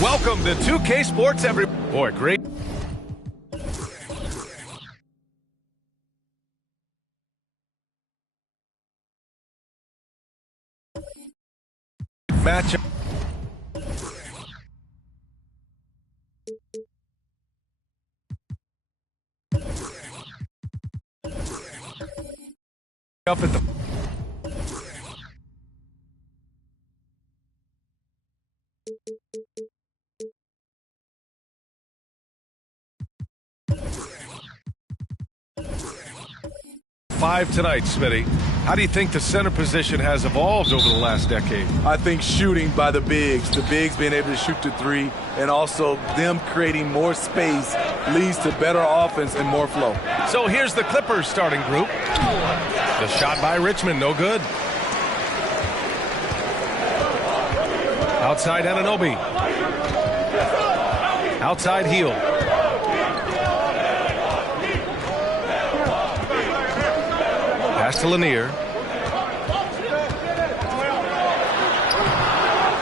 Welcome to 2K Sports, boy, great matchup. Up at the 5 tonight, Smitty. How do you think the center position has evolved over the last decade? I think shooting by the bigs being able to shoot the three, and also them creating more space leads to better offense and more flow. So here's the Clippers starting group. The shot by Richmond, no good. Outside Anunoby. Outside Hield. Pass to Lanier.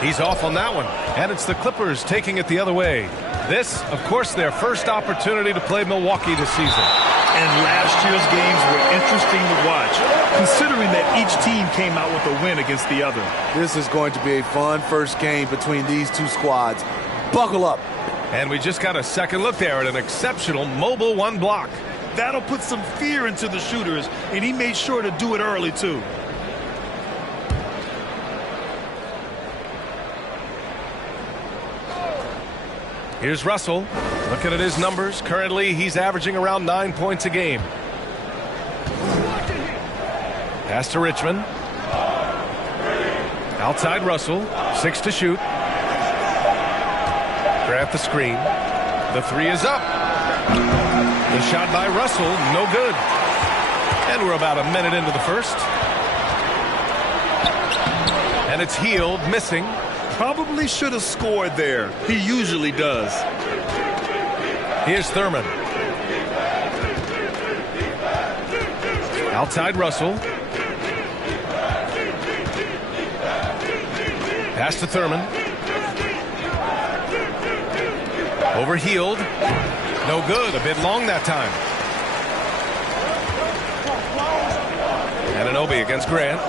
He's off on that one. And it's the Clippers taking it the other way. This, of course, their first opportunity to play Milwaukee this season. And last year's games were interesting to watch, considering that each team came out with a win against the other. This is going to be a fun first game between these two squads. Buckle up. And we just got a second look there at an exceptional mobile one block. That'll put some fear into the shooters, and he made sure to do it early, too. Here's Russell. Looking at his numbers, currently he's averaging around 9 points a game. Pass to Richmond. Outside Russell, 6 to shoot. Grab the screen. The three is up. The shot by Russell, no good. And we're about a minute into the first. And it's Hield missing. Probably should have scored there. He usually does. Here's Thurman. Outside Russell. Pass to Thurman. Over Hield. No good. A bit long that time. Anunoby against Grant.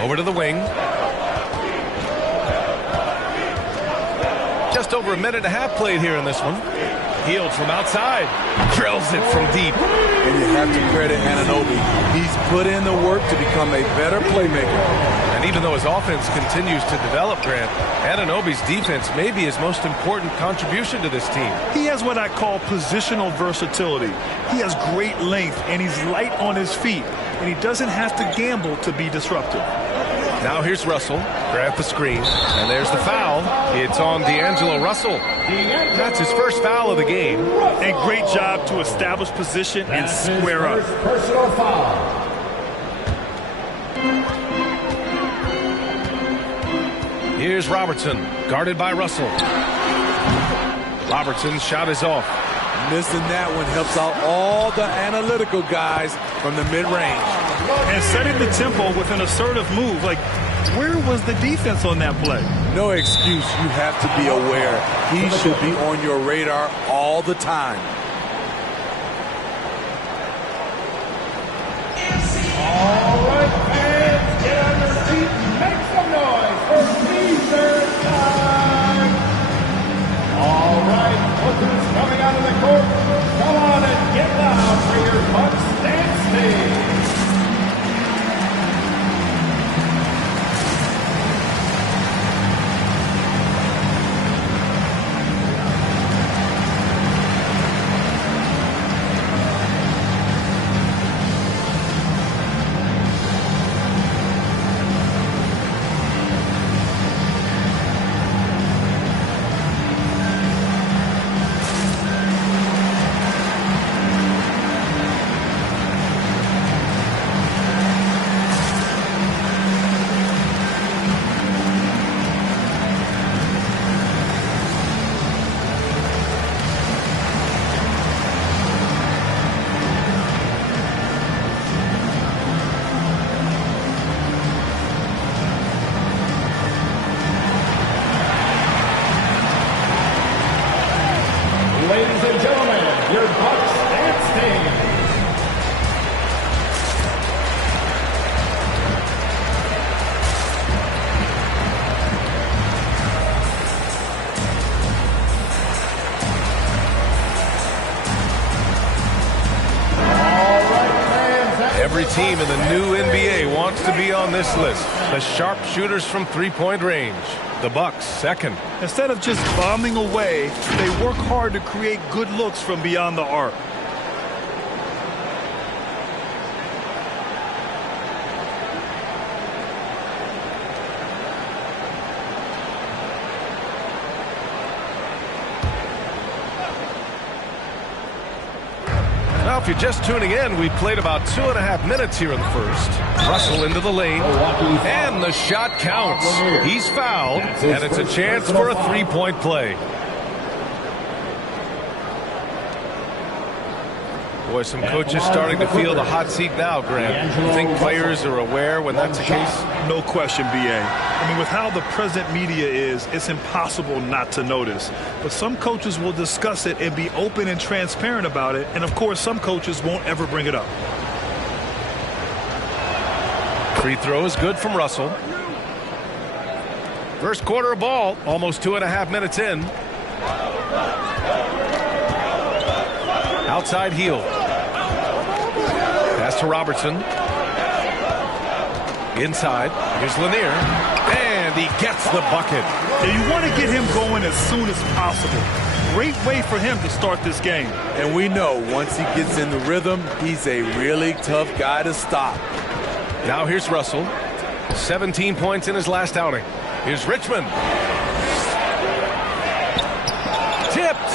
Over to the wing. Just over a minute and a half played here in this one. Healed from outside. Drills it from deep. And you have to credit Anunoby. He's put in the work to become a better playmaker. And even though his offense continues to develop, Grant, Anunoby's defense may be his most important contribution to this team. He has what I call positional versatility. He has great length, and he's light on his feet. And he doesn't have to gamble to be disruptive. Now here's Russell. Grab the screen. And there's the foul. It's on D'Angelo Russell. That's his first foul of the game. And great job to establish position and square up. Personal foul. Here's Robertson, guarded by Russell. Robertson's shot is off. Missing that one helps out all the analytical guys from the mid-range. And setting the tempo with an assertive move. Like, where was the defense on that play? No excuse. You have to be aware. He should be on your radar all the time. All right, fans, get on your feet and make some noise for Caesar time. All right, Hookers coming out of the court. Come on and get loud for your Bucks dance stage. Ladies and gentlemen, your Bucks dance team. Every team in the new NBA wants to be on this list. The sharpshooters from three-point range. The Bucks, second. Instead of just bombing away, they work hard to create good looks from beyond the arc. Now, if you're just tuning in, we played about 2.5 minutes here in the first. Russell into the lane, and the shot counts. He's fouled, and it's a chance for a three-point play. Boy, some coaches starting to feel the hot seat now, Grant. You think players are aware when that's the case? No question, B.A. I mean, with how the present media is, it's impossible not to notice. But some coaches will discuss it and be open and transparent about it. And, of course, some coaches won't ever bring it up. Free throw is good from Russell. First quarter of ball, almost 2.5 minutes in. Outside heel. Pass to Robertson. Inside. Here's Lanier. And he gets the bucket. Yeah, you want to get him going as soon as possible. Great way for him to start this game. And we know once he gets in the rhythm, he's a really tough guy to stop. Now here's Russell. 17 points in his last outing. Here's Richmond. Tipped.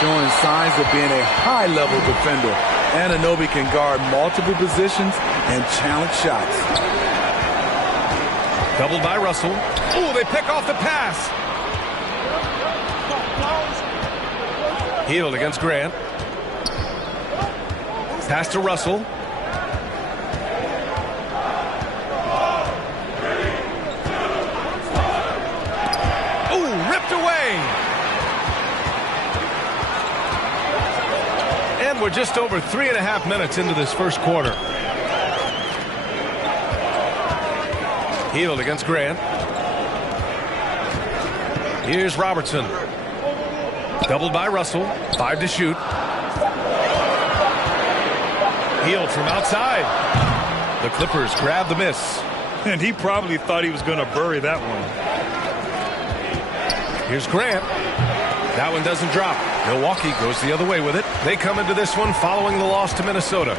Showing signs of being a high-level defender. Anunoby can guard multiple positions and challenge shots. Doubled by Russell. Ooh, they pick off the pass. Healed against Grant. Pass to Russell. Ooh, ripped away. And we're just over 3.5 minutes into this first quarter. Healed against Grant. Here's Robertson. Doubled by Russell. 5 to shoot. Hield from outside. The Clippers grab the miss. And he probably thought he was going to bury that one. Here's Grant. That one doesn't drop. Milwaukee goes the other way with it. They come into this one following the loss to Minnesota.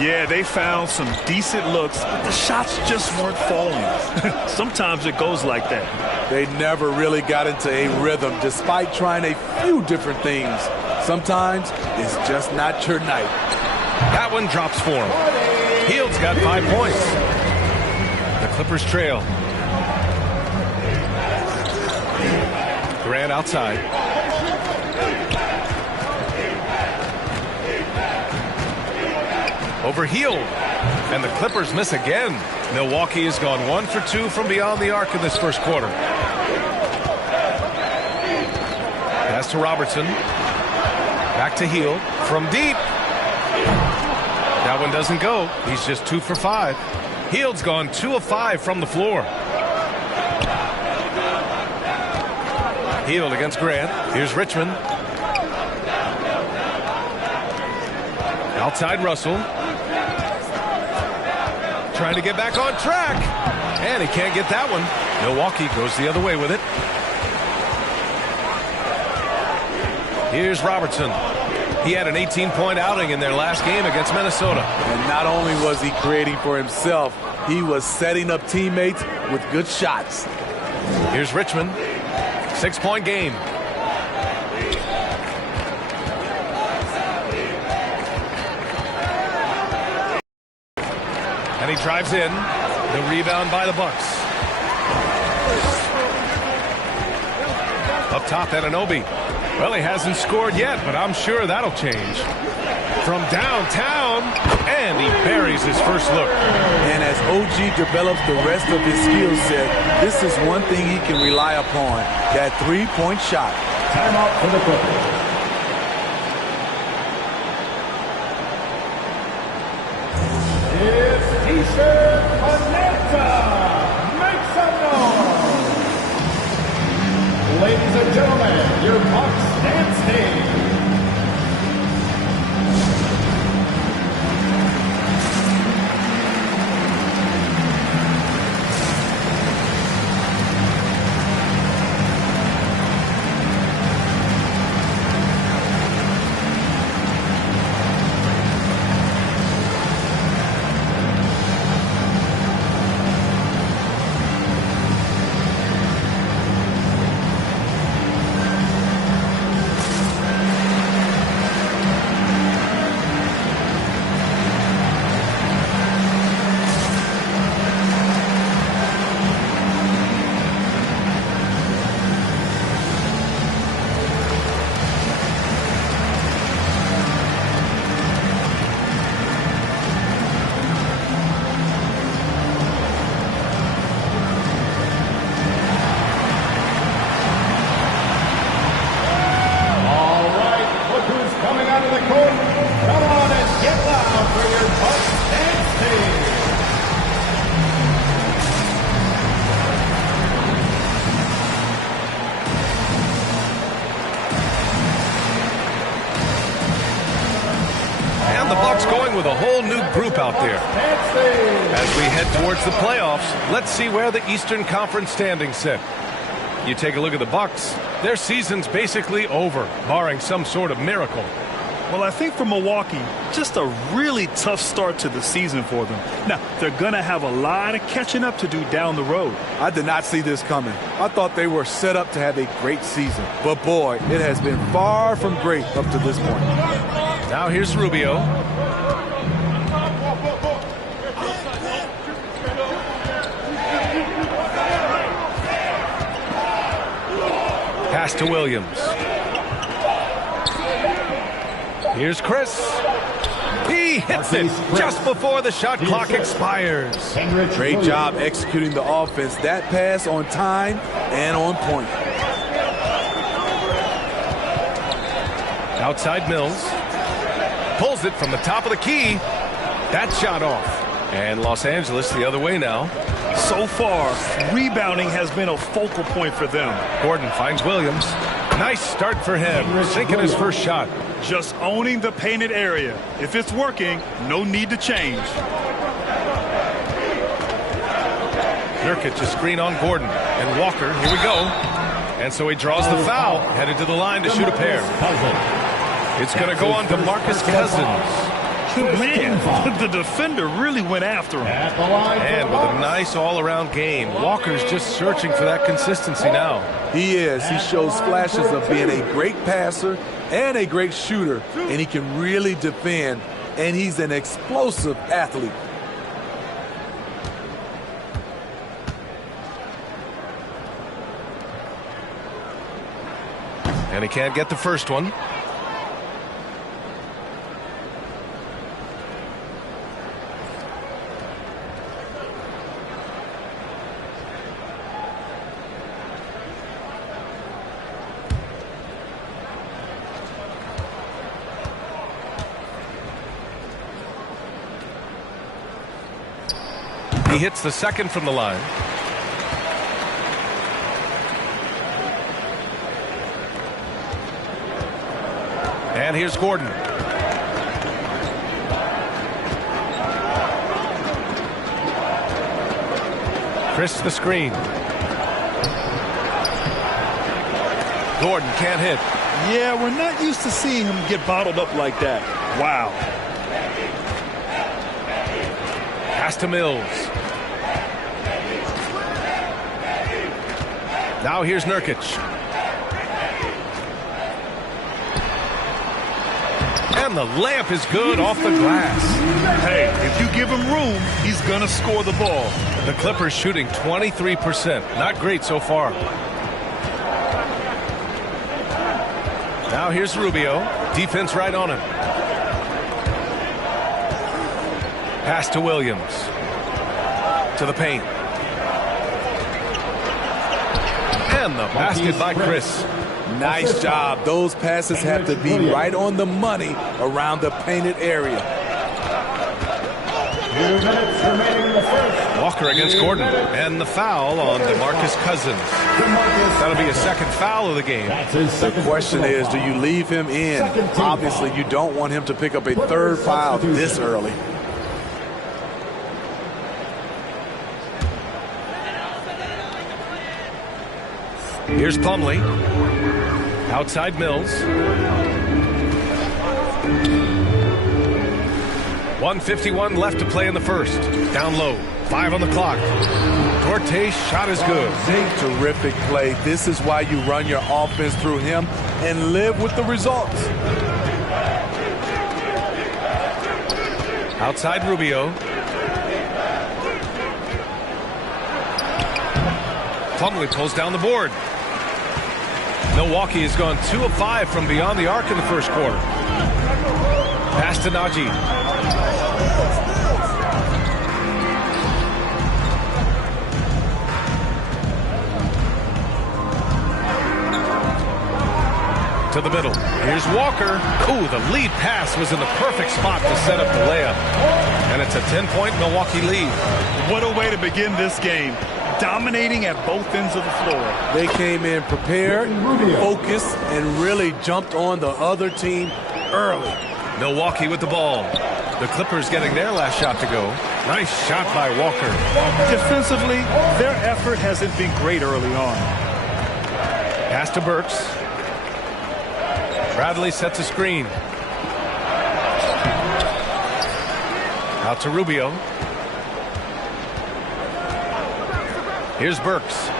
Yeah, they found some decent looks, but the shots just weren't falling. Sometimes it goes like that. They never really got into a rhythm despite trying a few different things. Sometimes it's just not your night. That one drops for him. Hield's got 5 points. The Clippers trail. Grant outside. Over Hield. And the Clippers miss again. Milwaukee has gone 1 for 2 from beyond the arc in this first quarter. Pass to Robertson. Back to Hield. From deep. That one doesn't go. He's just 2 for 5. Hield's gone 2 of 5 from the floor. Hield against Grant. Here's Richmond. Outside Russell. Trying to get back on track. And he can't get that one. Milwaukee goes the other way with it. Here's Robertson. He had an 18-point outing in their last game against Minnesota. And not only was he creating for himself, he was setting up teammates with good shots. Here's Richmond. 6-point game. And he drives in. The rebound by the Bucks. Up top, Anunoby. Well, he hasn't scored yet, but I'm sure that'll change. From downtown, and he buries his first look. And as OG develops the rest of his skill set, this is one thing he can rely upon, that three-point shot. Timeout for the Clippers. It's T-shirt Bonanza. Make some noise. Ladies and gentlemen, your Bucks stand stage. With a whole new group out there. As we head towards the playoffs, let's see where the Eastern Conference standings sit. You take a look at the Bucks, their season's basically over, barring some sort of miracle. Well, I think for Milwaukee, just a really tough start to the season for them. Now, they're going to have a lot of catching up to do down the road. I did not see this coming. I thought they were set up to have a great season. But boy, it has been far from great up to this point. Now here's Rubio. Pass to Williams. Here's Chris. He hits it just before the shot clock expires. Great job executing the offense. That pass on time and on point. Outside Mills. Pulls it from the top of the key. That shot off. And Los Angeles the other way now. So far, rebounding has been a focal point for them. Gordon finds Williams. Nice start for him, sinking his first shot. Just owning the painted area. If it's working, no need to change. Nurkic, a screen on Gordon. And Walker, here we go. And so he draws the foul, headed to the line to shoot a pair. It's going to go on to DeMarcus Cousins. Man, the defender really went after him. And with a nice all-around game, Walker's just searching for that consistency now. He is. He shows flashes of being a great passer and a great shooter, and he can really defend, and he's an explosive athlete. And he can't get the first one. He hits the second from the line. And here's Gordon. Chris the screen. Gordon can't hit. Yeah, we're not used to seeing him get bottled up like that. Wow. Pass to Mills. Now here's Nurkic. And the layup is good off the glass. Hey, if you give him room, he's going to score the ball. The Clippers shooting 23%. Not great so far. Now here's Rubio. Defense right on him. Pass to Williams. To the paint. And the basket by Chris. Nice job. Those passes have to be right on the money around the painted area. 2 minutes remaining in the first. Walker against Gordon. And the foul on DeMarcus Cousins. That'll be a second foul of the game. The question is, do you leave him in? Obviously, you don't want him to pick up a third foul this early. Here's Plumlee. Outside Mills. 1:51 left to play in the first. Down low. 5 on the clock. Duarte's shot is good. Terrific play. This is why you run your offense through him and live with the results. Outside Rubio. Plumlee pulls down the board. Milwaukee has gone 2 of 5 from beyond the arc in the first quarter. Pass to Najee. To the middle. Here's Walker. Ooh, the lead pass was in the perfect spot to set up the layup. And it's a 10-point Milwaukee lead. What a way to begin this game. Dominating at both ends of the floor. They came in prepared, focused, and really jumped on the other team early. Milwaukee with the ball. The Clippers getting their last shot to go. Nice shot by Walker. Defensively, their effort hasn't been great early on. Pass to Burks. Bradley sets a screen. Out to Rubio. Here's Burks.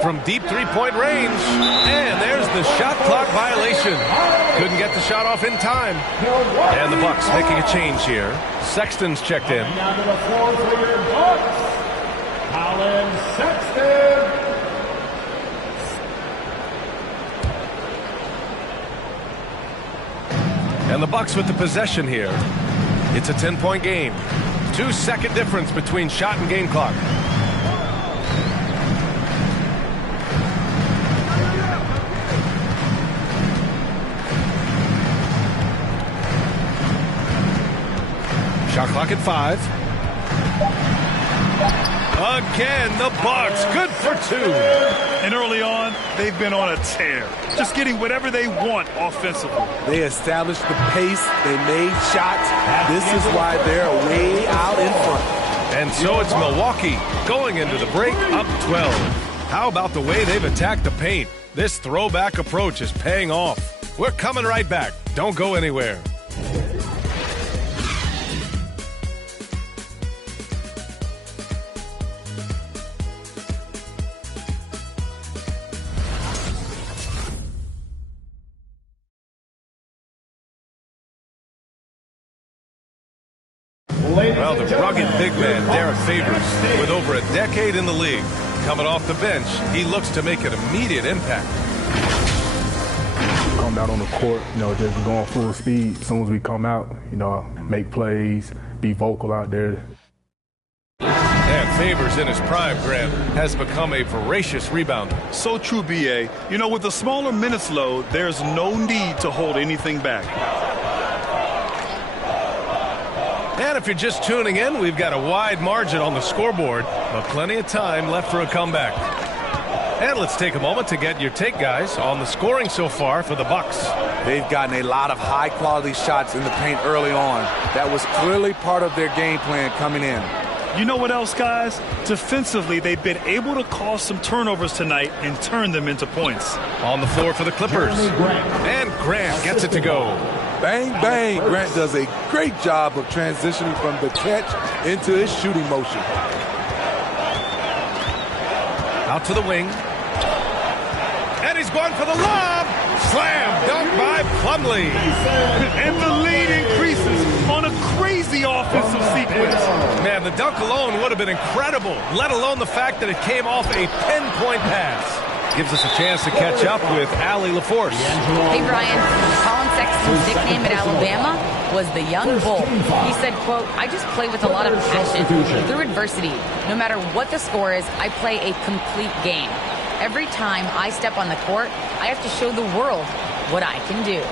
From deep three-point range. And there's the shot clock violation. Couldn't get the shot off in time. And the Bucks making a change here. Sexton's checked in. Down to the floor for your Bucks, Colin Sexton. And the Bucks with the possession here. It's a 10-point game. 2-second difference between shot and game clock. Shot clock at 5. Again, the Bucks, good for 2. And early on, they've been on a tear, just getting whatever they want offensively. They established the pace. They made shots. This is why they're way out in front. And so it's Milwaukee going into the break up 12. How about the way they've attacked the paint? This throwback approach is paying off. We're coming right back. Don't go anywhere. Well, the rugged big man, Derek Favors, with over a decade in the league. Coming off the bench, he looks to make an immediate impact. Come out on the court, just going full speed. As soon as we come out, make plays, be vocal out there. And Favors in his prime, Grant, has become a voracious rebounder. So true, B.A. With the smaller minutes load, there's no need to hold anything back. And if you're just tuning in, we've got a wide margin on the scoreboard, but plenty of time left for a comeback. And let's take a moment to get your take, guys, on the scoring so far for the Bucks. They've gotten a lot of high-quality shots in the paint early on. That was clearly part of their game plan coming in. You know what else, guys? Defensively, they've been able to cause some turnovers tonight and turn them into points. On the floor for the Clippers. And Grant gets it to go. Bang, bang. Grant does a great job of transitioning from the catch into his shooting motion. Out to the wing. And he's going for the lob. Slam dunk by Plumlee. And the lead increases on a crazy offensive sequence. Man, the dunk alone would have been incredible, let alone the fact that it came off a 10-point pass. Gives us a chance to catch up with Allie LaForce. Hey, Brian. Colin Sexton's nickname at Alabama was the Young Bull. He said, quote, "I just play with a lot of passion through adversity. No matter what the score is, I play a complete game. Every time I step on the court, I have to show the world what I can do."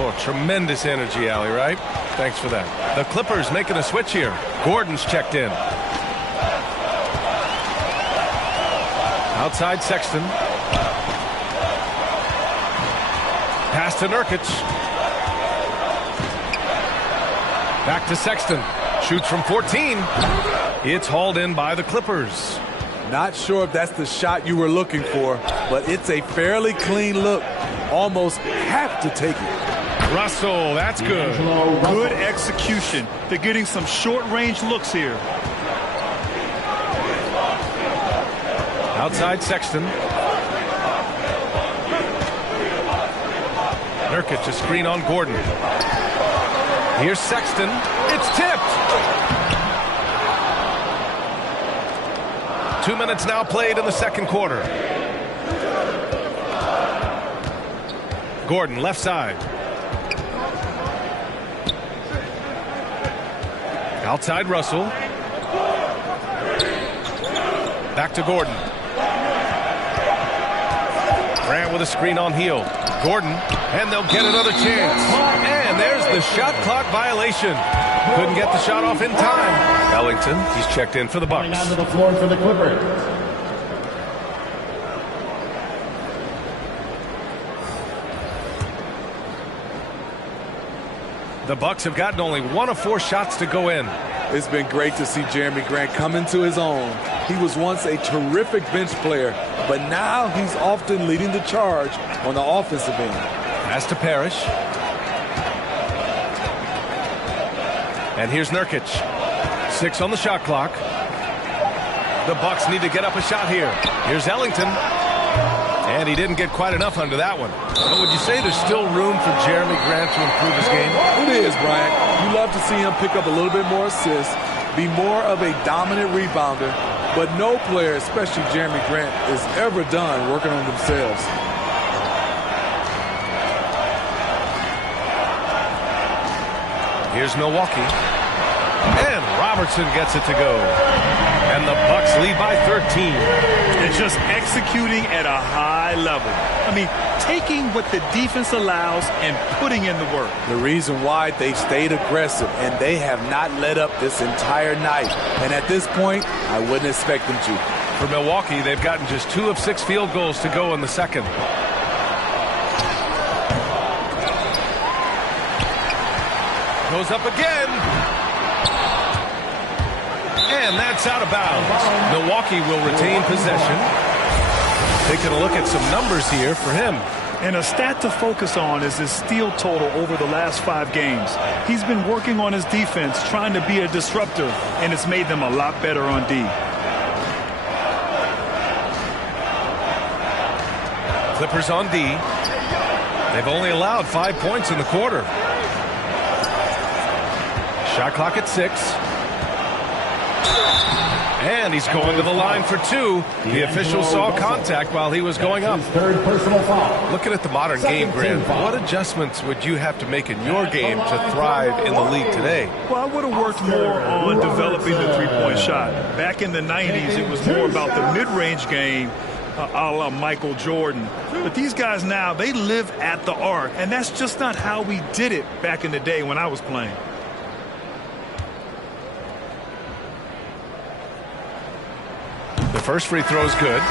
Oh, tremendous energy, Allie, right? Thanks for that. The Clippers making a switch here. Gordon's checked in. Outside Sexton. Pass to Nurkic. Back to Sexton. Shoots from 14. It's hauled in by the Clippers. Not sure if that's the shot you were looking for, but it's a fairly clean look. Almost have to take it. Russell, that's good. Good execution. They're getting some short-range looks here. Outside Sexton. Nurkic, a screen on Gordon. Here's Sexton. It's tipped. 2 minutes now played in the second quarter. Gordon, left side. Outside Russell. Back to Gordon. Grant with a screen on Heel. Gordon, and they'll get another chance. And there's the shot clock violation. Couldn't get the shot off in time. Ellington, he's checked in for the Bucks. Down to the floor for the Clippers. The Bucks have gotten only 1 of 4 shots to go in. It's been great to see Jeremy Grant come into his own. He was once a terrific bench player, but now he's often leading the charge on the offensive end. Pass to Parrish. And here's Nurkic. 6 on the shot clock. The Bucks need to get up a shot here. Here's Ellington. And he didn't get quite enough under that one. But would you say there's still room for Jeremy Grant to improve his game? It is, Brian. You love to see him pick up a little bit more assists, be more of a dominant rebounder, but no player, especially Jeremy Grant, is ever done working on themselves. Here's Milwaukee. And Robertson gets it to go. And the Bucks lead by 13. It's just executing at a high level. I mean, taking what the defense allows and putting in the work. The reason why they stayed aggressive, and they have not let up this entire night. And at this point, I wouldn't expect them to. For Milwaukee, they've gotten just 2 of 6 field goals to go in the second. Goes up again. And that's out of bounds. Milwaukee will retain possession. Taking a look at some numbers here for him. And a stat to focus on is his steal total over the last 5 games. He's been working on his defense, trying to be a disruptor, and it's made them a lot better on D. Clippers on D. They've only allowed 5 points in the quarter. Shot clock at 6. And he's going to the line for 2. The official saw contact while he was going up. Third personal foul. Looking at the modern game, Grant, what adjustments would you have to make in your game to thrive in the league today? Well, I would have worked more on developing the three-point shot. Back in the 90s, it was more about the mid-range game, a la Michael Jordan. But these guys now, they live at the arc, and that's just not how we did it back in the day when I was playing. The first free throw is good.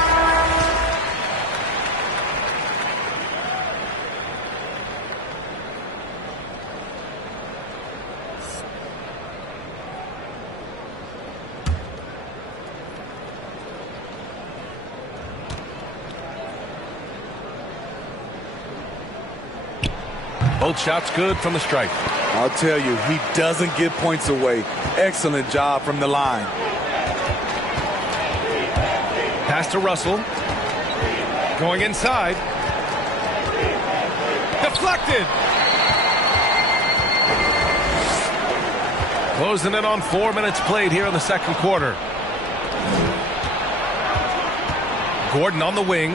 Both shots good from the stripe. I'll tell you, he doesn't give points away. Excellent job from the line. Pass to Russell. Going inside. Deflected. Closing in on 4 minutes played here in the second quarter. Gordon on the wing.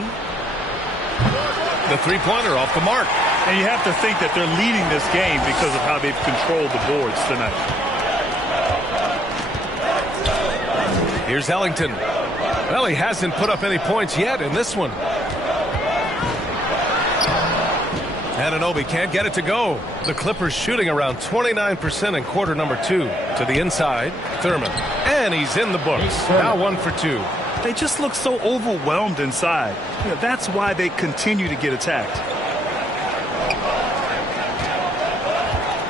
The three-pointer off the mark. And you have to think that they're leading this game because of how they've controlled the boards tonight. Here's Ellington. Well, he hasn't put up any points yet in this one. Anunoby can't get it to go. The Clippers shooting around 29% in quarter number 2. To the inside, Thurman. And he's in the books. Now 1 for 2. They just look so overwhelmed inside. You know, that's why they continue to get attacked.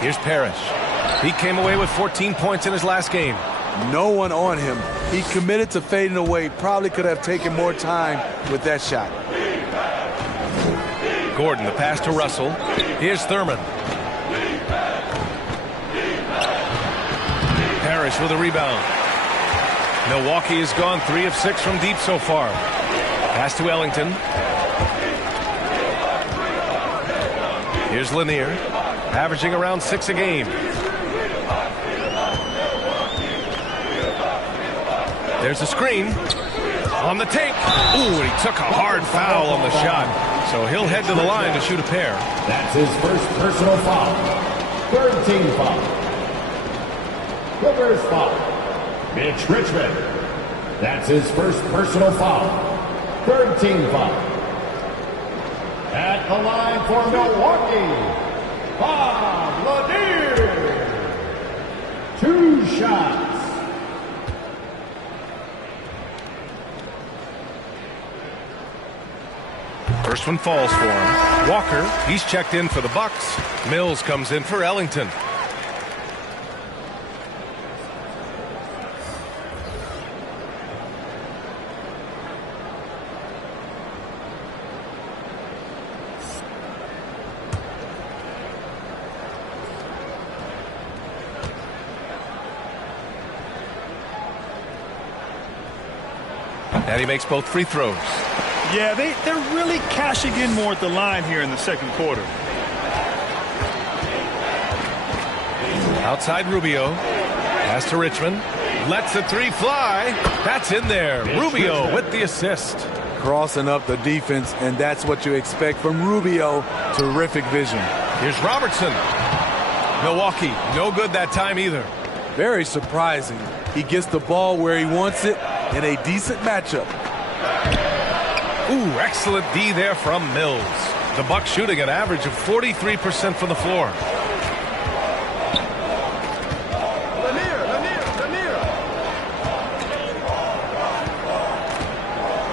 Here's Parrish. He came away with 14 points in his last game. No one on him. He committed to fading away. Probably could have taken more time with that shot. Gordon, the pass to Russell. Here's Thurman. Parrish with a rebound. Milwaukee has gone 3 of 6 from deep so far. Pass to Ellington. Here's Lanier, averaging around 6 a game. There's a screen. On the take. Ooh, and he took a hard foul on the shot. So he'll head to the line to shoot a pair. That's his first personal foul. Third team foul. Clippers foul. Mitch Richmond. That's his first personal foul. Third team foul. At the line for Milwaukee, Bob Lanier. 2 shots. First one falls for him. Walker, he's checked in for the Bucks. Mills comes in for Ellington. And he makes both free throws. Yeah, they're really cashing in more at the line here in the second quarter. Outside Rubio. Pass to Richmond. Lets the 3 fly. That's in there. Rubio with the assist. Crossing up the defense, and that's what you expect from Rubio. Terrific vision. Here's Robertson. Milwaukee, no good that time either. Very surprising. He gets the ball where he wants it in a decent matchup. Ooh, excellent D there from Mills. The Bucks shooting an average of 43% from the floor.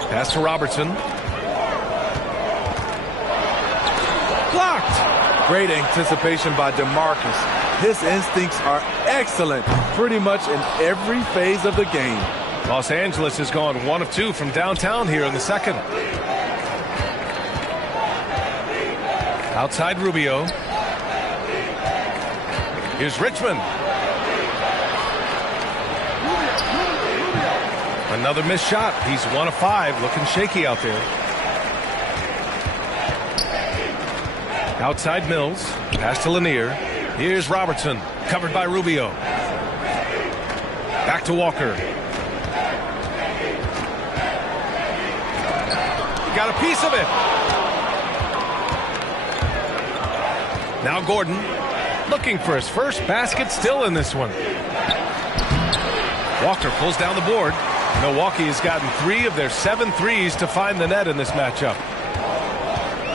Pass to Robertson. Blocked. Great anticipation by DeMarcus. His instincts are excellent pretty much in every phase of the game. Los Angeles has gone 1 of 2 from downtown here in the second. Outside Rubio. Here's Richmond. Another missed shot. He's 1 of 5, looking shaky out there. Outside Mills. Pass to Lanier. Here's Robertson. Covered by Rubio. Back to Walker. Got a piece of it. Now Gordon looking for his first basket, still in this one. Walker pulls down the board. Milwaukee has gotten 3 of their 7 threes to find the net in this matchup.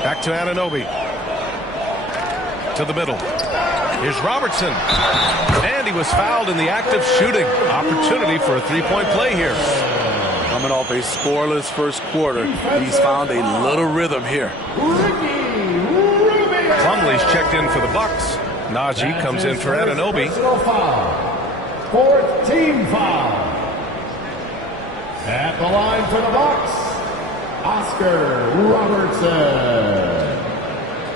Back to Anunoby. To the middle. Here's Robertson. And he was fouled in the act of shooting. Opportunity for a three-point play here. Coming off a scoreless first quarter, he's found a little rhythm here. Plumlee's checked in for the Bucks. Najee comes in for Anunoby. 4th team foul. At the line for the Bucks, Oscar Robertson.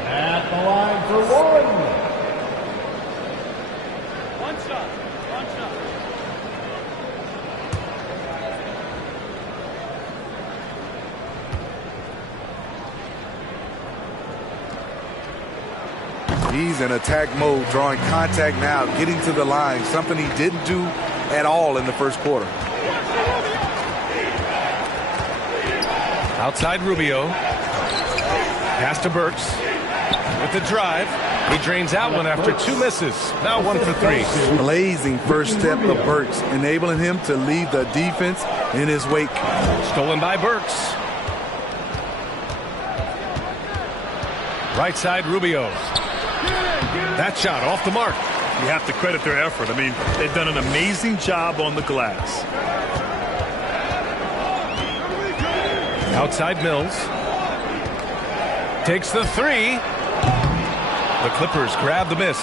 At the line for 1. One shot. He's in attack mode, drawing contact now, getting to the line, something he didn't do at all in the first quarter. Outside Rubio. Pass to Burks. With the drive. He drains out one after 2 misses. Now 1 for 3. Blazing first step of Burks, enabling him to leave the defense in his wake. Stolen by Burks. Right side Rubio. That shot off the mark. You have to credit their effort. I mean, they've done an amazing job on the glass. Outside Mills. Takes the 3. The Clippers grab the miss.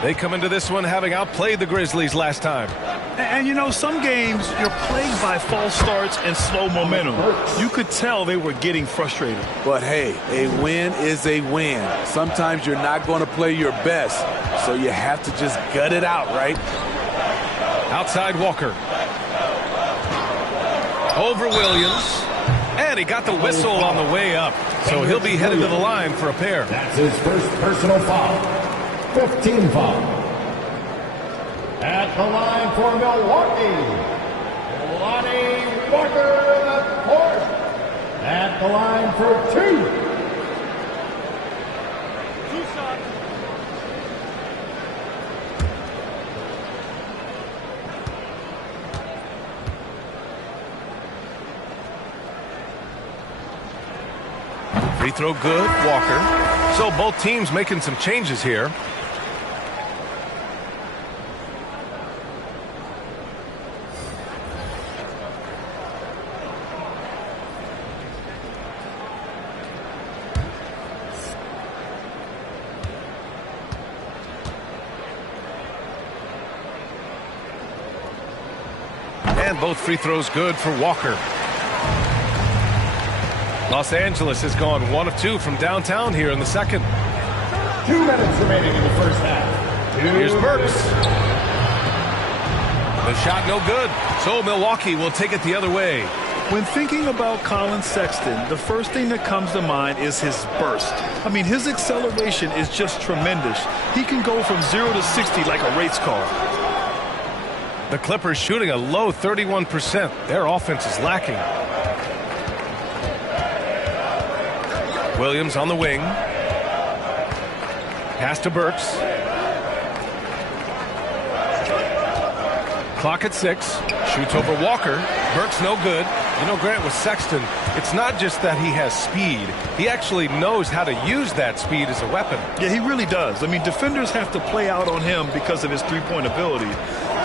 They come into this one having outplayed the Grizzlies last time. And you know, some games you're plagued by false starts and slow momentum. You could tell they were getting frustrated. But hey, a win is a win. Sometimes you're not going to play your best, so you have to just gut it out, right? Outside Walker. Over Williams. And he got the whistle on the way up. So he'll be headed to the line for a pair. That's his first personal foul. 15 foul. At the line for Milwaukee, Lonnie Walker the fourth. At the line for 2. Free throw good, Walker. So both teams making some changes here. And both free throws good for Walker. Los Angeles has gone 1 of 2 from downtown here in the second. 2 minutes remaining in the first half. Here's Burks. The shot no good. So Milwaukee will take it the other way. When thinking about Colin Sexton, the first thing that comes to mind is his burst. I mean, his acceleration is just tremendous. He can go from 0 to 60 like a race car. The Clippers shooting a low 31%. Their offense is lacking. Williams on the wing. Pass to Burks. Clock at 6. Shoots over Walker. Burke's no good. You know, Grant, with Sexton, it's not just that he has speed. He actually knows how to use that speed as a weapon. Yeah, he really does. I mean, defenders have to play out on him because of his three-point ability.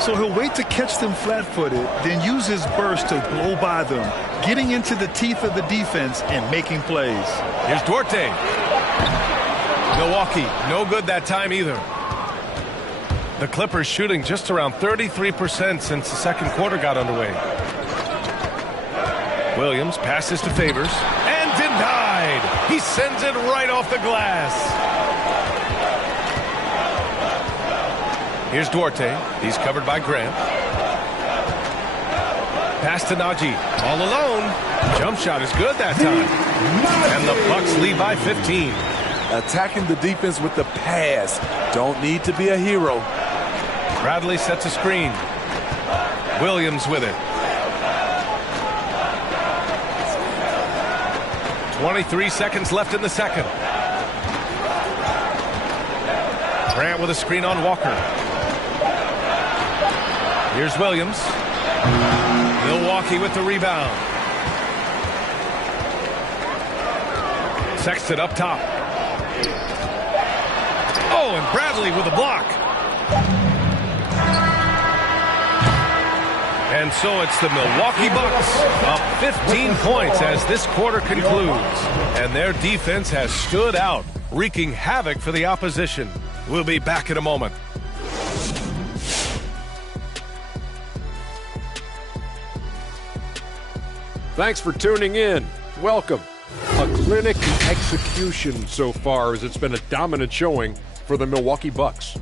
So he'll wait to catch them flat-footed, then use his burst to blow by them, getting into the teeth of the defense and making plays. Here's Duarte. Milwaukee, no good that time either. The Clippers shooting just around 33% since the second quarter got underway. Williams passes to Favors and denied. He sends it right off the glass. Here's Duarte. He's covered by Grant. Pass to Najee. All alone. Jump shot is good that time. And the Bucks lead by 15. Attacking the defense with the pass. Don't need to be a hero. Bradley sets a screen. Williams with it. 23 seconds left in the second. Grant with a screen on Walker. Here's Williams. Milwaukee with the rebound. Sexton up top. Oh, and Bradley with a block. And so it's the Milwaukee Bucks up 15 points as this quarter concludes. And their defense has stood out, wreaking havoc for the opposition. We'll be back in a moment. Thanks for tuning in. Welcome. A clinic in execution so far, as it's been a dominant showing for the Milwaukee Bucks.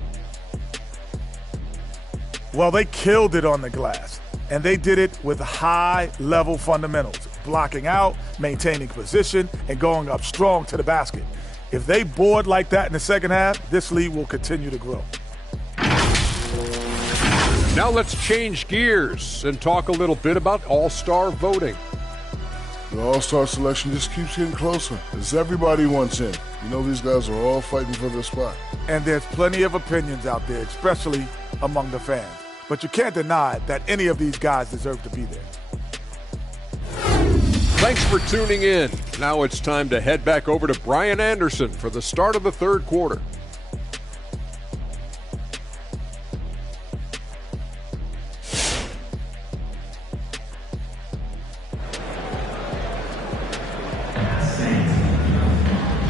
Well, they killed it on the glass, and they did it with high-level fundamentals, blocking out, maintaining position, and going up strong to the basket. If they board like that in the second half, this lead will continue to grow. Now let's change gears and talk a little bit about all-star voting. The all-star selection just keeps getting closer as everybody wants in. You know, these guys are all fighting for their spot. And there's plenty of opinions out there, especially among the fans. But you can't deny that any of these guys deserve to be there. Thanks for tuning in. Now it's time to head back over to Brian Anderson for the start of the third quarter.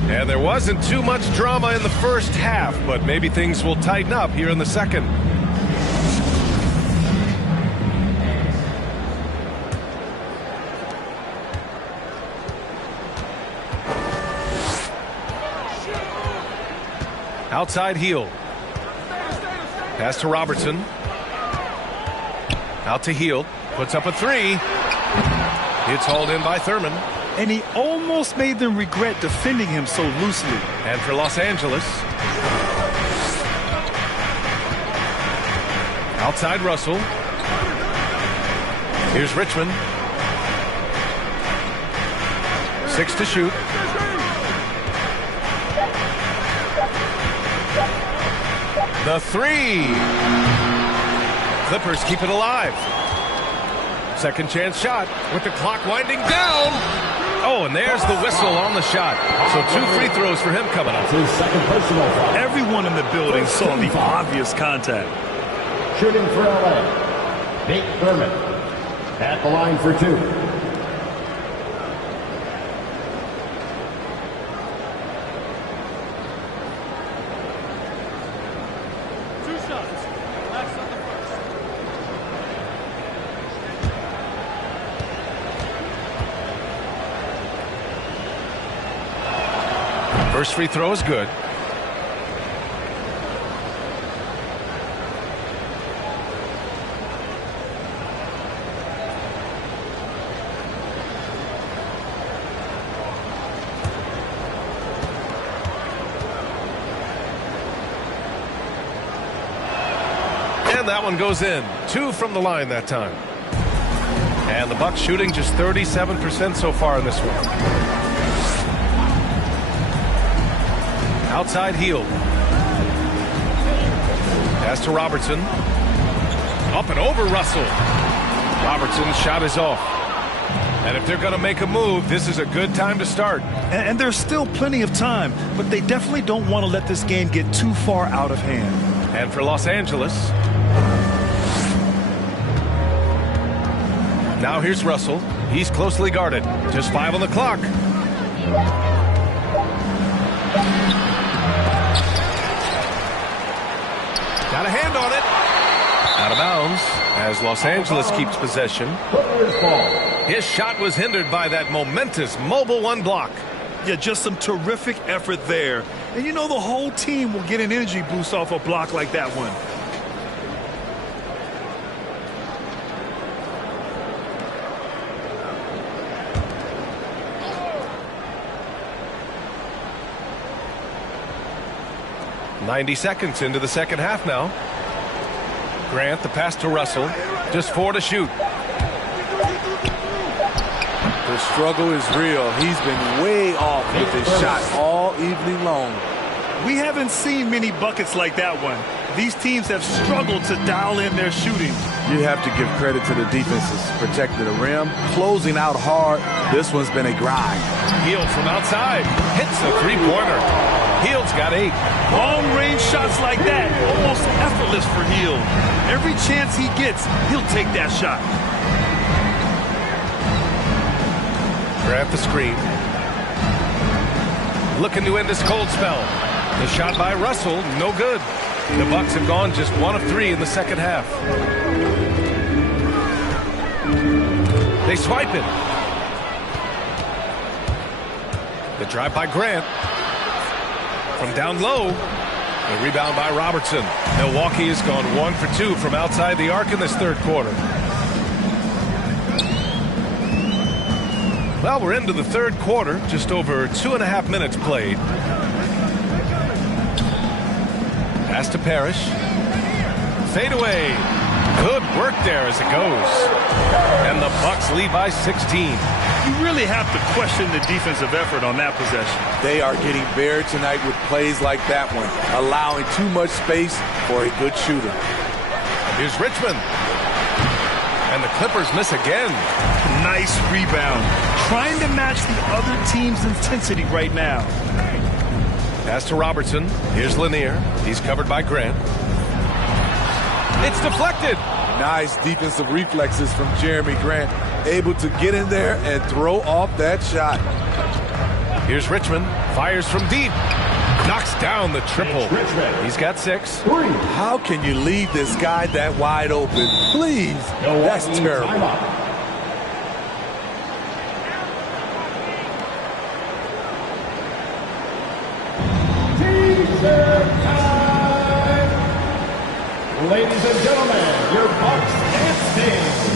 And there wasn't too much drama in the first half, but maybe things will tighten up here in the second. Outside heel. Pass to Robertson. Out to Hield. Puts up a three. It's hauled in by Thurman. And he almost made them regret defending him so loosely. And for Los Angeles. Outside Russell. Here's Richmond. 6 to shoot. The three. Clippers keep it alive. Second chance shot with the clock winding down. Oh, and there's the whistle on the shot. So 2 free throws for him coming up. His second personal foul. Everyone in the building saw the obvious contact. Shooting for LA, Nate Thurman at the line for 2. First free throw is good. And that one goes in. 2 from the line that time. And the Bucks shooting just 37% so far in this one. Outside Hield. Pass to Robertson. Up and over Russell. Robertson's shot is off. And if they're going to make a move, this is a good time to start. And there's still plenty of time, but they definitely don't want to let this game get too far out of hand. And for Los Angeles, now here's Russell. He's closely guarded. Just 5 on the clock. Got a hand on it. Out of bounds as Los Angeles keeps possession. His shot was hindered by that momentous mobile one block. Yeah, just some terrific effort there. And you know the whole team will get an energy boost off a block like that one. .90 seconds into the second half now. Grant, the pass to Russell. Just 4 to shoot. The struggle is real. He's been way off with his shot all evening long. We haven't seen many buckets like that one. These teams have struggled to dial in their shooting. You have to give credit to the defenses. Protecting the rim, closing out hard. This one's been a grind. Hield from outside. Hits the three-pointer. Hield's got 8. Long-range shots like that, almost effortless for Hield. Every chance he gets, he'll take that shot. Grab the screen. Looking to end this cold spell. The shot by Russell, no good. The Bucks have gone just 1 of 3 in the second half. They swipe it. The drive by Grant. From down low. The rebound by Robertson. Milwaukee has gone 1 for 2 from outside the arc in this third quarter. Well, we're into the third quarter. Just over 2.5 minutes played. Pass to Parrish. Fade away. Good work there as it goes. And the Bucks lead by 16. You really have to question the defensive effort on that possession. They are getting buried tonight with plays like that one, allowing too much space for a good shooter. Here's Richmond. And the Clippers miss again. Nice rebound. Trying to match the other team's intensity right now. Pass to Robertson. Here's Lanier. He's covered by Grant. It's deflected. Nice defensive reflexes from Jeremy Grant. Able to get in there and throw off that shot. Here's Richmond. Fires from deep. Knocks down the triple. He's got 6. How can you leave this guy that wide open? Please. That's terrible. Ladies and gentlemen, your Bucks dancing.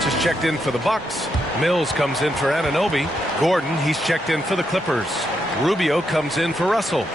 Just checked in for the Bucks. Mills comes in for Anunoby. Gordon, he's checked in for the Clippers. Rubio comes in for Russell.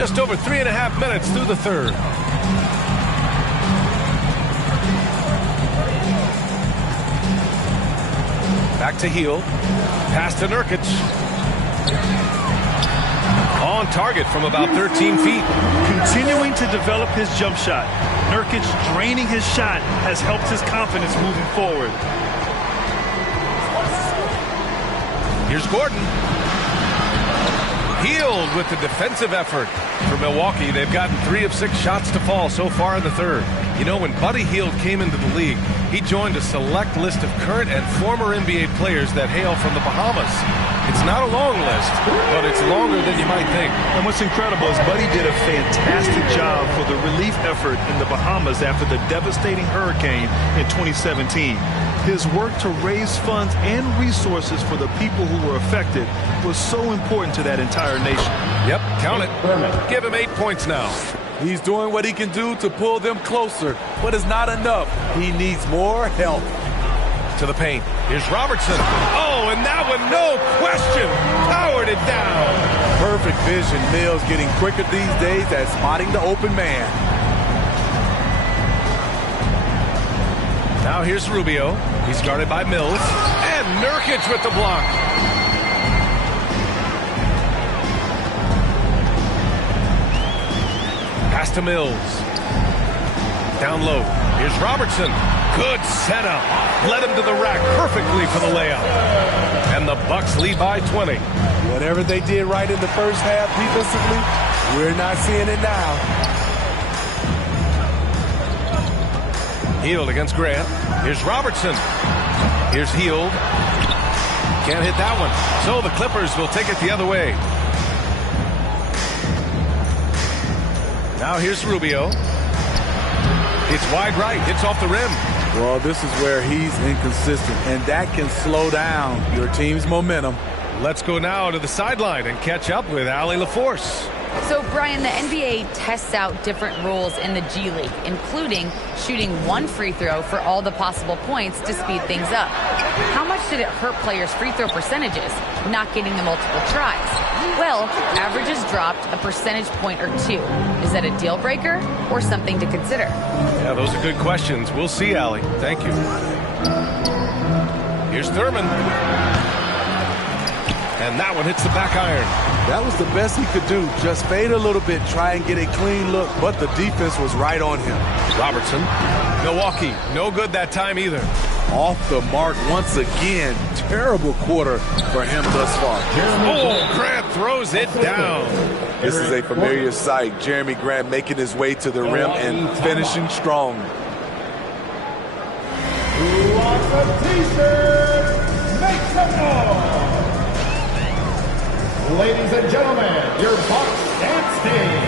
Just over 3.5 minutes through the third. Back to Heel. Pass to Nurkic. On target from about 13 feet. Continuing to develop his jump shot. Nurkic draining his shot has helped his confidence moving forward. Here's Gordon. Healed with the defensive effort. For Milwaukee, they've gotten 3 of 6 shots to fall so far in the third. You know, when Buddy Hield came into the league, he joined a select list of current and former NBA players that hail from the Bahamas. It's not a long list, but it's longer than you might think. And what's incredible is Buddy did a fantastic job for the relief effort in the Bahamas after the devastating hurricane in 2017. His work to raise funds and resources for the people who were affected was so important to that entire nation. Yep, count it. Give him 8 points now. He's doing what he can do to pull them closer, but it's not enough. He needs more help. To the paint. Here's Robertson. Oh, and that one, no question, powered it down. Perfect vision. Mills getting quicker these days at spotting the open man. Now here's Rubio. He's guarded by Mills. And Nurkic with the block. Pass to Mills. Down low. Here's Robertson. Good setup. Led him to the rack perfectly for the layup. And the Bucks lead by 20. Whatever they did right in the first half defensively, we're not seeing it now. Hield against Grant. Here's Robertson. Here's Hield. Can't hit that one. So the Clippers will take it the other way. Now here's Rubio. It's wide right. Hits off the rim. Well, this is where he's inconsistent, and that can slow down your team's momentum. Let's go now to the sideline and catch up with Allie LaForce. So, Brian, the NBA tests out different rules in the G League, including shooting 1 free throw for all the possible points to speed things up. How much did it hurt players' free throw percentages, not getting the multiple tries? Well, averages dropped a percentage point or 2. Is that a deal breaker or something to consider? Yeah, those are good questions. We'll see, Allie. Thank you. Here's Thurman. And that one hits the back iron. That was the best he could do. Just fade a little bit, try and get a clean look, but the defense was right on him. Robertson. Milwaukee, no good that time either. Off the mark once again. Terrible quarter for him thus far. Oh, Grant throws it down. This is a familiar sight. Jeremy Grant making his way to the rim and finishing strong. Who wants a t-shirt? Make some noise! Ladies and gentlemen, your Bucks dance team.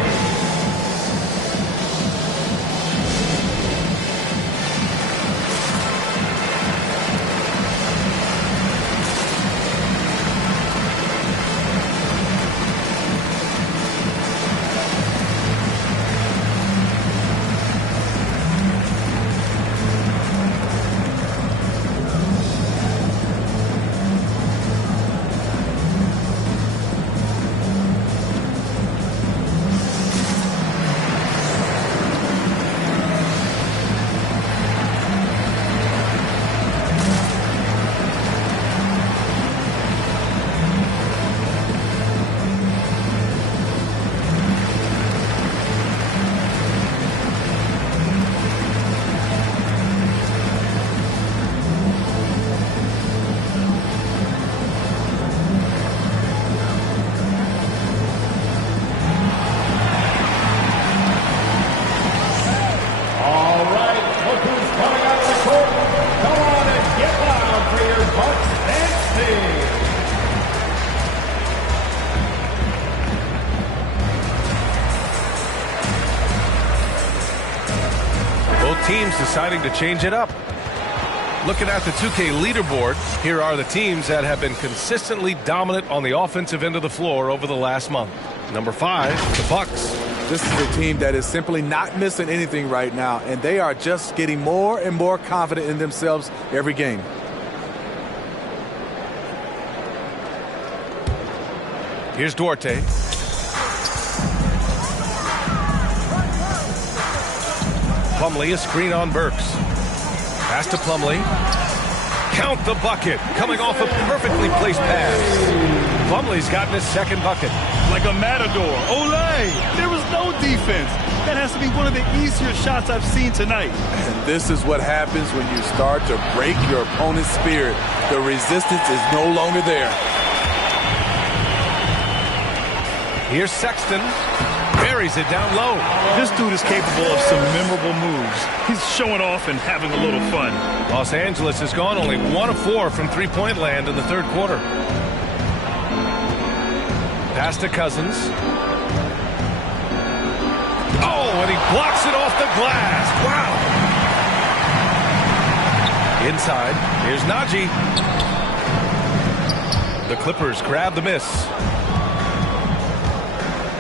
Teams deciding to change it up. Looking at the 2K leaderboard, here are the teams that have been consistently dominant on the offensive end of the floor over the last month. Number 5, the Bucks. This is a team that is simply not missing anything right now, and they are just getting more and more confident in themselves every game. Here's Duarte. Plumlee, a screen on Burks. Pass to Plumlee. Count the bucket. Coming off a perfectly placed pass. Plumlee's gotten his second bucket. Like a matador. Olay! There was no defense. That has to be one of the easier shots I've seen tonight. And this is what happens when you start to break your opponent's spirit. The resistance is no longer there. Here's Sexton. Buries it down low. This dude is capable of some memorable moves. He's showing off and having a little fun. Los Angeles has gone only 1 of 4 from three-point land in the third quarter. Pass to Cousins. Oh, and he blocks it off the glass. Wow. Inside, here's Najee. The Clippers grab the miss.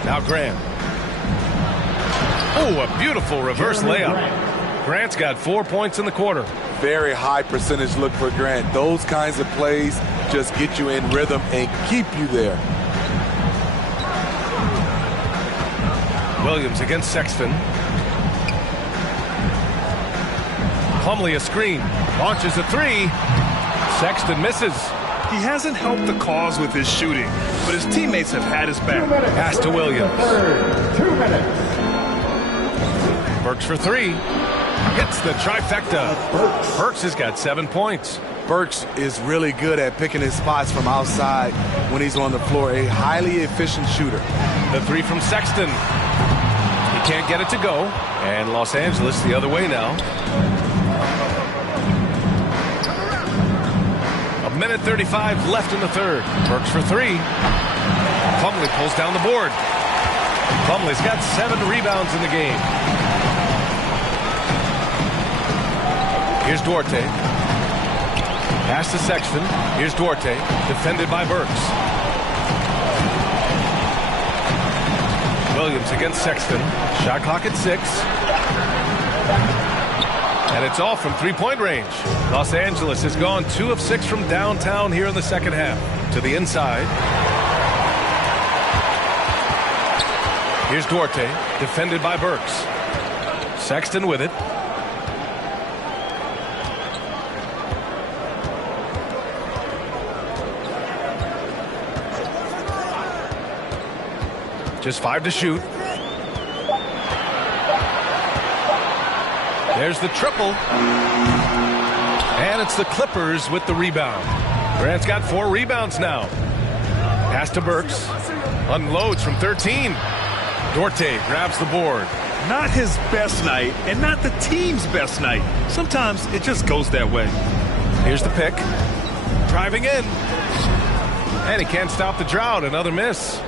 Now Grant. Oh, a beautiful reverse layup. Grant's got 4 points in the quarter. Very high percentage look for Grant. Those kinds of plays just get you in rhythm and keep you there. Williams against Sexton. Plumlee a screen. Launches a three. Sexton misses. He hasn't helped the cause with his shooting, but his teammates have had his back. Pass to Williams. 2 minutes. Burks for three. Hits the trifecta. Burks has got 7 points. Burks is really good at picking his spots from outside when he's on the floor. A highly efficient shooter. The three from Sexton. He can't get it to go. And Los Angeles the other way now. 1:35 left in the third. Burks for three. Plumlee pulls down the board. Plumlee's got 7 rebounds in the game. Here's Duarte. Pass to Sexton. Here's Duarte. Defended by Burks. Williams against Sexton. Shot clock at 6. And it's off from three-point range. Los Angeles has gone 2 of 6 from downtown here in the second half. To the inside. Here's Duarte. Defended by Burks. Sexton with it. Just 5 to shoot. There's the triple. And it's the Clippers with the rebound. Grant's got 4 rebounds now. Pass to Burks. Unloads from 13. Duarte grabs the board. Not his best night and not the team's best night. Sometimes it just goes that way. Here's the pick. Driving in. And he can't stop the drought. Another miss.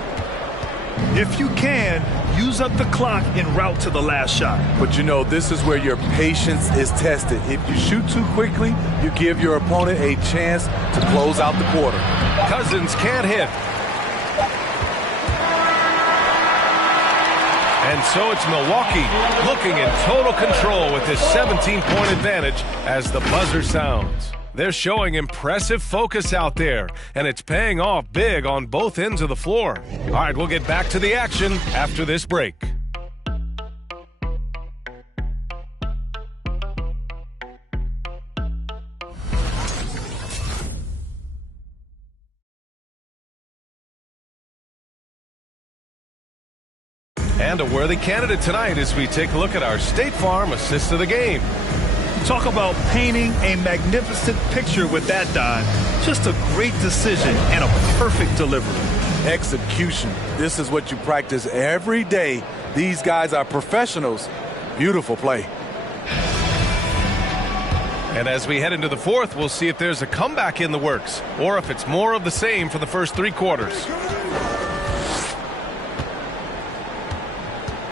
If you can, use up the clock en route to the last shot. But you know, this is where your patience is tested. If you shoot too quickly, you give your opponent a chance to close out the quarter. Cousins can't hit. And so it's Milwaukee looking in total control with this 17-point advantage as the buzzer sounds. They're showing impressive focus out there, and it's paying off big on both ends of the floor. All right, we'll get back to the action after this break. And a worthy candidate tonight as we take a look at our State Farm assist of the game. Talk about painting a magnificent picture with that dive. Just a great decision and a perfect delivery. Execution. This is what you practice every day. These guys are professionals. Beautiful play. And as we head into the fourth, we'll see if there's a comeback in the works or if it's more of the same for the first 3 quarters.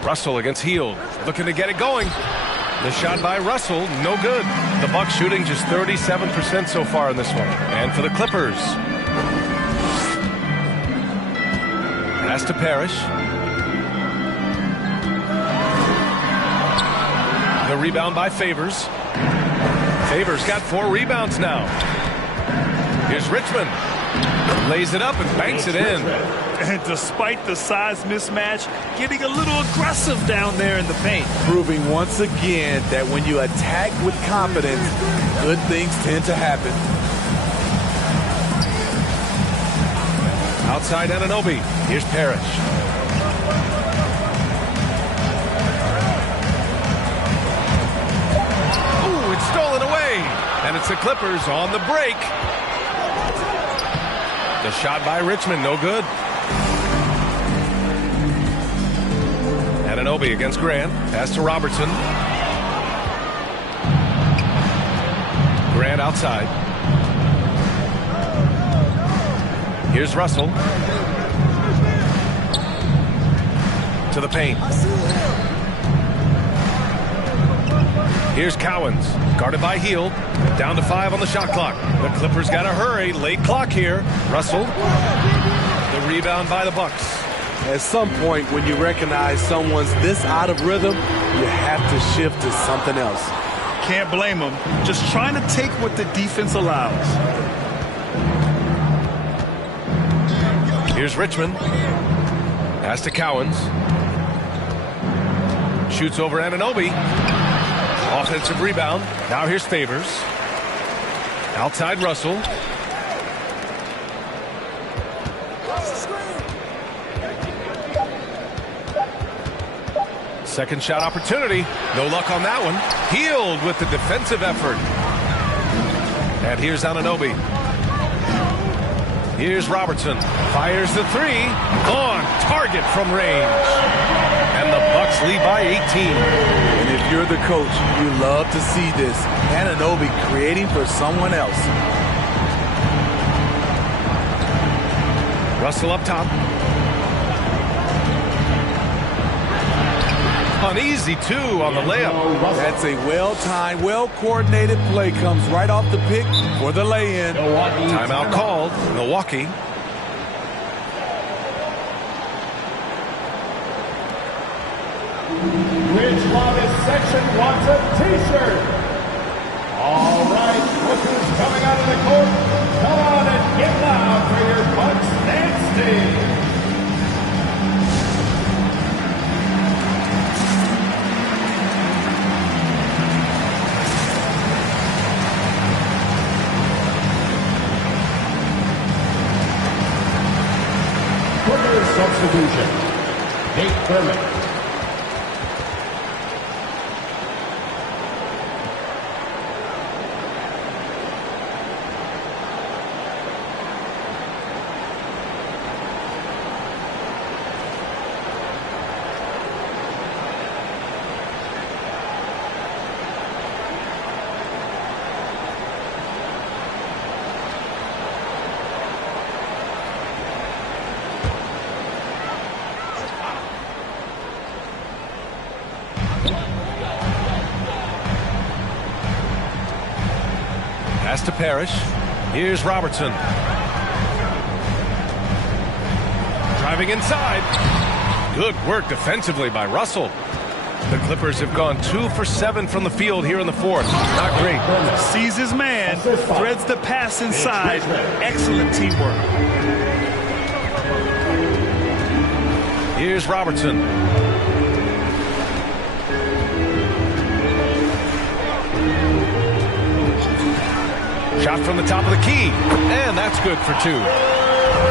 Russell against Hield, looking to get it going. The shot by Russell, no good. The Bucks shooting just 37% so far in this one. And for the Clippers. Pass to Parrish. The rebound by Favors. Favors got 4 rebounds now. Here's Richmond. Lays it up and banks it in. And despite the size mismatch, getting a little aggressive down there in the paint. Proving once again that when you attack with confidence, good things tend to happen. Outside Anunoby. Here's Parrish. Ooh, it's stolen away. And it's the Clippers on the break. The shot by Richmond, no good. Anunoby against Grant. Pass to Robertson. Grant outside. Here's Russell. To the paint. Here's Cowens. Guarded by Hield. Down to 5 on the shot clock. The Clippers got to hurry. Late clock here. Russell. The rebound by the Bucks. At some point, when you recognize someone's this out of rhythm, you have to shift to something else. Can't blame them. Just trying to take what the defense allows. Here's Richmond. Pass to Cowens. Shoots over Anunoby. Offensive rebound. Now here's Favors. Outside Russell. Second shot opportunity. No luck on that one. Hield with the defensive effort. And here's Anunoby. Here's Robertson. Fires the 3. On target from range. And the Bucks lead by 18. And if you're the coach, you love to see this. Anunoby creating for someone else. Russell up top. An easy 2 on the layup. That's a well-timed, well-coordinated play. Comes right off the pick for the lay-in. Timeout called. Milwaukee. Which Lobbyist section wants a t-shirt? All right, look who's coming out of the court. Come on and get loud for your Bucks Nasty. Substitution. Nate Thurman. Pass to Parrish. Here's Robertson. Driving inside. Good work defensively by Russell. The Clippers have gone 2 for 7 from the field here in the fourth. Not great. Sees his man. Threads the pass inside. Excellent teamwork. Here's Robertson. Shot from the top of the key, and that's good for 2.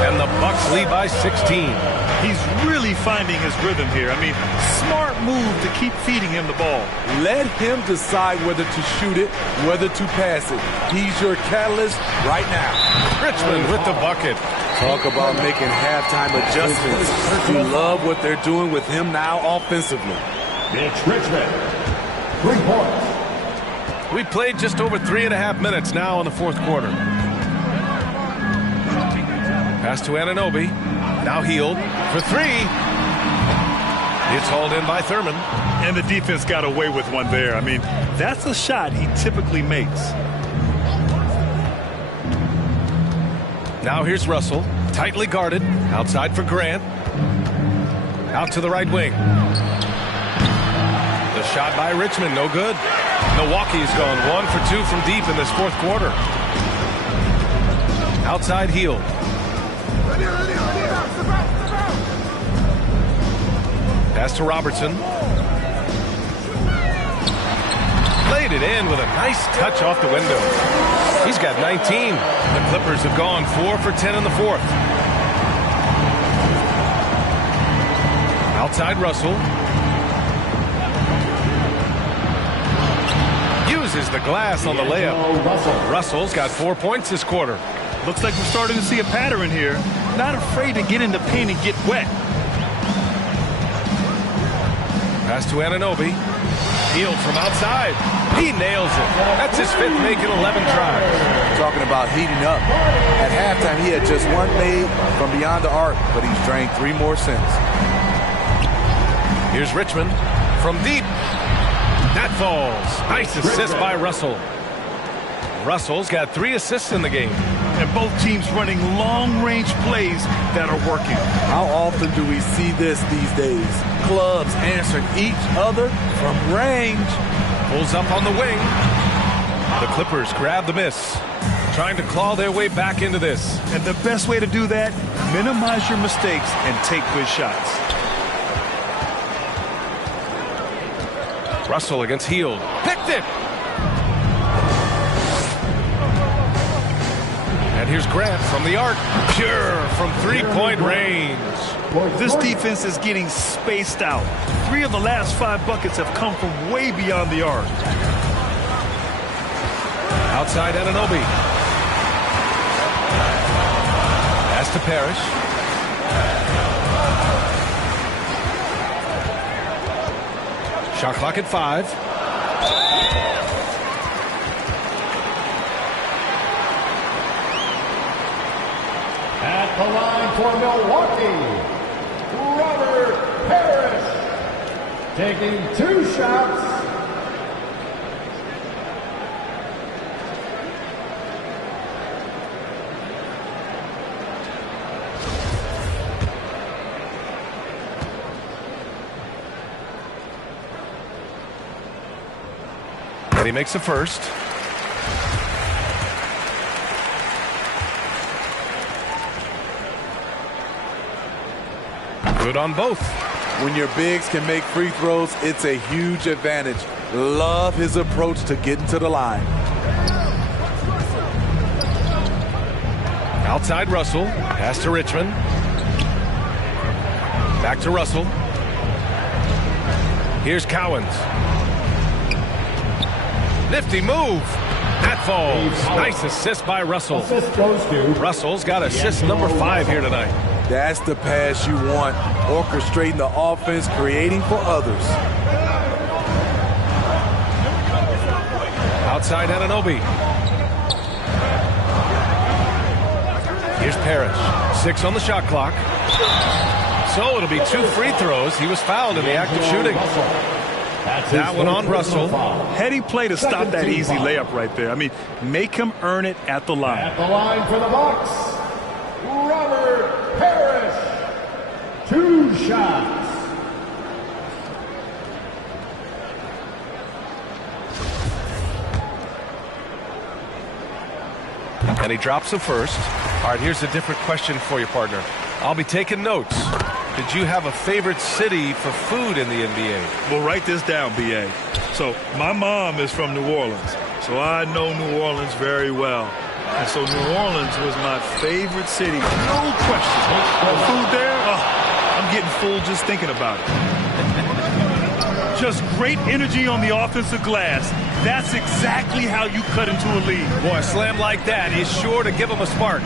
And the Bucks lead by 16. He's really finding his rhythm here. I mean, smart move to keep feeding him the ball. Let him decide whether to shoot it, whether to pass it. He's your catalyst right now. Richmond with the bucket. Talk about making halftime adjustments. You love what they're doing with him now offensively. It's Richmond. 3 points. We played just over 3.5 minutes now in the fourth quarter. Pass to Anunoby. Now Hield for 3. It's hauled in by Thurman. And the defense got away with one there. I mean, that's a shot he typically makes. Now here's Russell. Tightly guarded. Outside for Grant. Out to the right wing. The shot by Richmond, no good. Milwaukee's gone 1 for 2 from deep in this fourth quarter. Outside Hield. Pass to Robertson. Laid it in with a nice touch off the window. He's got 19. The Clippers have gone 4 for 10 in the fourth. Outside Russell. Uses the glass on the layup. Russell's got 4 points this quarter. Looks like we're starting to see a pattern here. Not afraid to get in the paint and get wet. Pass to Anunoby. Hield from outside. He nails it. That's his fifth make in 11 tries. Talking about heating up. At halftime, he had just one made from beyond the arc, but he's drained 3 more since. Here's Richmond from deep. That falls. Nice assist by Russell. Russell's got 3 assists in the game. And both teams running long-range plays that are working. How often do we see this these days? Clubs answering each other from range. Pulls up on the wing. The Clippers grab the miss. Trying to claw their way back into this. And the best way to do that, minimize your mistakes and take good shots. Russell against Hield. Picked it! And here's Grant from the arc. Pure from three-point range. This defense is getting spaced out. 3 of the last 5 buckets have come from way beyond the arc. Outside Anunoby. Pass to Parrish. Shot clock at 5. At the line for Milwaukee, Robert Parrish, taking 2 shots. And he makes the first. Good on both. When your bigs can make free throws, it's a huge advantage. Love his approach to getting to the line. Outside Russell. Pass to Richmond. Back to Russell. Here's Cowens. Nifty move. That falls. Nice assist by Russell. Assist goes to Russell's got assist number 5 here tonight. That's the pass you want. Orchestrating the offense, creating for others. Outside Anunoby. Here's Parrish. 6 on the shot clock. So it'll be 2 free throws. He was fouled in the act of shooting. That one on Russell. Heady play to stop that easy layup right there. I mean, make him earn it at the line. At the line for the Bucks, Robert Parrish. 2 shots. And he drops the first. All right, here's a different question for you, partner. I'll be taking notes. Did you have a favorite city for food in the NBA? Well, write this down, B.A. So my mom is from New Orleans, so I know New Orleans very well. And so New Orleans was my favorite city, no question. The food there, I'm getting full just thinking about it. Just great energy on the offensive glass. That's exactly how you cut into a lead. Boy, a slam like that is sure to give him a spark.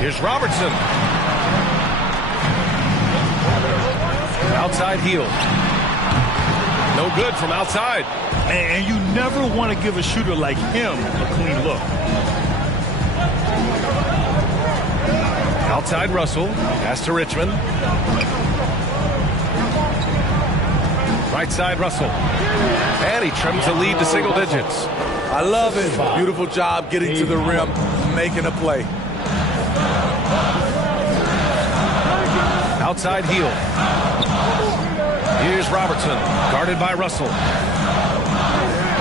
Here's Robertson. Outside Hield. No good from outside. And you never want to give a shooter like him a clean look. Outside Russell. Pass to Richmond. Right side Russell. And he trims the lead to single digits. I love it. Beautiful job getting to the rim, making a play. Outside Hield. Here's Robertson, guarded by Russell.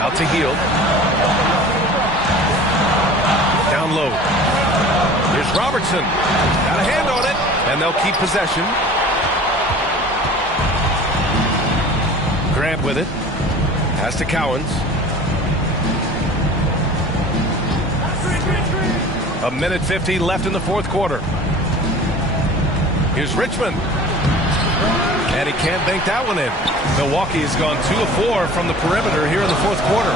Out to Hield. Down low. Here's Robertson. Got a hand on it, and they'll keep possession. Grant with it. Pass to Cowens. A minute 50 left in the fourth quarter. Here's Richmond. And he can't bank that one in. Milwaukee has gone 2 of 4 from the perimeter here in the fourth quarter.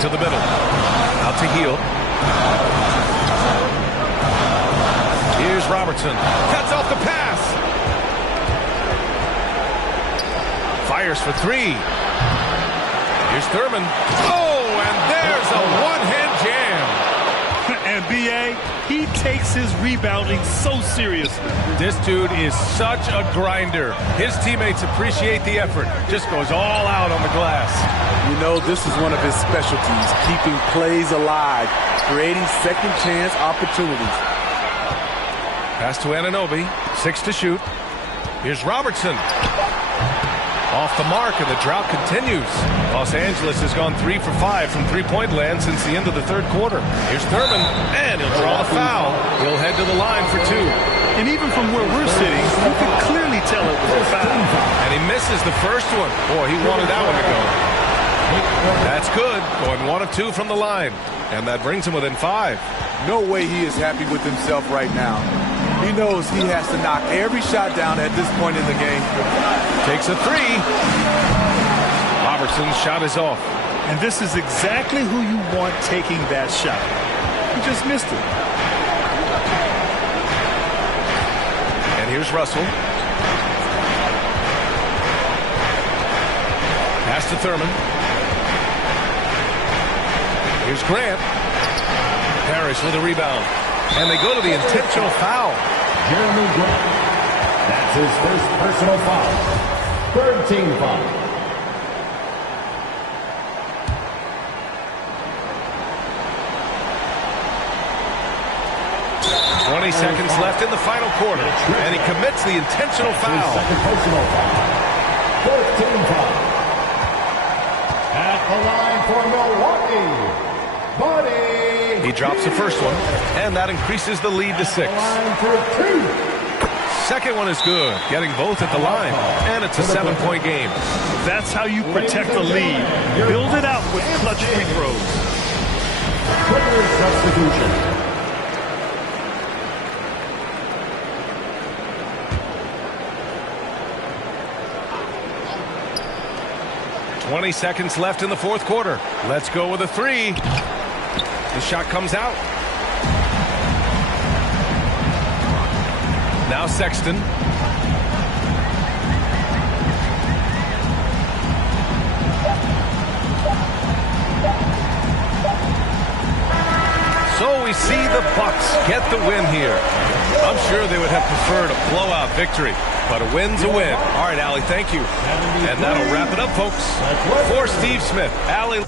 To the middle. Out to Hield. Here's Robertson. Cuts off the pass. Fires for 3. Here's Thurman. Oh, and there's a one-hand jam. And B.A., he takes his rebounding so seriously. This dude is such a grinder. His teammates appreciate the effort. Just goes all out on the glass. You know, this is one of his specialties, keeping plays alive, creating second chance opportunities. Pass to Anunoby. 6 to shoot. Here's Robertson. Off the mark, and the drought continues. Los Angeles has gone 3 for 5 from three-point land since the end of the third quarter. Here's Thurman, and he'll draw the foul. He'll head to the line for 2. And even from where we're sitting, you can clearly tell it was a foul. And he misses the first one. Boy, he wanted that one to go. That's good. Going 1 of 2 from the line. And that brings him within 5. No way he is happy with himself right now. He knows he has to knock every shot down at this point in the game. Takes a 3. Robertson's shot is off. And this is exactly who you want taking that shot. He just missed it. And here's Russell. Pass to Thurman. Here's Grant. Parrish with a rebound. And they go to the intentional foul. Jeremy Grant. That's his first personal foul. Third team foul. Seconds left in the final quarter, and he commits the intentional foul. Second personal foul. Fourth team foul. At the line for Milwaukee, Buddy. He drops the first one, and that increases the lead to 6. Line for 2. Second one is good, getting both at the line, and it's a 7-point game. That's how you protect the lead. Build it out with clutch free throws. Quicker substitution. 20 seconds left in the fourth quarter. Let's go with a 3. The shot comes out. Now Sexton. So we see the Bucks get the win here. I'm sure they would have preferred a blowout victory, but a win's a win. All right, Allie, thank you. And that'll wrap it up, folks. For Steve Smith, Allie.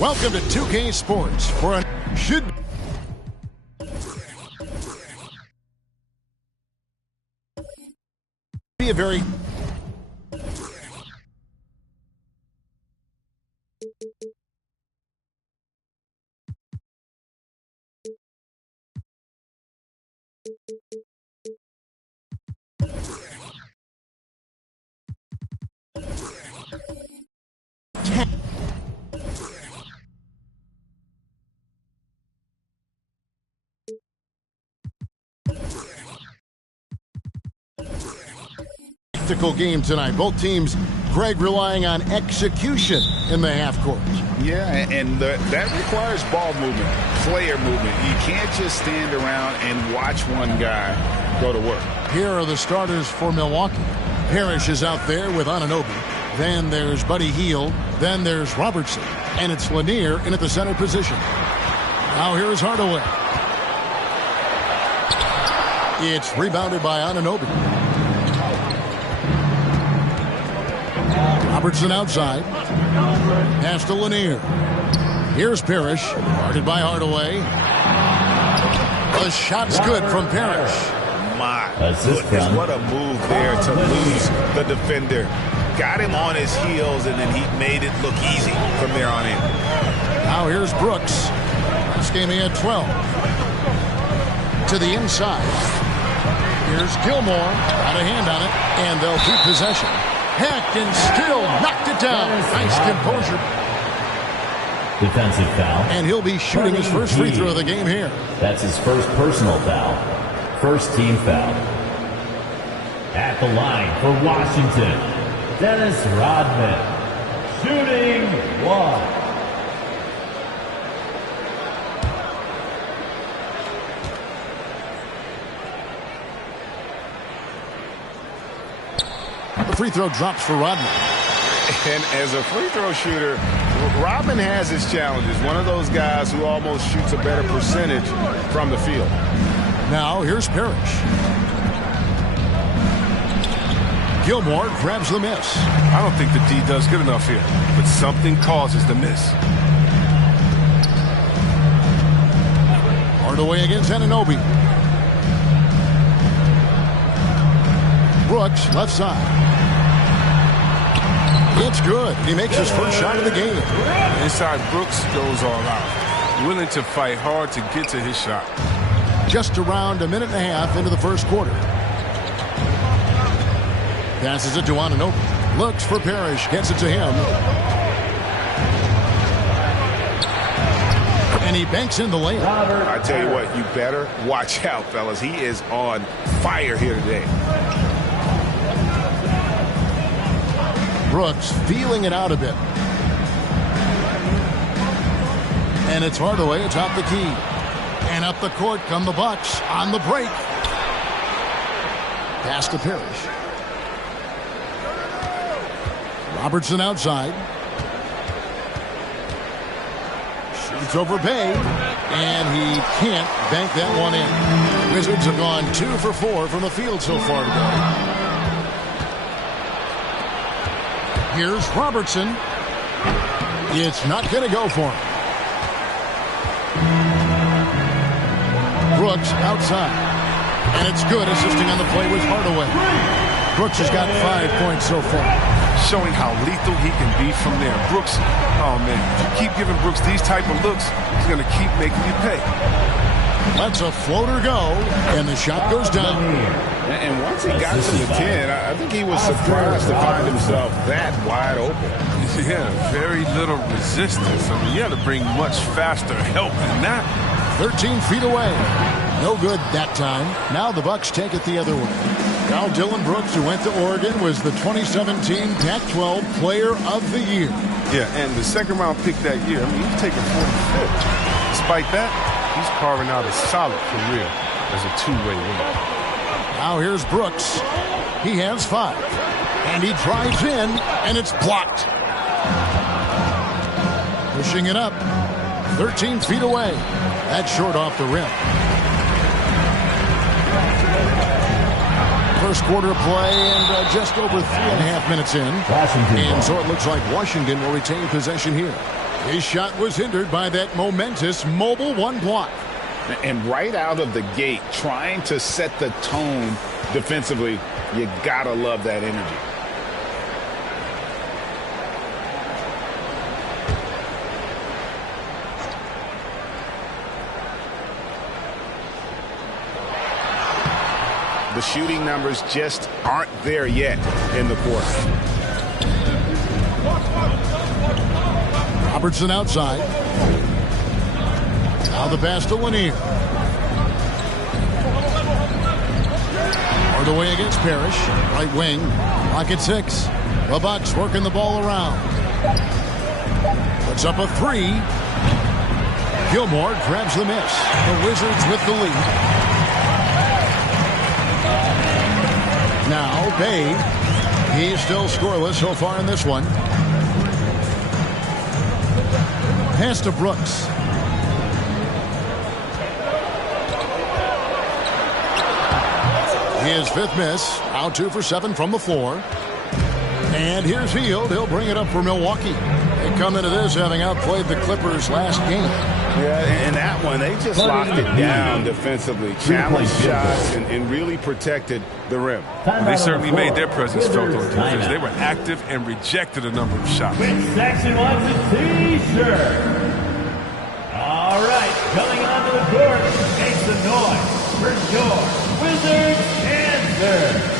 Welcome to 2K Sports for a should be a very tactical game tonight. Both teams, Greg, relying on execution in the half court. Yeah, and that requires ball movement, player movement. You can't just stand around and watch one guy go to work. Here are the starters for Milwaukee. Parrish is out there with Anunoby. Then there's Buddy Hield. Then there's Robertson. And it's Lanier in at the center position. Now here's Hardaway. It's rebounded by Anunoby. Robertson outside. Pass to Lanier. Here's Parrish. Guarded by Hardaway. The shot's good from Parrish. My goodness, what a move there to lose the defender. Got him on his heels, and then he made it look easy from there on in. Now here's Brooks. This game he had 12. To the inside. Here's Gilmore. Got a hand on it, and they'll keep possession. Heck, and still knocked it down. Nice composure. Defensive foul. And he'll be shooting his first free throw of the game here. That's his first personal foul. First team foul. At the line for Washington, Dennis Rodman. Shooting one. The free throw drops for Rodman. And as a free throw shooter, Rodman has his challenges. One of those guys who almost shoots a better percentage from the field. Now here's Parrish. Gilmore grabs the miss. I don't think the D does good enough here, but something causes the miss. Hardaway against Anunoby. Brooks left side. It's good. He makes his first shot of the game. Inside, Brooks goes all out, willing to fight hard to get to his shot. Just around a minute and a half into the first quarter. Passes it to Anunoby. Looks for Parrish. Gets it to him. And he banks in the layup. I tell you what, you better watch out, fellas. He is on fire here today. Brooks feeling it out a bit. And it's Hardaway atop the key. And up the court come the Bucks on the break. Pass to Parrish. Robertson outside. Shoots over Bay. And he can't bank that one in. Wizards have gone 2 for 4 from the field so far today. Here's Robertson. It's not going to go for him. Brooks outside. And it's good, assisting on the play with Hardaway. Brooks has got 5 points so far. Showing how lethal he can be from there. Brooks, oh man, if you keep giving Brooks these type of looks, he's going to keep making you pay. Lets a floater go, and the shot goes down. And once he got to the 10, I think he was surprised to find himself that wide open. Yeah, very little resistance. I mean, you had to bring much faster help than that. 13 feet away. No good that time. Now the Bucks take it the other way. Now Dillon Brooks, who went to Oregon, was the 2017 Pac-12 Player of the Year. Yeah, and the second-round pick that year, I mean, he's taking 45th. Despite that, he's carving out a solid career as a two-way winner. Now here's Brooks. He has 5. And he drives in, and it's blocked. Pushing it up. 13 feet away. That's short off the rim. First quarter play and just over 3.5 minutes in. And so it looks like Washington will retain possession here. His shot was hindered by that momentous mobile 1 block. And right out of the gate, trying to set the tone defensively, you gotta love that energy. The shooting numbers just aren't there yet in the quarter. Robertson outside. Now the pass to Lanier. Hardaway against Parrish. Right wing. Pocket 6. The Bucks working the ball around. Puts up a 3. Gilmore grabs the miss. The Wizards with the lead. Now Bay. He's still scoreless so far in this one. Pass to Brooks. His 5th miss. Out 2 for 7 from the floor. And here's Hield. He'll bring it up for Milwaukee. They come into this having outplayed the Clippers last game. Yeah, in that one, they just locked it down defensively. Challenged shots and really protected the rim. They certainly made their presence felt on defense. They were active and rejected a number of shots. Sexton wants a T-shirt. All right, coming onto the court, makes the noise for your Wizards answer.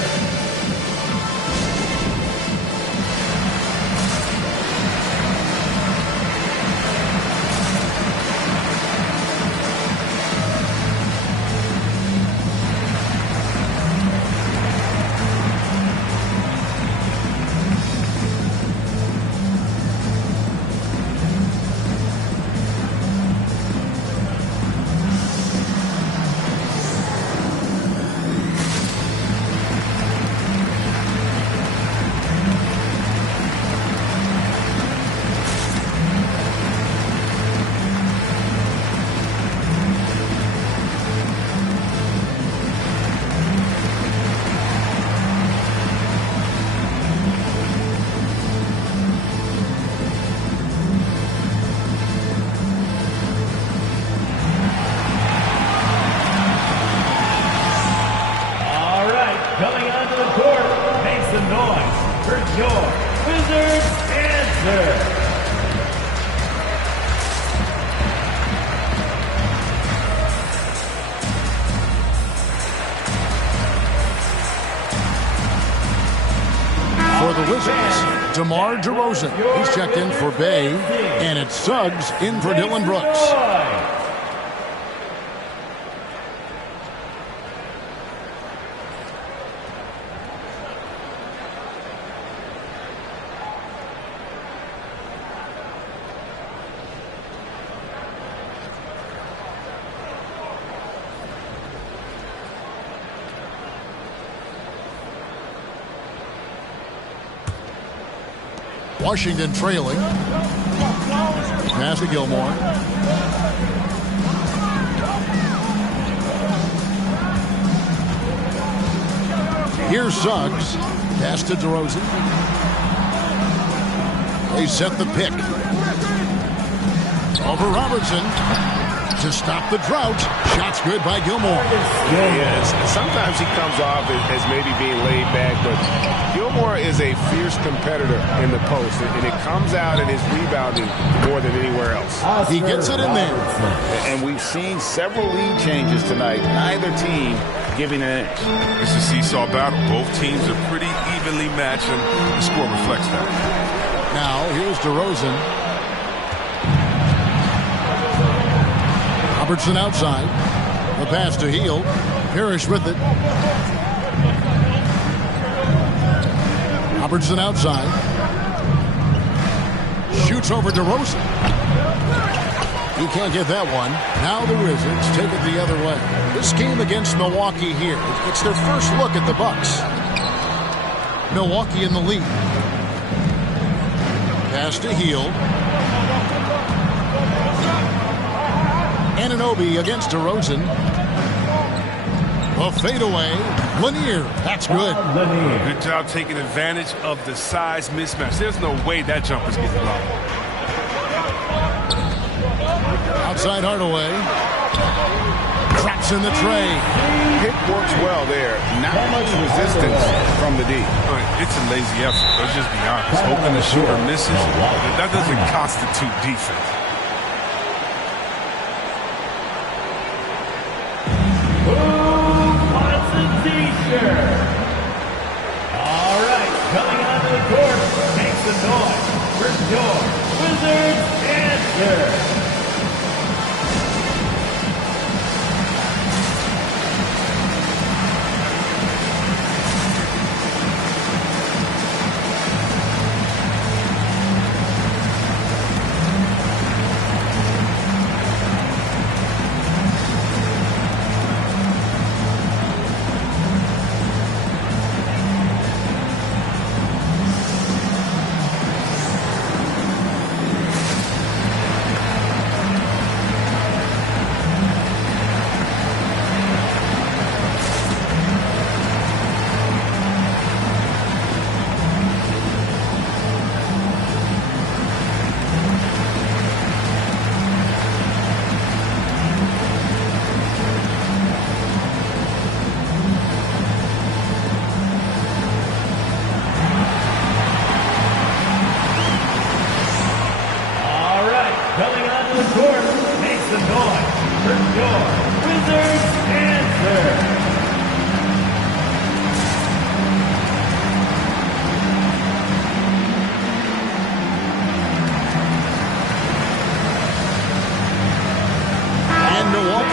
Wizards, DeMar DeRozan. He's checked in for Bay, and it's Suggs in for Dylan Brooks. Washington trailing. Pass to Gilmore. Here's Suggs. Pass to DeRozan. They set the pick. Over Robertson to stop the drought. Shots good by Gilmore. Yes, sometimes he comes off as maybe being laid back, but Gilmore is a fierce competitor in the post, and it comes out in his rebounding more than anywhere else. He gets it in there. And we've seen several lead changes tonight. Neither team giving an inch. It's a seesaw battle. Both teams are pretty evenly matched, and the score reflects that. Now, here's DeRozan. Robertson outside. The pass to Hield. Parrish with it. Robertson outside. Shoots over DeRozan. He can't get that one. Now the Wizards take it the other way. This game against Milwaukee here, it's their first look at the Bucks. Milwaukee in the lead. Pass to Hield. Anunoby against DeRozan. A fadeaway. Lanier. That's good. Good job taking advantage of the size mismatch. There's no way that jumper's getting blocked. Outside Hardaway. Traps in the tray. Pick works well there. Not much resistance from the D. It's a lazy effort. Let's just be honest. Hoping the shooter misses. That doesn't constitute defense. All right, coming onto the court, makes the noise for your Wizards answer.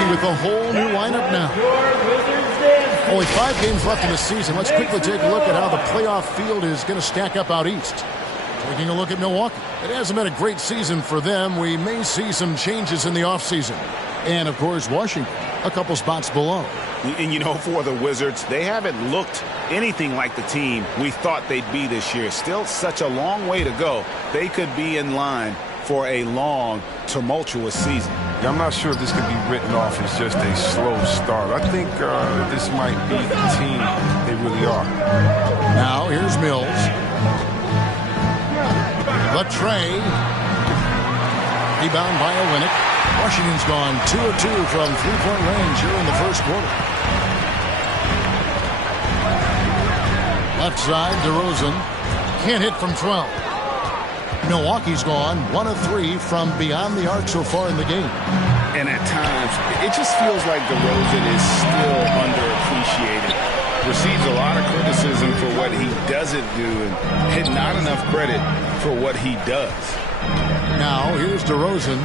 With a whole new lineup now. Only 5 games left in the season. Let's quickly take a look at how the playoff field is going to stack up out east. Taking a look at Milwaukee. It hasn't been a great season for them. We may see some changes in the offseason. And, of course, Washington, a couple spots below. And, you know, for the Wizards, they haven't looked anything like the team we thought they'd be this year. Still such a long way to go. They could be in line for a long, tumultuous season. Yeah, I'm not sure if this could be written off as just a slow start. I think this might be the team they really are. Now, here's Mills. The tray. Rebound by Olynyk. Washington's gone 2 of 2 from three-point range here in the first quarter. Left side, DeRozan. Can't hit from 12. Milwaukee's gone 1 of 3 from beyond the arc so far in the game. And at times, it just feels like DeRozan is still underappreciated. receives a lot of criticism for what he doesn't do and not enough credit for what he does. Now here's DeRozan,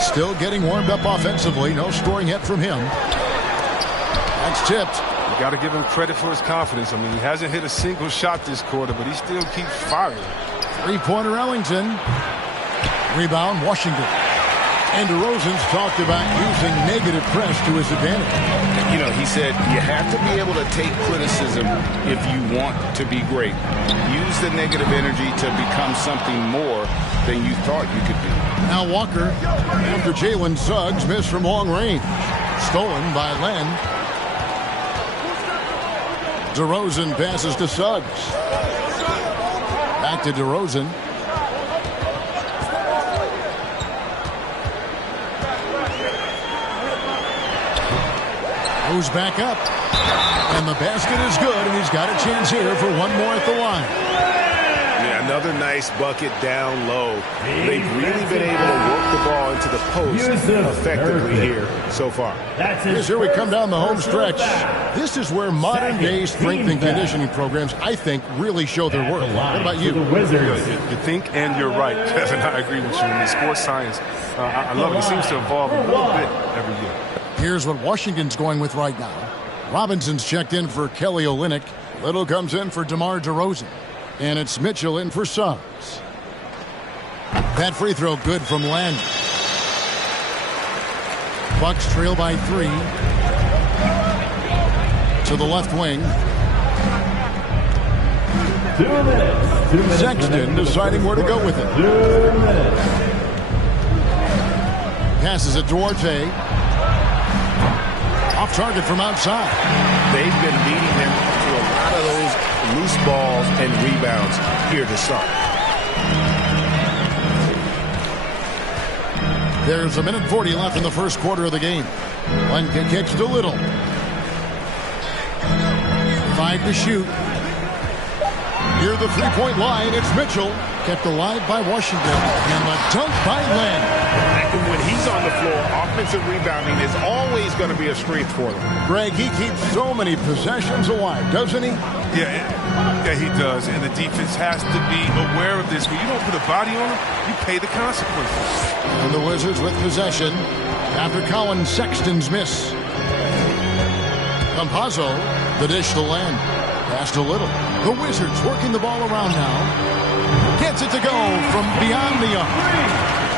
still getting warmed up offensively. No scoring yet from him. That's tipped. You got to give him credit for his confidence. I mean, he hasn't hit a single shot this quarter, but he still keeps firing. Three-pointer Ellington. Rebound Washington. And DeRozan's talked about using negative press to his advantage. You know, he said you have to be able to take criticism if you want to be great. Use the negative energy to become something more than you thought you could be. Now Walker, after Jalen Suggs missed from long range. Stolen by Len. DeRozan passes to Suggs. Back to DeRozan. Goes back up. And the basket is good, and he's got a chance here for one more at the line. Yeah, another nice bucket down low. They've really been able to work the ball into the post effectively here so far. Here's here we come down the home stretch. This is where modern-day strength and conditioning programs, I think, really show their worth. What about you? You think and you're right, Kevin. I agree with you. In the sports science, I love it. It seems to evolve a little bit every year. Here's what Washington's going with right now. Robinson's checked in for Kelly Olynyk. Little comes in for DeMar DeRozan. And it's Mitchell in for Suggs. That free throw good from Landry. Bucks trail by 3. To the left wing. 2 minutes. Sexton deciding where to go with it. 2 minutes. Passes it Duarte. Off target from outside. They've been beating them to a lot of those loose balls and rebounds here to start. There's 1:40 left in the first quarter of the game. Lenka kicks to Little. 5 to shoot. Near the three-point line, it's Mitchell. Kept alive by Washington. And a dunk by Len. When he's on the floor, offensive rebounding is always going to be a strength for them. Greg, he keeps so many possessions alive, doesn't he? Yeah, he does. And the defense has to be aware of this. When you don't put a body on him, you pay the consequences. And the Wizards with possession after Colin Sexton's miss. Campazzo, the dish to Len. Pass to Little. The Wizards working the ball around now. Gets it to go from beyond the arc.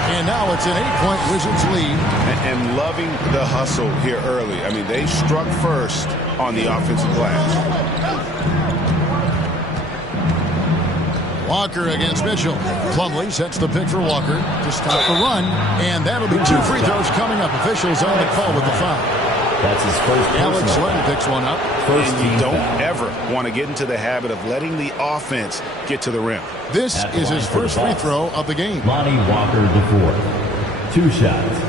And now it's an 8-point Wizards lead. And loving the hustle here early. I mean, they struck first on the offensive glass. Walker against Mitchell. Plumlee sets the pick for Walker to stop the run. And that'll be 2 free throws coming up. Officials on the call with the foul. That's his first. Alex Len picks one up. And you don't ever want to get into the habit of letting the offense get to the rim. This is his first free throw of the game. Lonnie Walker IV. 2 shots.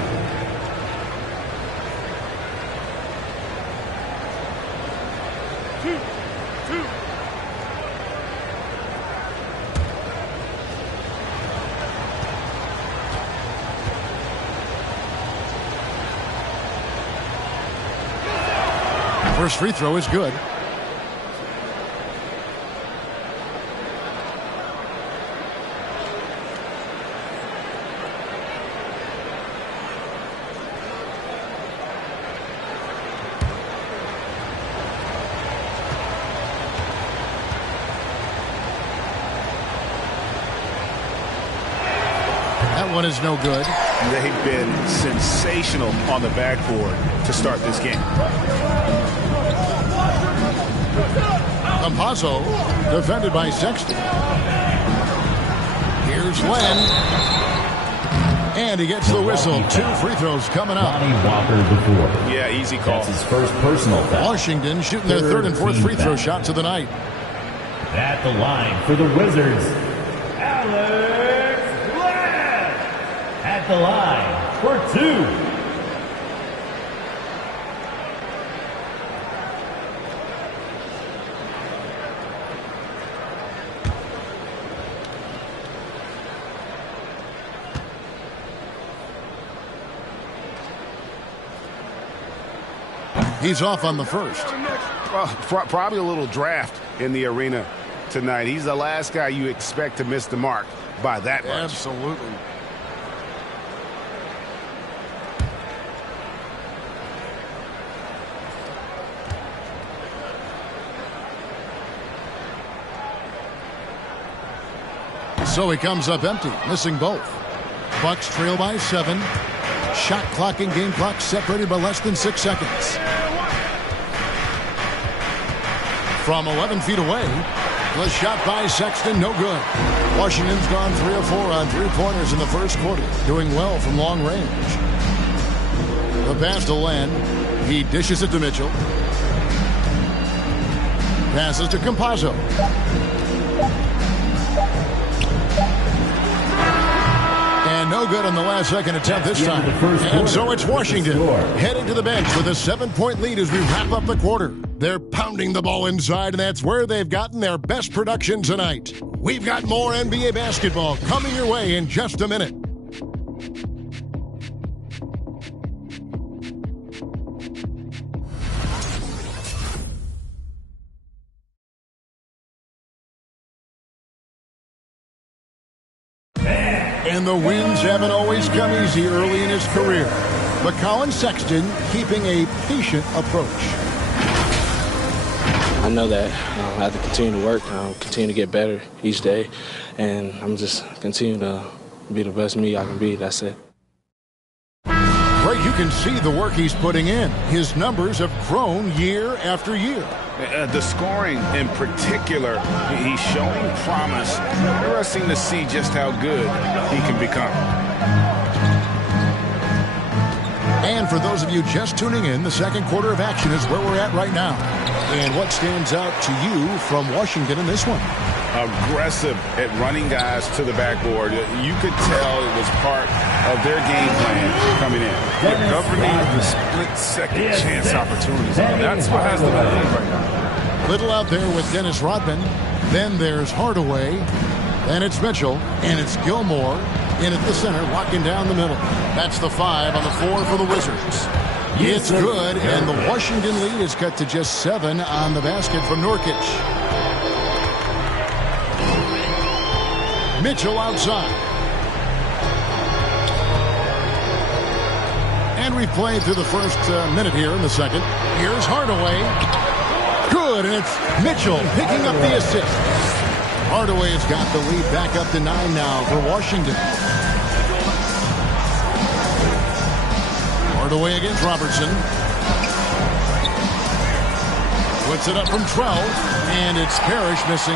First free throw is good. That one is no good. They've been sensational on the backboard to start this game. Campazzo, defended by Sexton. Here's Len. And he gets the whistle. 2 free throws coming up. Lonnie Walker IV. Yeah, easy call. That's his first personal foul. Washington shooting their 3rd and 4th free throw shots of the night. At the line for the Wizards, Alex Len. At the line for 2. He's off on the first. Well, probably a little draft in the arena tonight. He's the last guy you expect to miss the mark by that much. Absolutely. So he comes up empty, missing both. Bucks trail by 7. Shot clock and game clock separated by less than 6 seconds. From 11 feet away, the shot by Sexton, no good. Washington's gone 3 of 4 on 3-pointers in the first quarter, doing well from long range. The pass to Len. He dishes it to Mitchell. Passes to Campazzo. And no good on the last second attempt this time. And so it's Washington heading to the bench with a 7-point lead as we wrap up the quarter. They're pounding the ball inside, and that's where they've gotten their best production tonight. We've got more NBA basketball coming your way in just a minute. And the wins haven't always come easy early in his career. But Colin Sexton keeping a patient approach. I know that I have to continue to work, continue to get better each day, and I'm just continue to be the best me I can be. That's it. Right, you can see the work he's putting in. His numbers have grown year after year. The scoring in particular, he's showing promise. Interesting to see just how good he can become. And for those of you just tuning in, the second quarter of action is where we're at right now. And what stands out to you from Washington in this one? Aggressive at running guys to the backboard. You could tell it was part of their game plan coming in. They're governing the split-second chance opportunities. That's what has them in the lead right now. Little out there with Dennis Rodman. Then there's Hardaway. Then it's Mitchell. And it's Gilmore in at the center, locking down the middle. That's the 5 on the 4 for the Wizards. It's good, and the Washington lead is cut to just 7 on the basket from Nurkic. Mitchell outside. And we've played through the first minute here in the second. Here's Hardaway. Good, and it's Mitchell picking up the assist. Hardaway has got the lead back up to 9 now for Washington. Hardaway against Robertson. Puts it up from 12, and it's Parrish missing.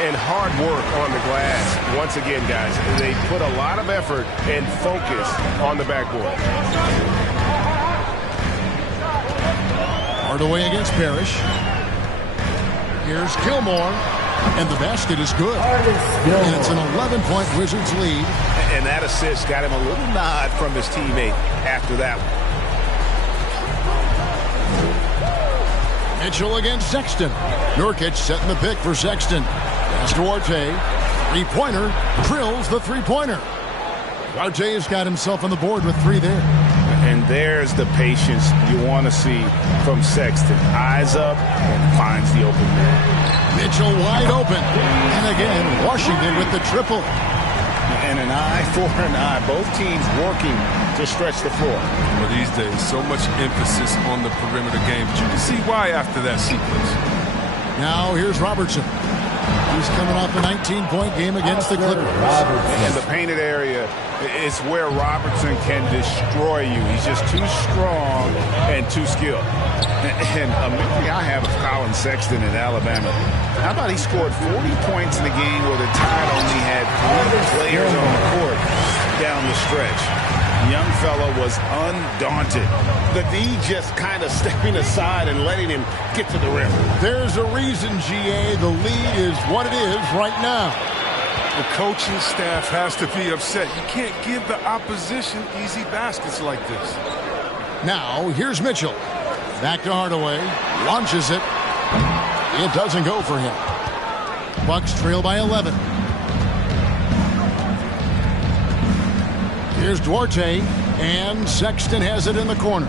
And hard work on the glass. Once again, guys, they put a lot of effort and focus on the backboard. Hardaway against Parrish. Here's Gilmore, and the basket is good. And it's an 11-point Wizards lead. And that assist got him a little nod from his teammate after that one. Mitchell against Sexton. Nurkic setting the pick for Sexton. Pass to Duarte. Three-pointer. Drills the three-pointer. Duarte's got himself on the board with 3 there. And there's the patience you want to see from Sexton. Eyes up and finds the open man. Mitchell wide open. And again, Washington with the triple. And an eye for an eye. Both teams working to stretch the floor. Well, these days, so much emphasis on the perimeter game. But you can see why after that sequence. Now here's Robertson. He's coming off a 19-point game against the Clippers. And the painted area is where Robertson can destroy you. He's just too strong and too skilled. And a memory I have of Colin Sexton in Alabama. How about he scored 40 points in a game where the Tide only had 3 players on the court down the stretch. Young fella was undaunted. The D just kind of stepping aside and letting him get to the rim. There's a reason, GA, the lead is what it is right now. The coaching staff has to be upset. You can't give the opposition easy baskets like this. Now, here's Mitchell. Back to Hardaway. Launches it. It doesn't go for him. Bucks trail by 11. Here's Duarte, and Sexton has it in the corner.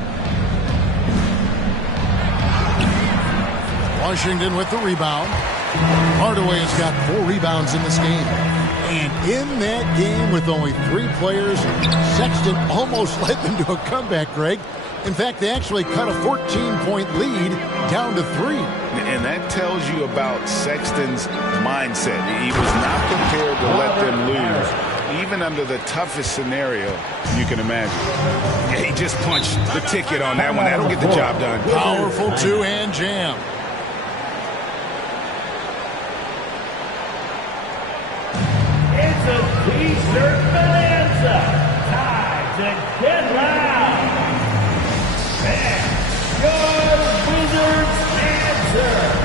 Washington with the rebound. Hardaway has got 4 rebounds in this game. And in that game with only 3 players, Sexton almost led them to a comeback, Greg. In fact, they actually cut a 14-point lead down to 3. And that tells you about Sexton's mindset. He was not prepared to let them lose, even under the toughest scenario you can imagine. Yeah, he just punched the ticket on that one. That'll get the job done. Powerful two-hand jam. It's a T-shirt bonanza. Time to get loud. And your Wizards answer.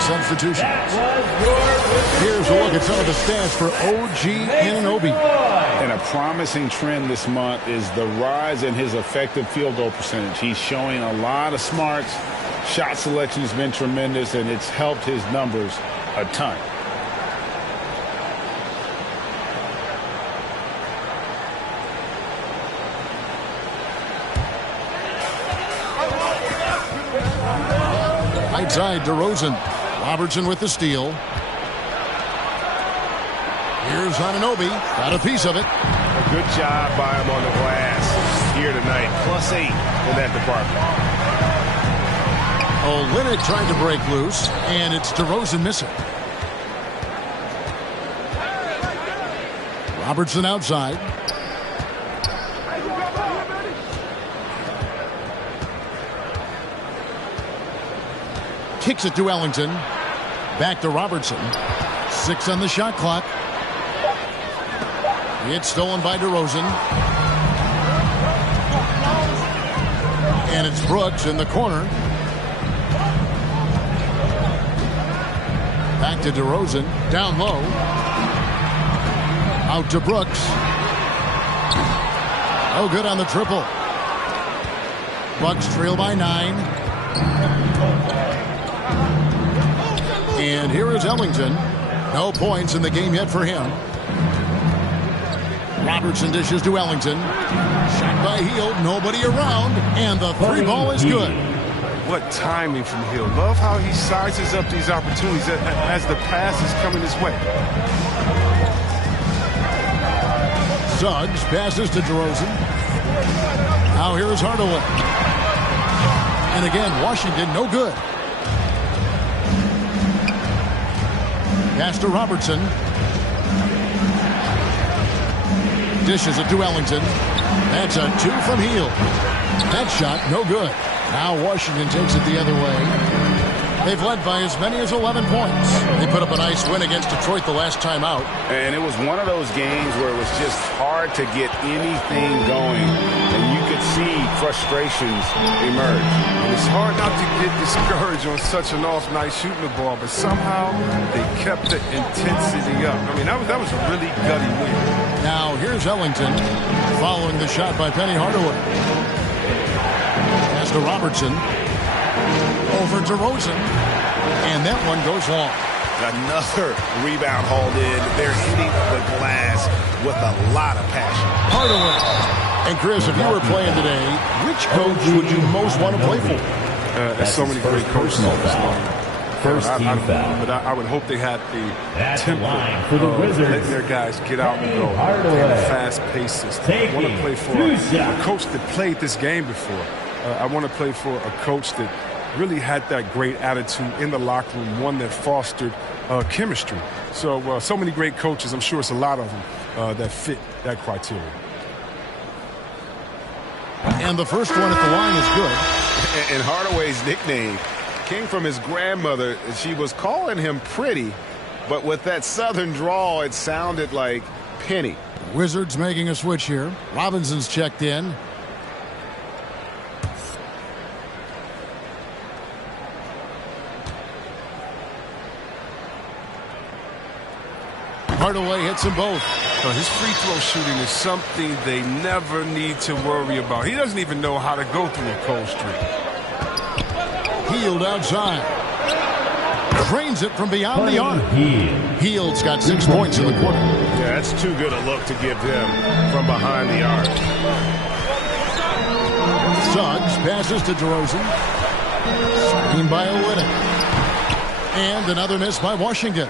Substitutions. Here's a look at some of the stats for OG Anunoby. And a promising trend this month is the rise in his effective field goal percentage. He's showing a lot of smarts. Shot selection has been tremendous, and it's helped his numbers a ton. Right side, DeRozan. Robertson with the steal. Here's Anunoby. Got a piece of it. A good job by him on the glass here tonight. +8 in that department. Olynyk trying to break loose, and it's DeRozan missing. Robertson outside. Kicks it to Ellington. Back to Robertson. 6 on the shot clock. It's stolen by DeRozan. And it's Brooks in the corner. Back to DeRozan. Down low. Out to Brooks. Oh, good on the triple. Bucks trail by 9. And here is Ellington. No points in the game yet for him. Robertson dishes to Ellington. Shot by Hield. Nobody around. And the 3 ball is good. What timing from Hill. Love how he sizes up these opportunities as the pass is coming his way. Suggs passes to DeRozan. Now here is Hardaway. And again, Washington no good. Pass to Robertson. Dishes it to Ellington. That's a 2 from Hield. That shot no good. Now Washington takes it the other way. They've led by as many as 11 points. They put up a nice win against Detroit the last time out. And it was one of those games where it was just hard to get anything going. And you could see frustrations emerge. And it's hard not to get discouraged on such an off night shooting the ball, but somehow they kept the intensity up. I mean, that was a really gutty win. Now here's Ellington following the shot by Penny Hardaway. Pass to Robertson. Over to DeRozan. And that one goes long. Another rebound hauled in. They're hitting the glass with a lot of passion. Hardaway. And Chris, if you were playing today, which coach would you most want to play for? There's so many great coaches. First team foul. But I would hope they had the At the tempo line for the Wizards. letting their guys get out and go in a fast-paced system. I want to play for a coach that played this game before. I want to play for a coach that really had that great attitude in the locker room, one that fostered chemistry. So many great coaches. I'm sure it's a lot of them that fit that criteria. And the first one at the line is good. And Hardaway's nickname came from his grandmother. She was calling him Pretty, but with that southern drawl, it sounded like Penny. Wizards making a switch here. Robinson's checked in. Hardaway hits them both. His free throw shooting is something they never need to worry about. He doesn't even know how to go through a cold streak. Hield outside. Drains it from beyond the arc. Hield's got 6 points in the quarter. Yeah, that's too good a look to give him from behind the arc. Suggs passes to DeRozan. Screened by Olynyk. And another miss by Washington.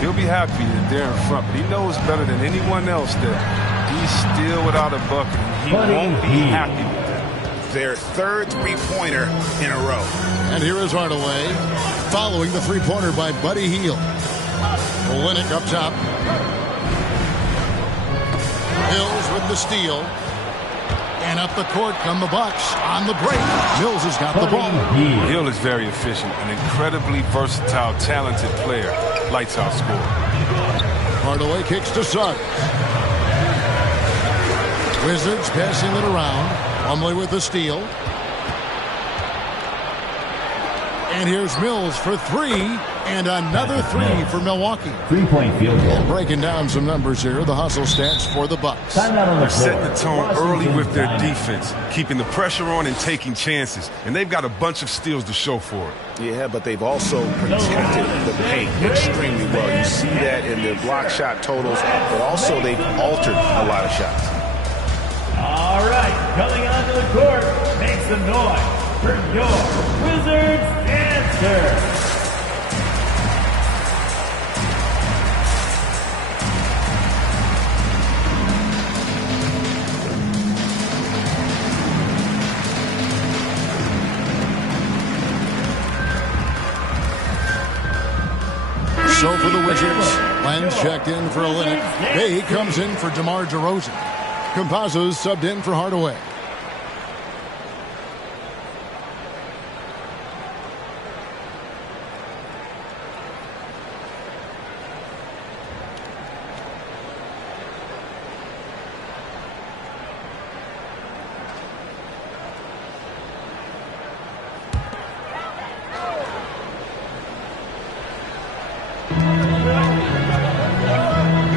He'll be happy that they're in front, but he knows better than anyone else that he's still without a bucket. He won't be happy with that. Their third three-pointer in a row. And here is Hardaway following the three-pointer by Buddy Hield. Olynyk up top. Mills with the steal. And up the court come the Bucks on the break. Mills has got the ball. Hill is very efficient, an incredibly versatile, talented player. Lights out score. Hardaway kicks to Suggs. Wizards passing it around. Plumlee with the steal. And here's Mills for three. And another three for Milwaukee. 3-point field goal. Breaking down some numbers here. The hustle stats for the Bucks. They're setting the tone early with their defense, keeping the pressure on and taking chances. And they've got a bunch of steals to show for it. Yeah, but they've also protected the paint extremely well. You see that in their block shot totals, but also they've altered a lot of shots. All right, coming onto the court, make some noise for your Wizards answer. So for the Wizards, Len's checked in for Olynyk. Bay comes in for DeMar DeRozan. Campazzo's subbed in for Hardaway.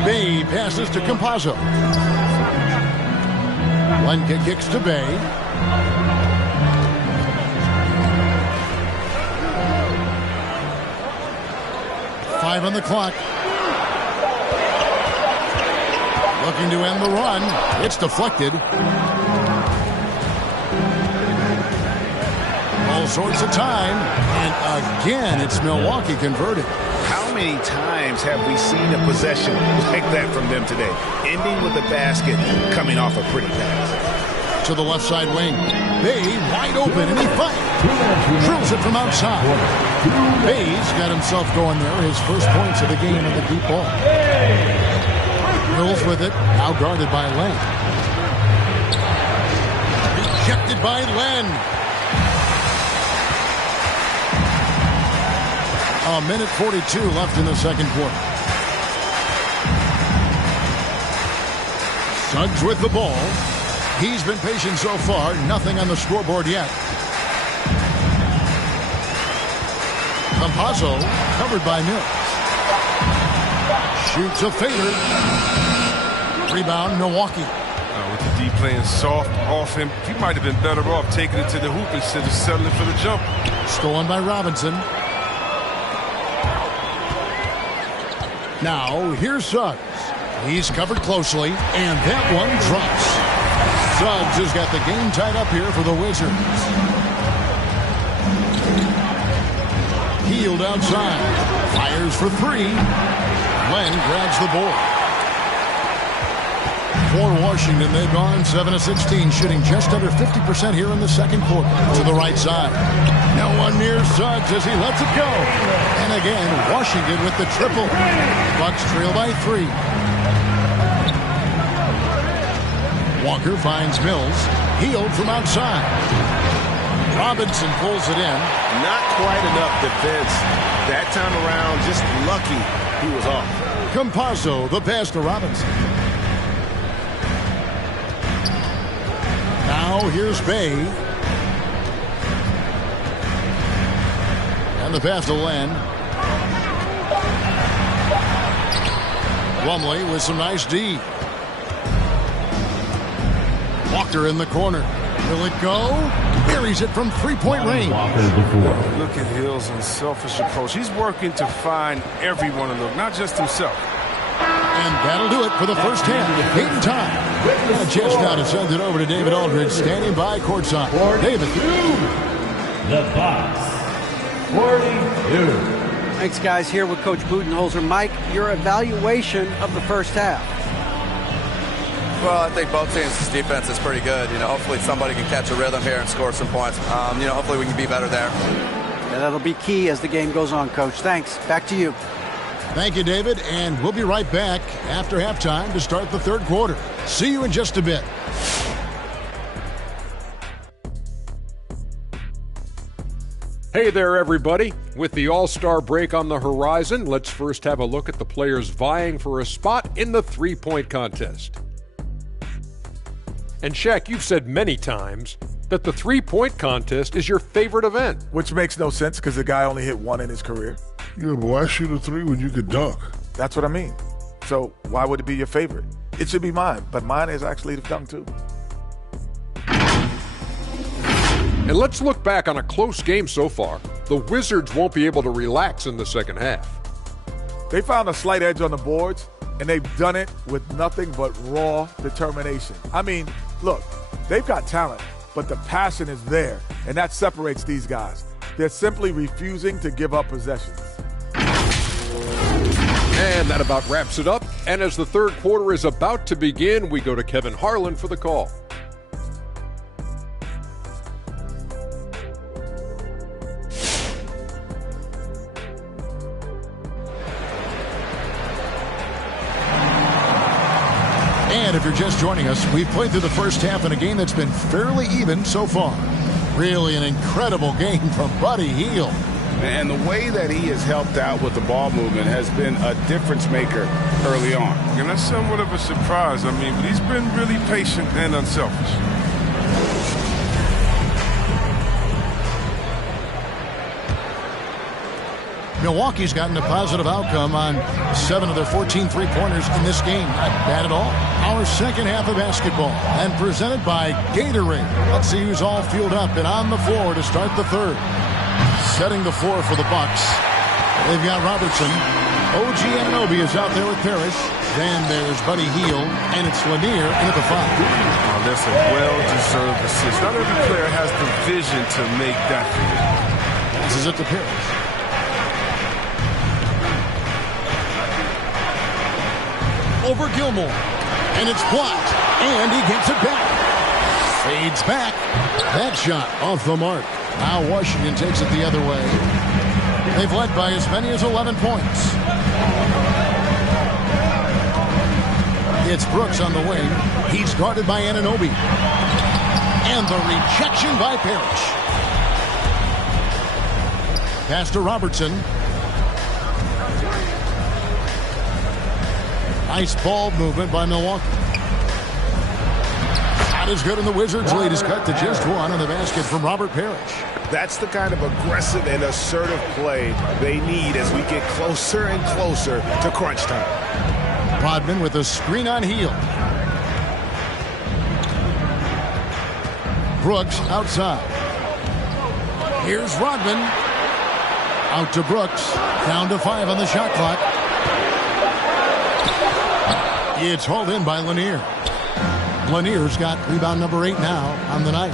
Bay passes to Campazzo. Lenka kicks to Bay. Five on the clock. Looking to end the run. It's deflected. All sorts of time. And again, it's Milwaukee converted. How many times have we seen a possession like that from them today? Ending with the basket, coming off a pretty pass. To the left side wing. Bay wide open, and he fights. Drills it from outside. Bay's got himself going there. His first points of the game in the deep ball. Mills with it, now guarded by Len. Rejected by Len. A minute 42 left in the second quarter. Suggs with the ball. He's been patient so far. Nothing on the scoreboard yet. Campazzo covered by Mills. Shoots a fader. Rebound, Milwaukee. With the D playing soft off him, he might have been better off taking it to the hoop instead of settling for the jump. Stolen by Robinson. Now, here's Suggs. He's covered closely, and that one drops. Suggs has got the game tied up here for the Wizards. Hield outside. Fires for three. Len grabs the board. For Washington, they've gone 7 of 16, shooting just under 50% here in the second quarter. To the right side. No one near Suggs as he lets it go. And again, Washington with the triple. Bucks trail by 3. Walker finds Mills. Hield from outside. Robinson pulls it in. Not quite enough defense. That time around, just lucky he was off. Campazzo, the pass to Robinson. Now here's Bay. And the pass to Len. Plumlee with some nice D. Walker in the corner. Will it go? Buries it from three-point range. Look at Hill's unselfish approach. He's working to find everyone to look, not just himself. And that'll do it for the first half. Peyton time. A chance now to send it over to David Aldridge, standing by courtside. David. The Bucks, 42. Thanks, guys. Here with Coach Budenholzer. Mike, your evaluation of the first half. Well, I think both teams' defense is pretty good. Hopefully somebody can catch a rhythm here and score some points. Hopefully we can be better there. Yeah, that'll be key as the game goes on, Coach. Thanks. Back to you. Thank you, David. And we'll be right back after halftime to start the third quarter. See you in just a bit. Hey there, everybody. With the All-Star break on the horizon, let's first have a look at the players vying for a spot in the three-point contest. And Shaq, you've said many times that the three-point contest is your favorite event. Which makes no sense because the guy only hit one in his career. Yeah, but why shoot a three when you could dunk? That's what I mean. So why would it be your favorite? It should be mine, but mine is actually the dunk too. And let's look back on a close game so far. The Wizards won't be able to relax in the second half. They found a slight edge on the boards, and they've done it with nothing but raw determination. I mean, look, they've got talent, but the passion is there, and that separates these guys. They're simply refusing to give up possessions. And that about wraps it up. And as the third quarter is about to begin, we go to Kevin Harlan for the call. And if you're just joining us, we've played through the first half in a game that's been fairly even so far. Really an incredible game from Buddy Hield. And the way that he has helped out with the ball movement has been a difference maker early on. And that's somewhat of a surprise. But he's been really patient and unselfish. Milwaukee's gotten a positive outcome on 7 of their 14 three-pointers in this game. Not bad at all. Our second half of basketball, and presented by Gatorade. Let's see who's all fueled up and on the floor to start the third. Setting the floor for the Bucks. They've got Robertson. OG Anunoby is out there with Parrish. Then there's Buddy Hield, and it's Lanier in at the 5. Oh, that's a well-deserved assist. Not every player has the vision to make that feed. Passes it to Parrish. Over Gilmore, and it's blocked, and he gets it back. Fades back. That shot off the mark. Now Washington takes it the other way. They've led by as many as 11 points. It's Brooks on the wing. He's guarded by Anunoby. And the rejection by Parrish. Pass to Robertson. Nice ball movement by Milwaukee. Not as good, and the Wizards' lead is cut to just one on the basket from Robert Parrish. That's the kind of aggressive and assertive play they need as we get closer and closer to crunch time. Rodman with a screen on Hield. Brooks outside. Here's Rodman. Out to Brooks. Down to 5 on the shot clock. It's hauled in by Lanier. Lanier's got rebound number 8 now on the night.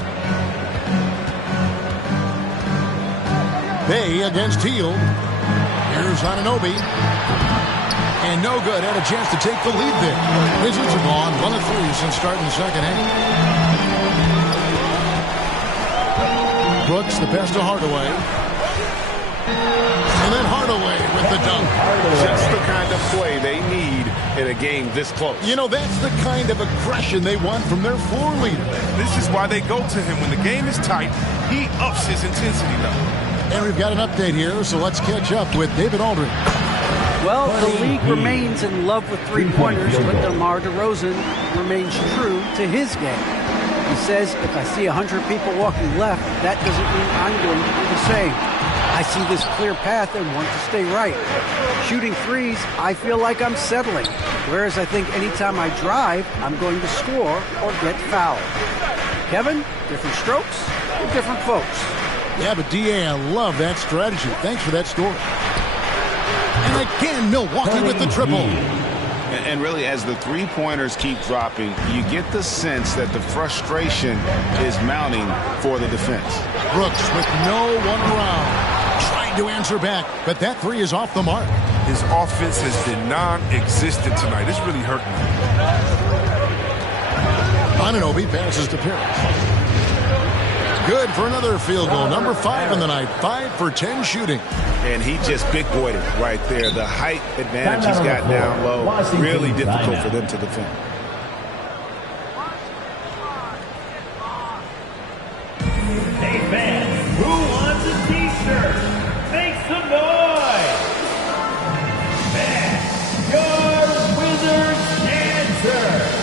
Bay against Hield. Here's Anunoby. And no good. Had a chance to take the lead there. Wizards have gone 1 of 3 since starting the second half. Brooks, the pass to Hardaway. And then Hardaway with the dunk. Just the kind of play they need in a game this close. You know, that's the kind of aggression they want from their floor leader. This is why they go to him. When the game is tight, he ups his intensity level. And we've got an update here, so let's catch up with David Aldridge. Well, the league remains in love with three-pointers, but DeMar DeRozan remains true to his game. He says, if I see 100 people walking left, that doesn't mean I'm going to do the same. I see this clear path and want to stay right. Shooting threes, I feel like I'm settling, whereas I think anytime I drive, I'm going to score or get fouled. Kevin, different strokes for different folks. Yeah, but D.A., I love that strategy. Thanks for that story. And again, Milwaukee with the triple. And really, as the three-pointers keep dropping, you get the sense that the frustration is mounting for the defense. Brooks with no one around, trying to answer back, but that three is off the mark. His offense has been non-existent tonight. It's really hurting him. Anunoby passes to Pierce. Good for another field goal. Number 5 in the night. 5 for 10 shooting. And he just big-boyed it right there. The height advantage he's got down low. Really difficult for them to defend. Hey fans, who wants a t-shirt? Make some noise! Man, your Wizards answer!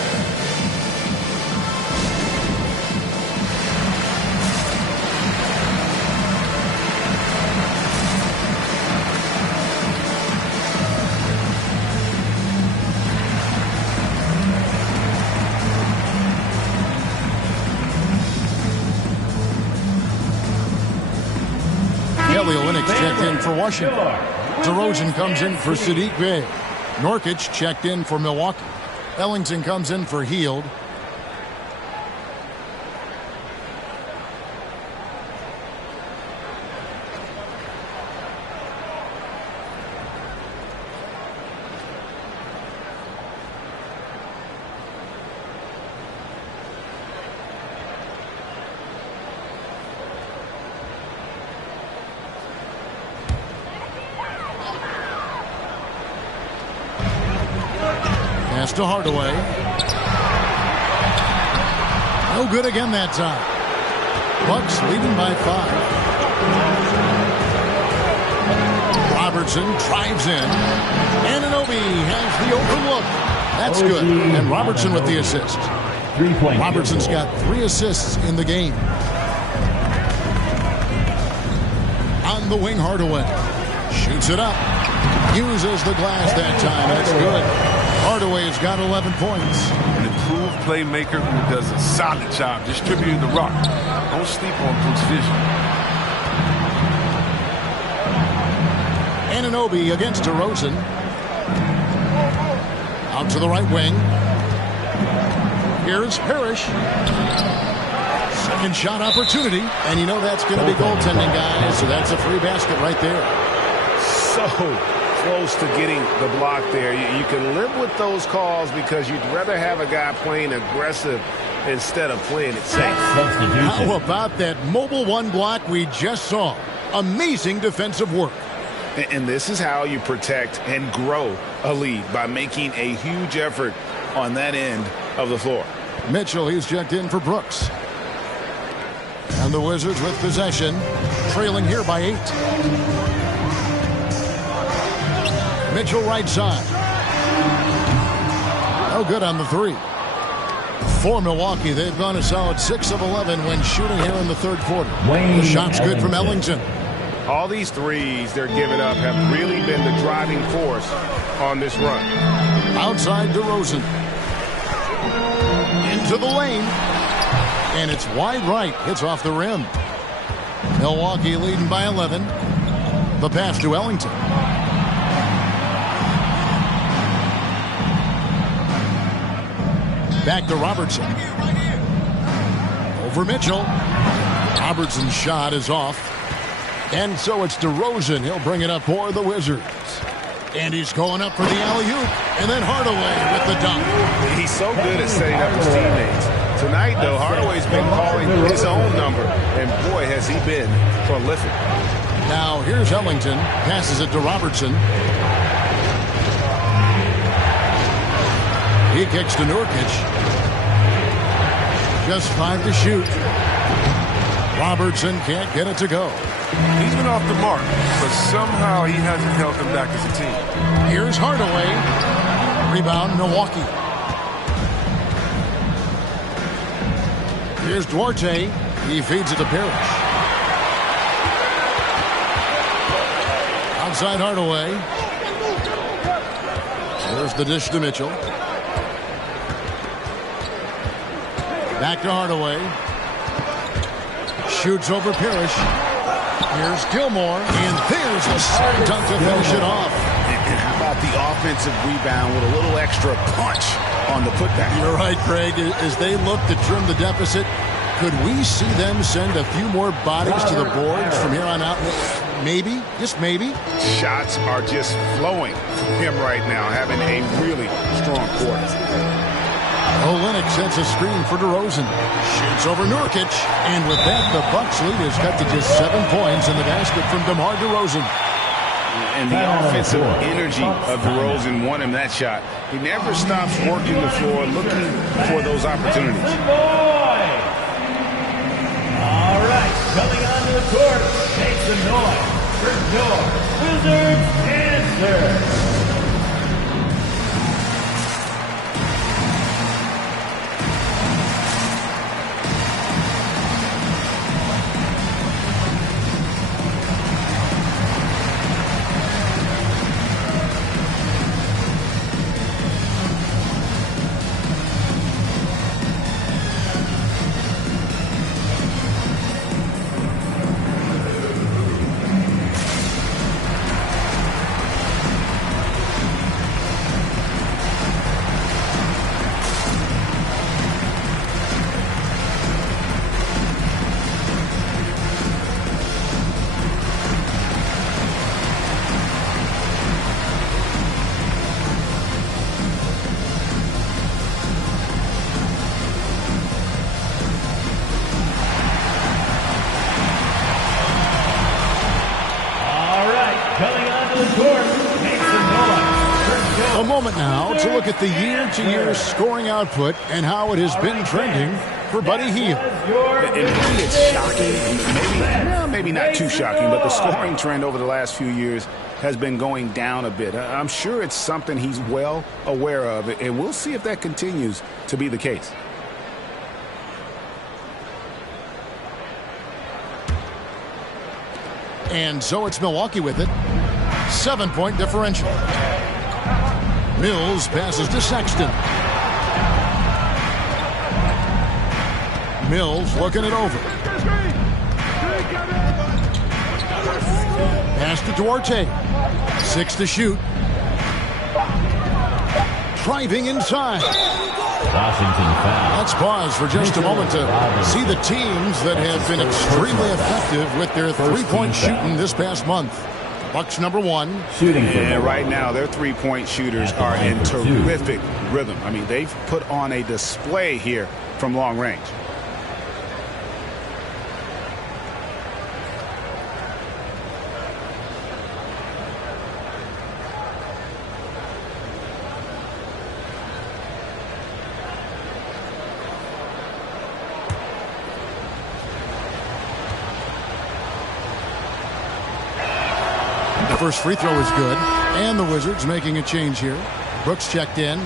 Kelly Olynyk checked in for Washington. DeRozan comes in for Saddiq Bey. Nurkic checked in for Milwaukee. Ellington comes in for Hield. Pass to Hardaway. No good again that time. Bucks leading by 5. Robertson drives in. Anunoby has the open look. That's good. And Robertson with the assist. Robertson's got 3 assists in the game. On the wing, Hardaway. Shoots it up. Uses the glass that time, and it's good. Hardaway's got 11 points. An improved playmaker who does a solid job distributing the rock. Don't sleep on Brooks' vision. Anunoby against DeRozan. Out to the right wing. Here's Parrish. Second shot opportunity. And you know that's going to be goaltending, guys. So that's a free basket right there. So close to getting the block there. You can live with those calls because you'd rather have a guy playing aggressive instead of playing it safe. How about that mobile one block we just saw? Amazing defensive work. And this is how you protect and grow a lead, by making a huge effort on that end of the floor. Mitchell, he's checked in for Brooks. And the Wizards with possession, trailing here by 8. Mitchell right side. No good on the 3. For Milwaukee, they've gone a solid 6 of 11 when shooting here in the third quarter. The shot's good from Ellington. All these threes they're giving up have really been the driving force on this run. Outside DeRozan. Into the lane. And it's wide right. Hits off the rim. Milwaukee leading by 11. The pass to Ellington. Back to Robertson. Over Mitchell. Robertson's shot is off. And so it's DeRozan. He'll bring it up for the Wizards. And he's going up for the alley-oop. And then Hardaway with the dunk. He's so good at setting up his teammates. Tonight, though, Hardaway's been calling his own number. And boy, has he been prolific. Now here's Ellington. Passes it to Robertson. He kicks to Nurkic. Just 5 to shoot. Robertson can't get it to go. He's been off the mark, but somehow he hasn't held them back as a team. Here's Hardaway. Rebound, Milwaukee. Here's Duarte. He feeds it to Parrish. Outside Hardaway. There's the dish to Mitchell. Back to Hardaway. Shoots over Parrish. Here's Gilmore. And there's a slam dunk to finish it off. And how about the offensive rebound with a little extra punch on the putback? You're right, Craig. As they look to trim the deficit, could we see them send a few more bodies to the boards from here on out? Maybe, just maybe. Shots are just flowing from him right now, having a really strong quarter. Olynyk sets a screen for DeRozan. Shoots over Nurkic. And with that, the Bucks lead is cut to just 7 points in the basket from DeMar DeRozan. And the offensive energy of DeRozan won him that shot. He never stops working the floor, looking for those opportunities. All right, coming onto the court, make some noise for your Wizards answer. A moment now to look at the year-to-year scoring output and how it has been trending for Buddy Hield. And maybe it's shocking, maybe not too shocking, but the scoring trend over the last few years has been going down a bit. I'm sure it's something he's well aware of, and we'll see if that continues to be the case. And so it's Milwaukee with it. 7-point differential. Mills passes to Sexton. Mills looking it over. Pass to Duarte. 6 to shoot. Driving inside. Washington foul. Let's pause for just a moment to see the teams that have been extremely effective with their three-point shooting this past month. Bucks number 1. Shooting. And right now, their three-point shooters are in terrific rhythm. I mean, they've put on a display here from long range. The first free throw is good. And the Wizards making a change here. Brooks checked in.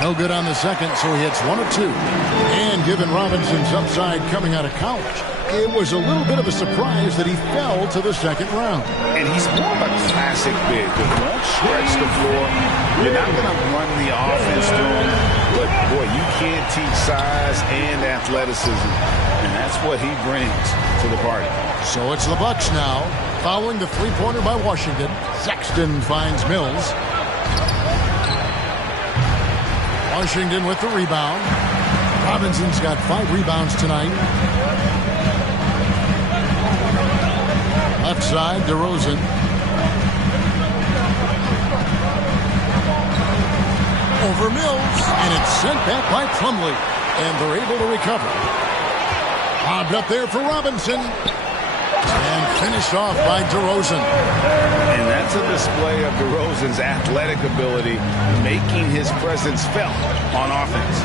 No good on the second, so he hits 1 of 2. And given Robinson's upside coming out of college, it was a little bit of a surprise that he fell to the second round. And he's more of a classic big that won't stretch the floor. You're not going to run the offense through him, but boy, you can't teach size and athleticism, and that's what he brings to the party. So it's the Bucks now, following the three-pointer by Washington. Sexton finds Mills. Washington with the rebound. Robinson's got 5 rebounds tonight. Left side, DeRozan. Over Mills, and it's sent back by Plumlee. And they're able to recover. Bobbed up there for Robinson. And finished off by DeRozan. And that's a display of DeRozan's athletic ability, making his presence felt on offense.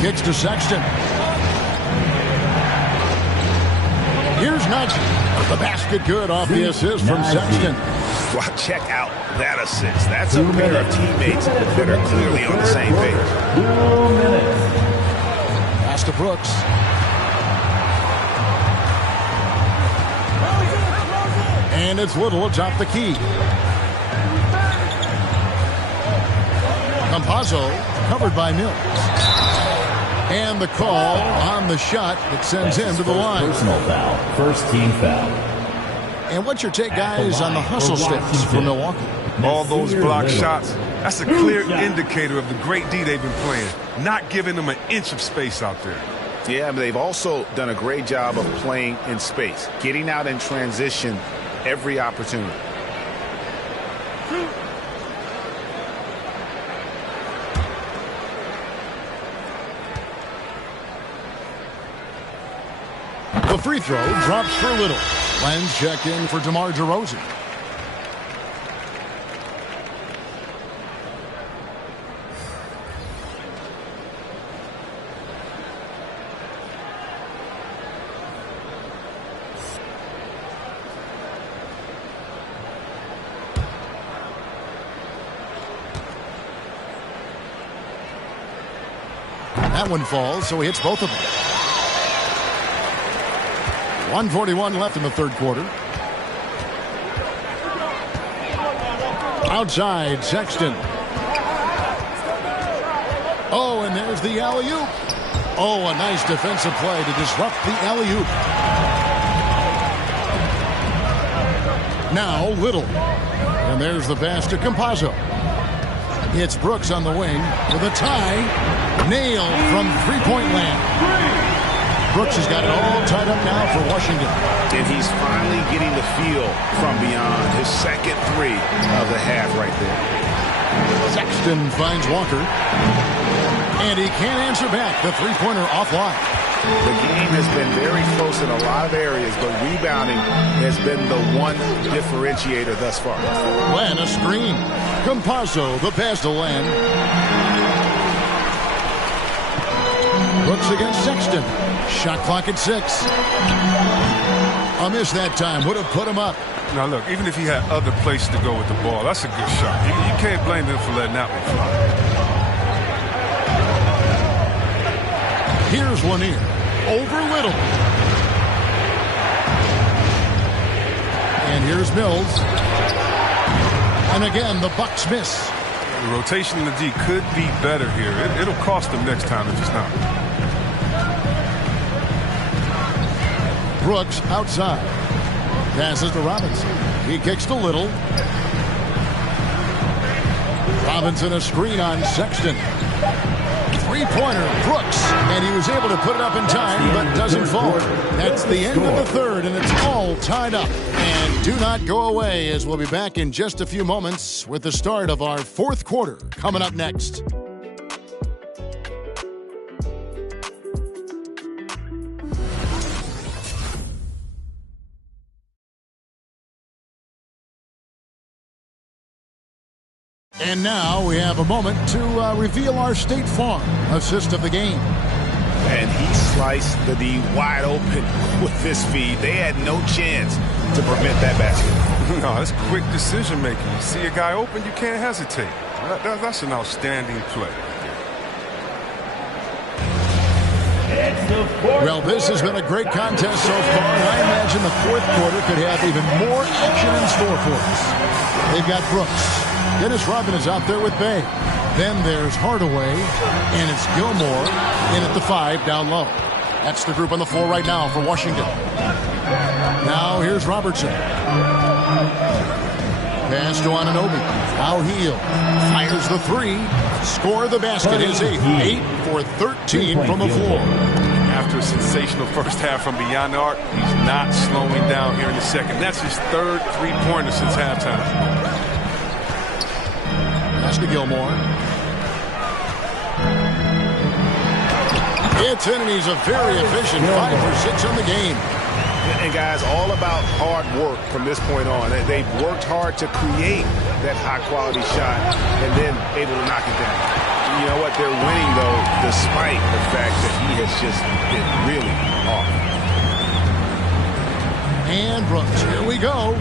Kicks to Sexton. Here's Najee. The basket good off the assist from Sexton. Well, check out that assist. That's a pair of teammates that are clearly on the same page. 2 minutes. Pass to Brooks. And it's Little atop the key. Campazzo covered by Mills. And the call on the shot that sends him to the line. Personal foul. First team foul. And what's your take, guys, on the hustle sticks for Milwaukee? All those block shots, that's a clear indicator of the great D they've been playing. Not giving them an inch of space out there. Yeah, but they've also done a great job of playing in space, getting out in transition every opportunity. The free throw drops for Little. Lenz checked in for DeMar DeRozan. That one falls, so he hits both of them. 1:41 left in the third quarter. Outside, Sexton. Oh, and there's the alley-oop. Oh, a nice defensive play to disrupt the alley-oop. Now, Little. And there's the pass to Campazzo. It's Brooks on the wing with a tie. Nailed from three-point land. Brooks has got it all tied up now for Washington. And he's finally getting the feel from beyond. His second three of the half right there. Sexton finds Walker. And he can't answer back. The three-pointer offline. The game has been very close in a lot of areas, but rebounding has been the one differentiator thus far. Len, a screen. Campazzo, the pass to Len. Brooks against Sexton. Shot clock at 6. A miss that time. Would have put him up. Now, look, even if he had other places to go with the ball, that's a good shot. You can't blame him for letting that one fly. Here's Lanier. Over Little. And here's Mills. And again, the Bucks miss. The rotation in the D could be better here. It'll cost them next time if it's not. Brooks outside. Passes to Robinson. He kicks to Little. Robinson a screen on Sexton. Three-pointer, Brooks. And he was able to put it up in time, but doesn't fall. That's the end of the third, and it's all tied up. And do not go away, as we'll be back in just a few moments with the start of our fourth quarter coming up next. And now we have a moment to reveal our State Farm assist of the game. And he sliced the D wide open with this feed. They had no chance to prevent that basket. No, that's quick decision making. You see a guy open, you can't hesitate. That's an outstanding play. Well, this has been a great contest so far, and I imagine the fourth quarter could have even more action in store for us. They've got Brooks. Dennis Rodman is out there with Bay. Then there's Hardaway, and it's Gilmore in at the 5 down low. That's the group on the floor right now for Washington. Now here's Robertson. Pass to Anunoby. Now Heel. Fires the 3. Score the basket is 8. 8 for 13 from the floor. After a sensational first half from beyond the arc, he's not slowing down here in the second. That's his third three-pointer since halftime. Pass to Gilmore. It's in, and he's a very efficient 5 for 6 on the game. And guys, all about hard work from this point on. They've worked hard to create that high-quality shot and then able to knock it down. You know what? They're winning, though, despite the fact that he has just been really off. And Brooks, here we go.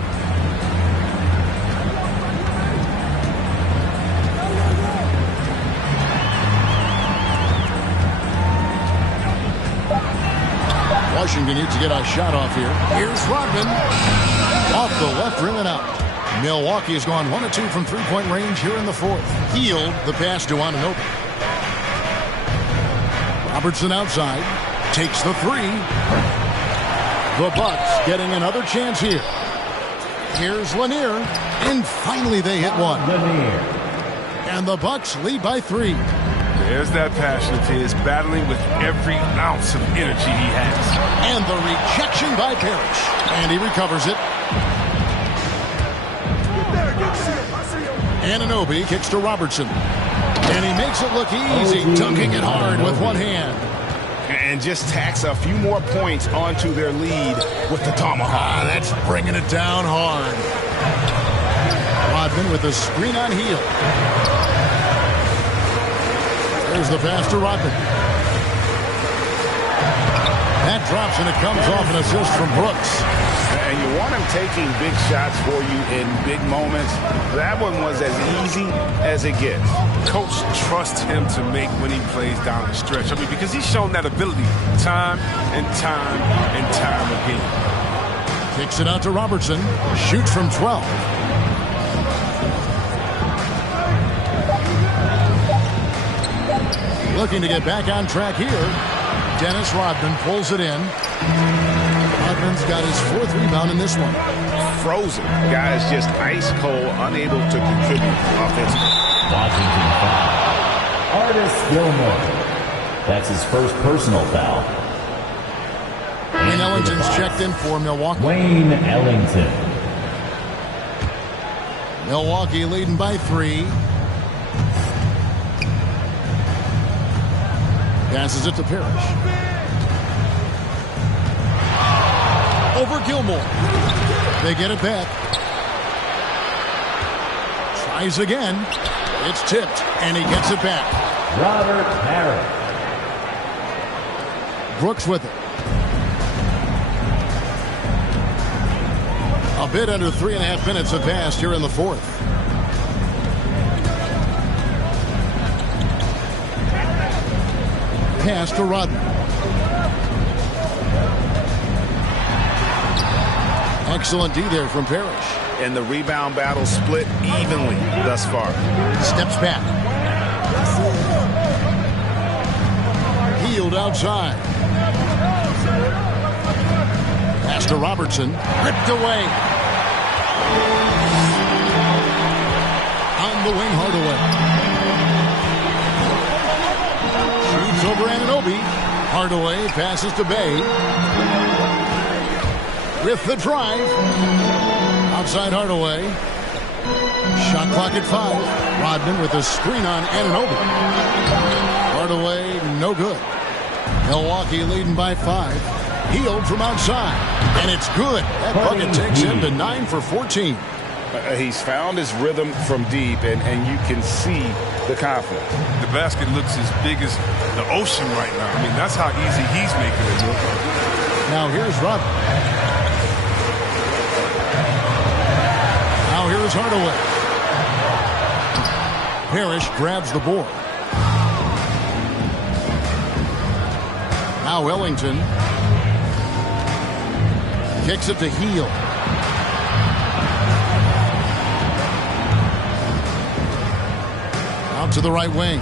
Washington needs to get a shot off here. Here's Rodman. Off the left rim and out. Milwaukee has gone 1 of 2 from three-point range here in the fourth. Healed the pass to Anunoby. Robertson outside. Takes the 3. The Bucks getting another chance here. Here's Lanier. And finally they hit one. And the Bucks lead by 3. There's that passion of his, battling with every ounce of energy he has. And the rejection by Parrish. And he recovers it. Anunoby kicks to Robertson. And he makes it look easy, dunking it hard with one hand. And just tacks a few more points onto their lead with the tomahawk. That's bringing it down hard. Rodman with a screen on Heel. There's the pass to Rodman. That drops, and it comes off an assist from Brooks. And you want him taking big shots for you in big moments. That one was as easy as it gets. Coach trusts him to make winning plays down the stretch. I mean, because he's shown that ability time and time and time again. Kicks it out to Robertson. Shoots from 12. Looking to get back on track here. Dennis Rodman pulls it in. Rodman's got his 4th rebound in this one. Frozen. Guys just ice cold, unable to contribute offensively. Washington foul. Artis Gilmore. That's his first personal foul. Wayne Ellington's checked in for Milwaukee. Wayne Ellington. Milwaukee leading by 3. Passes it to Parrish. Over Gilmore. They get it back. Tries again. It's tipped, and he gets it back. Robert Parrish. Brooks with it. A bit under 3.5 minutes have passed here in the fourth. Pass to Rodman. Excellent D there from Parrish. And the rebound battle split evenly thus far. Steps back. Healed outside. Pass to Robertson. Ripped away. On the wing, Hardaway. Shoots over Anunoby. Hardaway passes to Bay. With the drive. Outside Hardaway. Shot clock at 5. Rodman with a screen on Anunoby. Hardaway, no good. Milwaukee leading by 5. Healed from outside. And it's good. That bucket takes him to 9 for 14. He's found his rhythm from deep, and you can see the confidence. The basket looks as big as the ocean right now. I mean, that's how easy he's making it look. Now here's Rodman. Now here's Hardaway. Parrish grabs the board. Now Ellington kicks it to Heel. Out to the right wing.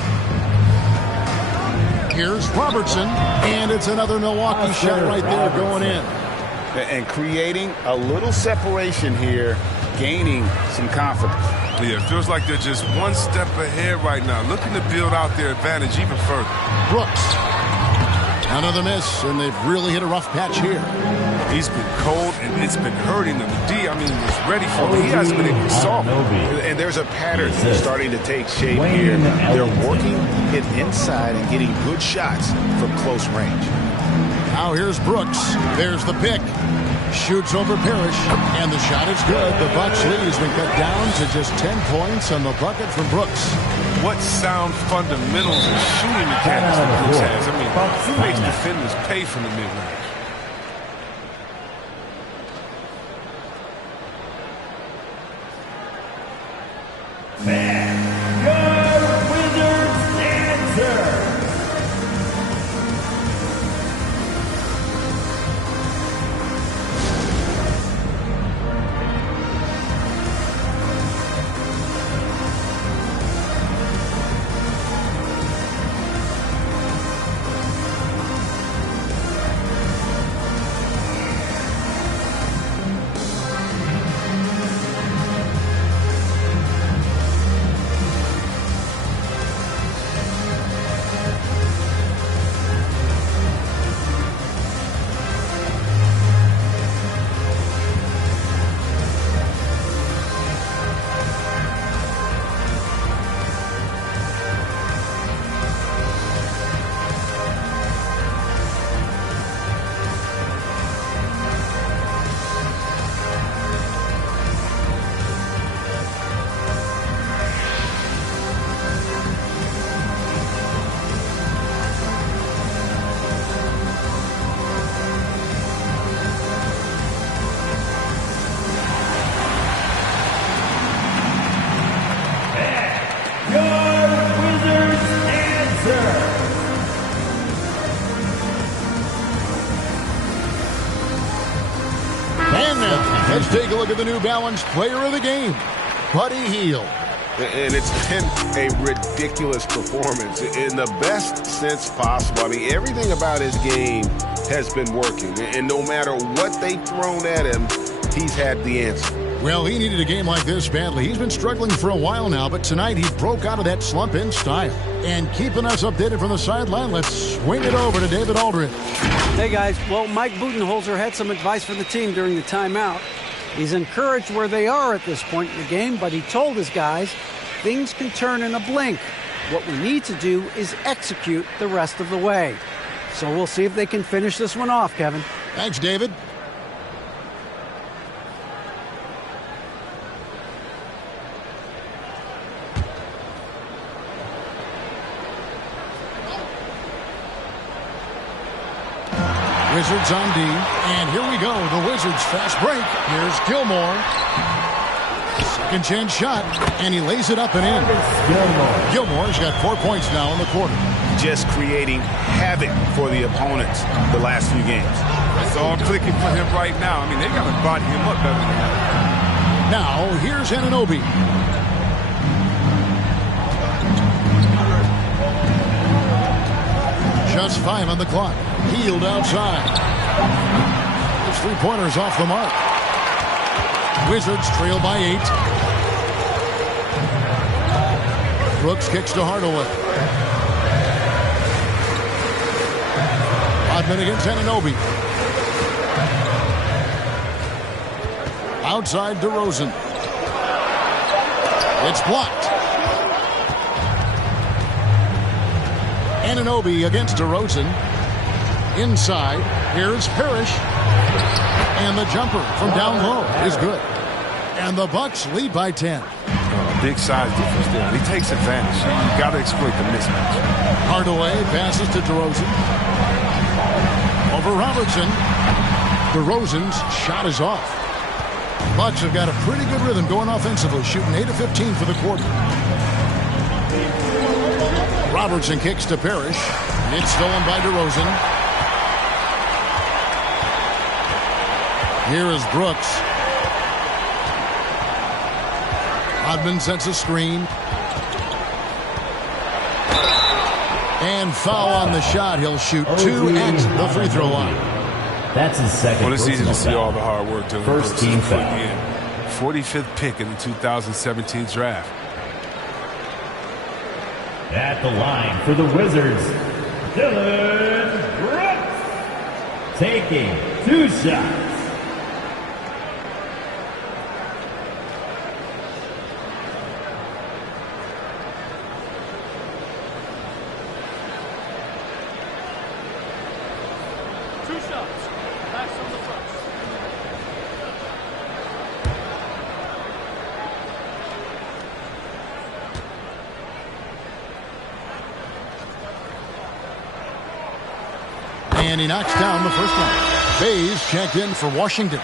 Here's Robertson, and it's another Milwaukee shot right there going in. And creating a little separation here, gaining some confidence. Yeah, it feels like they're just one step ahead right now, looking to build out their advantage even further. Brooks. Another miss, and they've really hit a rough patch here. He's been cold, and it's been hurting him. The D, was ready for him. He hasn't been able to solve it. And there's a pattern starting to take shape here. They're working it inside and getting good shots from close range. Now here's Brooks. There's the pick. Shoots over Parrish, and the shot is good. The Bucks lead has been cut down to just 10 points on the bucket from Brooks. What sound fundamentals and shooting mechanics that Brooks has. He makes defenders pay from the mid-range. Your Wizards answer. Let's take a look at the New Balance player of the game, Buddy Hield. And it's been a ridiculous performance in the best sense possible. Everything about his game has been working. And no matter what they've thrown at him, he's had the answer. Well, he needed a game like this badly. He's been struggling for a while now, but tonight he broke out of that slump in style. And keeping us updated from the sideline, let's swing it over to David Aldridge. Hey, guys. Well, Mike Budenholzer had some advice for the team during the timeout. He's encouraged where they are at this point in the game, but he told his guys things can turn in a blink. What we need to do is execute the rest of the way. So we'll see if they can finish this one off, Kevin. Thanks, David. Wizards on D, and here we go. The Wizards fast break. Here's Gilmore. Second chance shot, and he lays it up and in. Gilmore's got 4 points now in the quarter. Just creating havoc for the opponents the last few games. It's all clicking for him right now. They got to body him up better than that. Now, here's Anunoby. Just 5 on the clock. Hield outside. His three-pointers off the mark. Wizards trail by 8. Brooks kicks to Hardaway. 5 men against Anunoby. Outside DeRozan. It's blocked. Anunoby against DeRozan. Inside, here's Parrish. And the jumper from down low is good. And the Bucks lead by 10. Big size difference there. He takes advantage. You got to exploit the mismatch. Hardaway passes to DeRozan. Over Robertson. DeRozan's shot is off. Bucks have got a pretty good rhythm going offensively, shooting 8 of 15 for the quarter. Robertson kicks to Parrish. It's stolen by DeRozan. Here is Brooks. Rodman sets a screen. And foul on the shot. He'll shoot 2 at the free throw line. That's his second. Well, it's easy to see all the hard work Dylan First Brooks team put foul. in. 45th pick in the 2017 draft. At the line for the Wizards, Dylan Brooks, taking 2 shots. And he knocks down the first one. Bays checked in for Washington.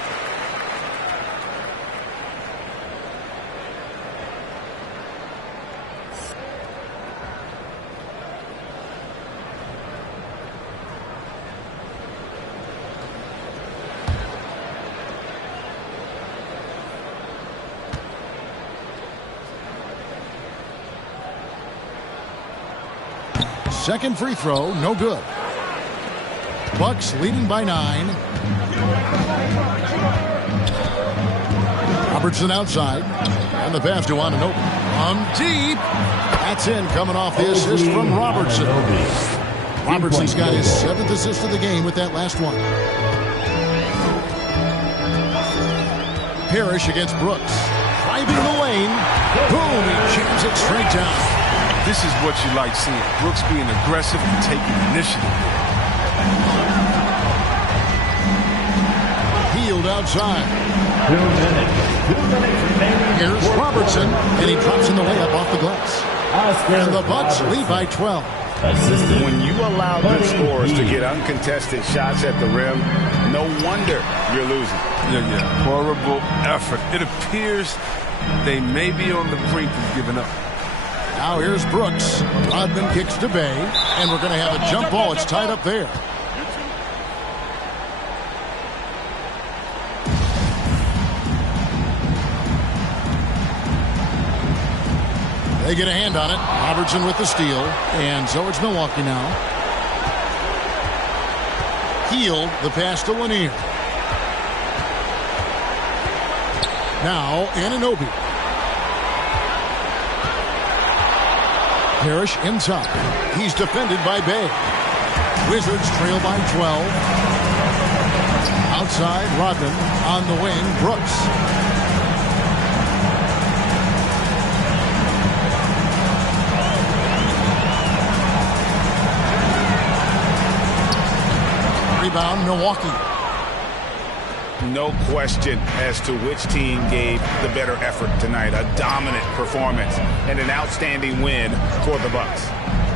Second free throw, no good. Bucks leading by 9. Robertson outside. And the pass to Anunoby. On deep. That's in, coming off the assist from Robertson. Robertson's got his 7th assist of the game with that last one. Parrish against Brooks. Driving the lane. Boom, he jams it straight down. This is what you like seeing. Brooks being aggressive and taking initiative. Healed outside. 2 minutes. 2 minutes remaining. Here's Robertson, and he drops in the layup off the glass. And the Bucks lead by 12. When you allow good scorers to get uncontested shots at the rim, no wonder you're losing. Yeah. Horrible effort. It appears they may be on the brink of giving up. Now here's Brooks. Rodman kicks to Bay, and we're going to have a jump ball. It's tied up there. They get a hand on it. Robertson with the steal. And so it's Milwaukee now. Healed the pass to Lanier. Now Anunoby. Parrish inside. He's defended by Bay. Wizards trail by 12. Outside, Rodman. On the wing, Brooks. Rebound, Milwaukee. No question as to which team gave the better effort tonight. A dominant performance and an outstanding win for the Bucks.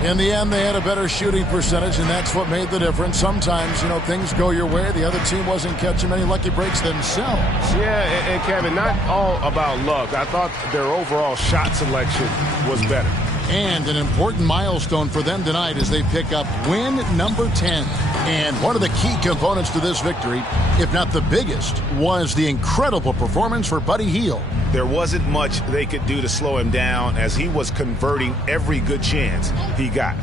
In the end, they had a better shooting percentage, and that's what made the difference. Sometimes, things go your way. The other team wasn't catching many lucky breaks themselves. Yeah, and Kevin, not all about luck. I thought their overall shot selection was better. And an important milestone for them tonight as they pick up win number 10. And one of the key components to this victory, if not the biggest, was the incredible performance for Buddy Hield. There wasn't much they could do to slow him down as he was converting every good chance he got.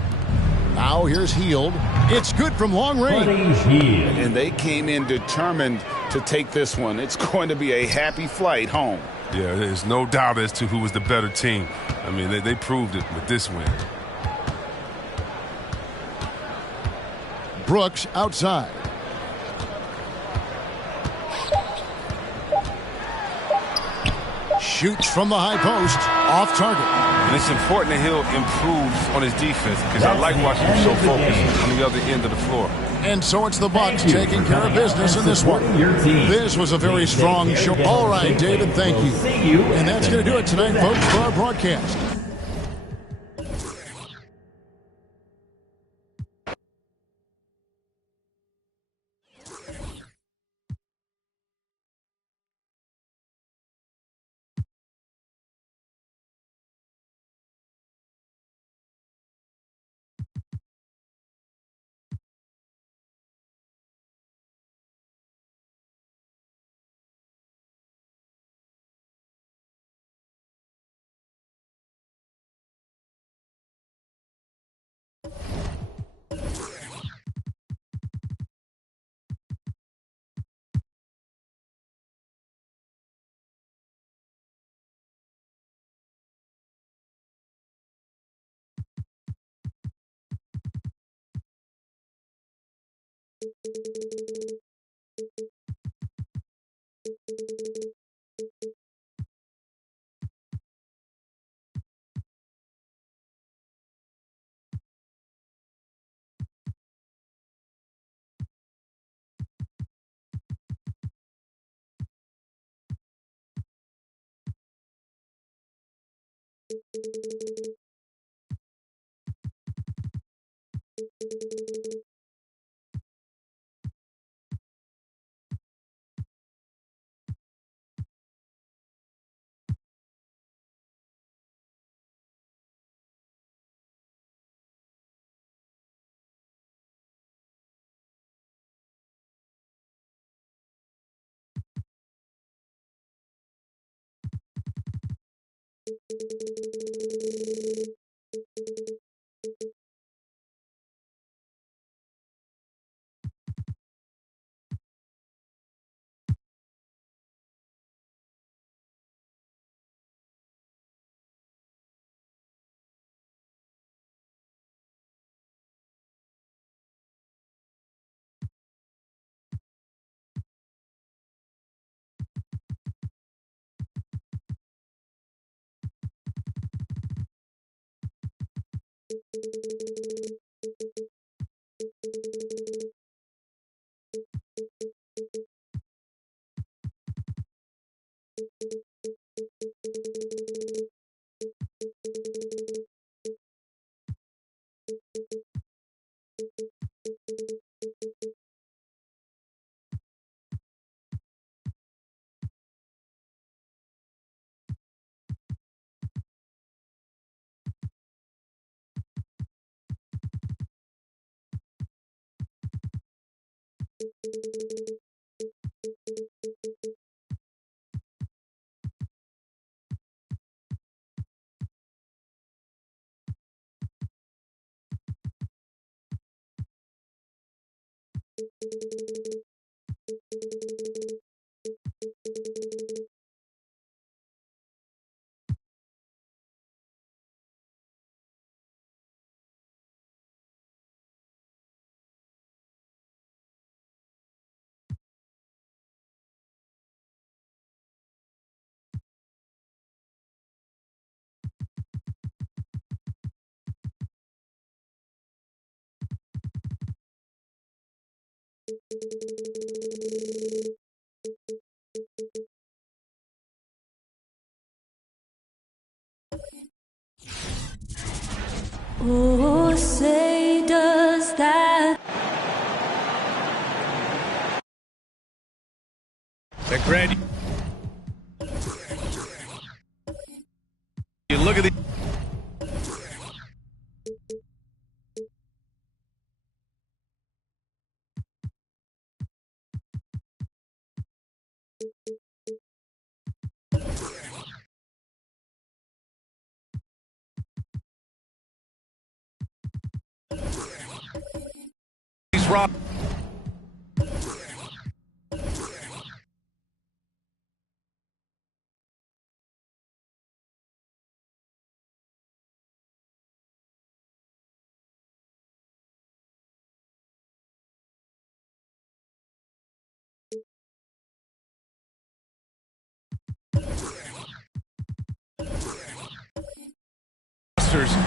Now here's Hield. It's good from long range. And they came in determined to take this one. It's going to be a happy flight home. Yeah, there's no doubt as to who was the better team. I mean, they proved it with this win. Brooks outside. Shoots from the high post, off target. And it's important that he'll improve on his defense because I like watching him so focused on the other end of the floor. And so it's the Bucks taking care of business in this one. This was a very strong show. All right, David, thank you. And that's going to do it tonight, folks, for our broadcast. Oh, say does that. The grand. You look at the. He's robbed.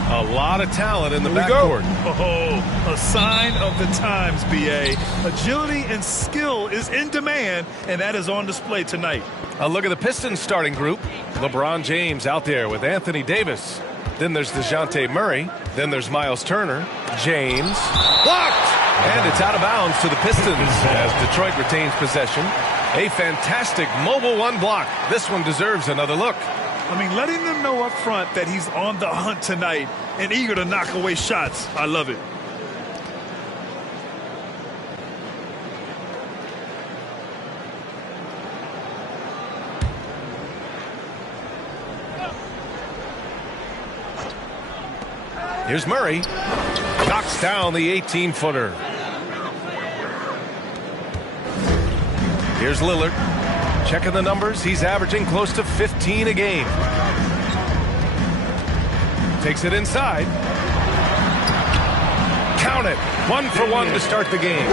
A lot of talent in the backcourt. Oh, a sign of the times, B.A. Agility and skill is in demand, and that is on display tonight. A look at the Pistons starting group. LeBron James out there with Anthony Davis. Then there's DeJounte Murray. Then there's Miles Turner. James. Blocked! And it's out of bounds to the Pistons as Detroit retains possession. A fantastic mobile one block. This one deserves another look. I mean, letting them know up front that he's on the hunt tonight and eager to knock away shots. I love it. Here's Murray. Knocks down the 18-footer. Here's Lillard. Checking the numbers, he's averaging close to 15 a game. Takes it inside. Count it. 1 for 1 to start the game.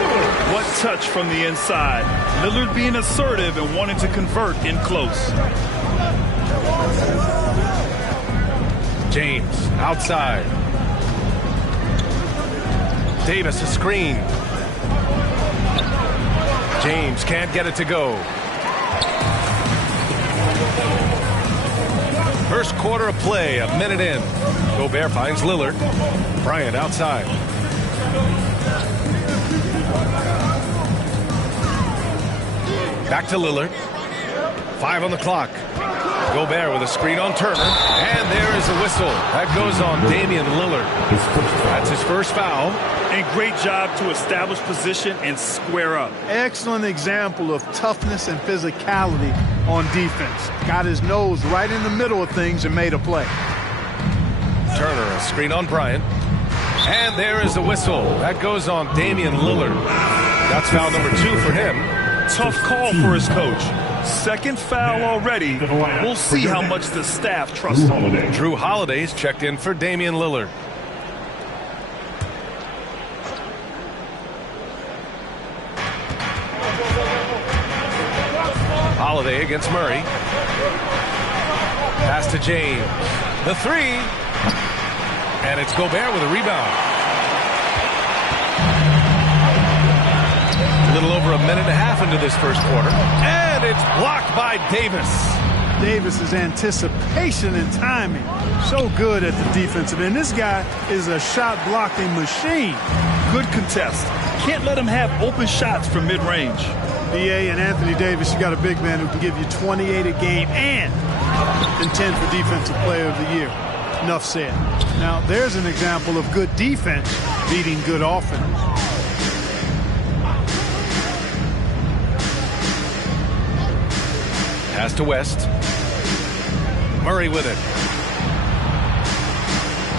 What touch from the inside. Lillard being assertive and wanting to convert in close. James outside. Davis a screen. James can't get it to go. First quarter of play, a minute in. Gobert finds Lillard. Bryant outside. Back to Lillard. 5 on the clock. Gobert with a screen on Turner. And there is a whistle. That goes on Damian Lillard. That's his first foul. And great job to establish position and square up. Excellent example of toughness and physicality on defense. Got his nose right in the middle of things and made a play. Turner, a screen on Bryant. And there is a whistle. That goes on Damian Lillard. That's foul number 2 for him. Tough call for his coach. Second foul already. We'll see how much the staff trusts him. Drew Holiday's checked in for Damian Lillard. Holiday against Murray. Pass to James. The 3. And it's Gobert with a rebound. A little over a minute and a half into this first quarter. And it's blocked by Davis. Davis's anticipation and timing. So good at the defensive end. This guy is a shot blocking machine. Good contest. Can't let him have open shots from mid-range. BA and Anthony Davis, you got a big man who can give you 28 a game and contend for Defensive Player of the Year. Enough said. Now, there's an example of good defense beating good offense. Pass to West. Murray with it.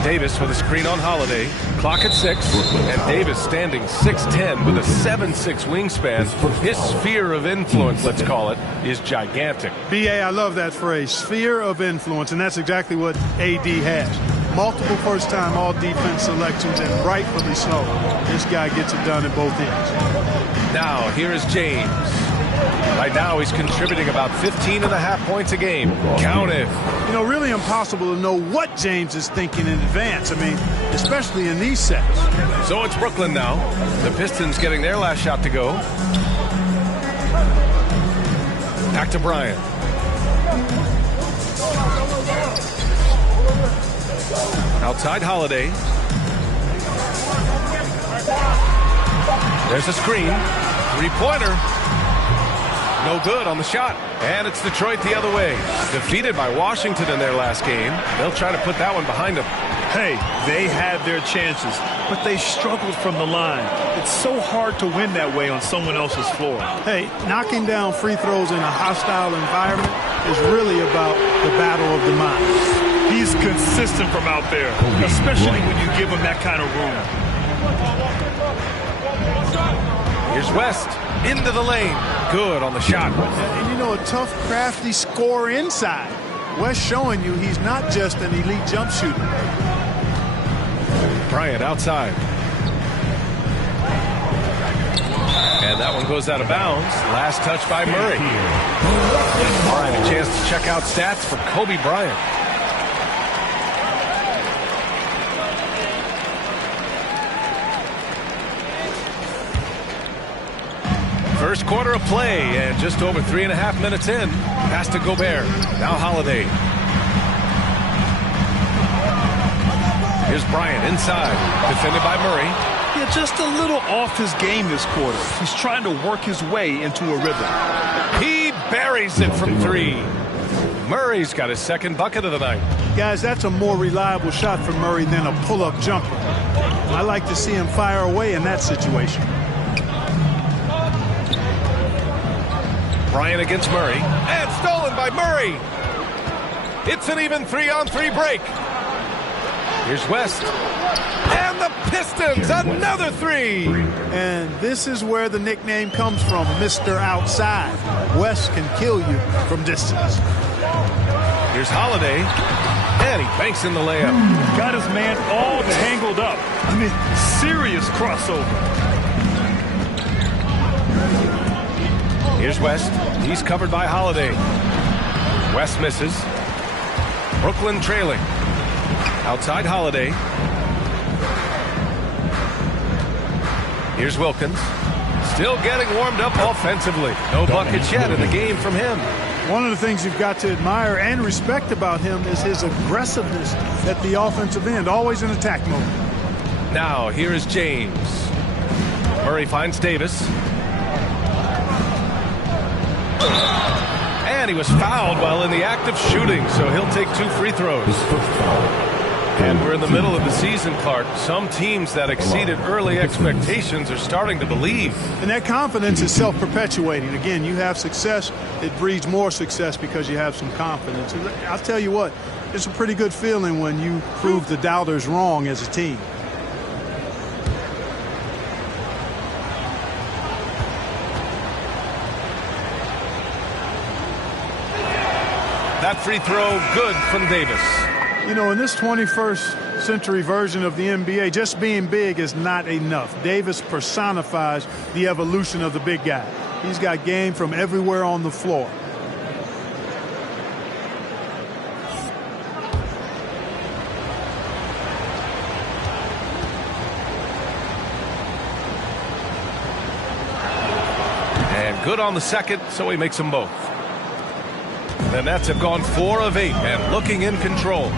Davis with a screen on Holiday. Clock at 6. And Davis standing 6'10" with a 7'6" wingspan. His sphere of influence, let's call it, is gigantic. BA, I love that phrase, sphere of influence, and that's exactly what AD has. Multiple first-time all-defense selections, and rightfully so. This guy gets it done at both ends. Now, here is James. Right now, he's contributing about 15.5 points a game. Count it. You know, really impossible to know what James is thinking in advance. I mean, especially in these sets. So it's Brooklyn now. The Pistons getting their last shot to go. Back to Bryant. Outside Holiday. There's a screen. Three-pointer. No good on the shot. And it's Detroit the other way. Defeated by Washington in their last game. They'll try to put that one behind them. Hey, they had their chances, but they struggled from the line. It's so hard to win that way on someone else's floor. Hey, knocking down free throws in a hostile environment is really about the battle of the mind. He's consistent from out there, especially when you give him that kind of room. Here's West. Into the lane. Good on the shot. And you know, a tough, crafty scorer inside. West showing you he's not just an elite jump shooter. Bryant outside. And that one goes out of bounds. Last touch by Murray. All right, a chance to check out stats for Kobe Bryant. First quarter of play, and just over 3.5 minutes in. Pass to Gobert. Now Holiday. Here's Bryant inside. Defended by Murray. Yeah, just a little off his game this quarter. He's trying to work his way into a rhythm. He buries it from 3. Murray's got his second bucket of the night. Guys, that's a more reliable shot for Murray than a pull-up jumper. I like to see him fire away in that situation. Bryant against Murray. And stolen by Murray. It's an even 3-on-3 break. Here's West. And the Pistons, another 3. And this is where the nickname comes from, Mr. Outside. West can kill you from distance. Here's Holiday. And he banks in the layup. Got his man all tangled up. I mean, serious crossover. Here's West. He's covered by Holiday. West misses. Brooklyn trailing. Outside Holiday. Here's Wilkins. Still getting warmed up offensively. No buckets yet in the game from him. One of the things you've got to admire and respect about him is his aggressiveness at the offensive end, always in attack mode. Now, here is James. Murray finds Davis. And he was fouled while in the act of shooting, so he'll take 2 free throws. And we're in the middle of the season, Clark. Some teams that exceeded early expectations are starting to believe. And that confidence is self-perpetuating. Again, you have success, it breeds more success because you have some confidence. And I'll tell you what, it's a pretty good feeling when you prove the doubters wrong as a team. That free throw good from Davis. You know, in this 21st century version of the NBA, just being big is not enough. Davis personifies the evolution of the big guy. He's got game from everywhere on the floor. And good on the second, so he makes them both. The Nets have gone 4 of 8 and looking in control.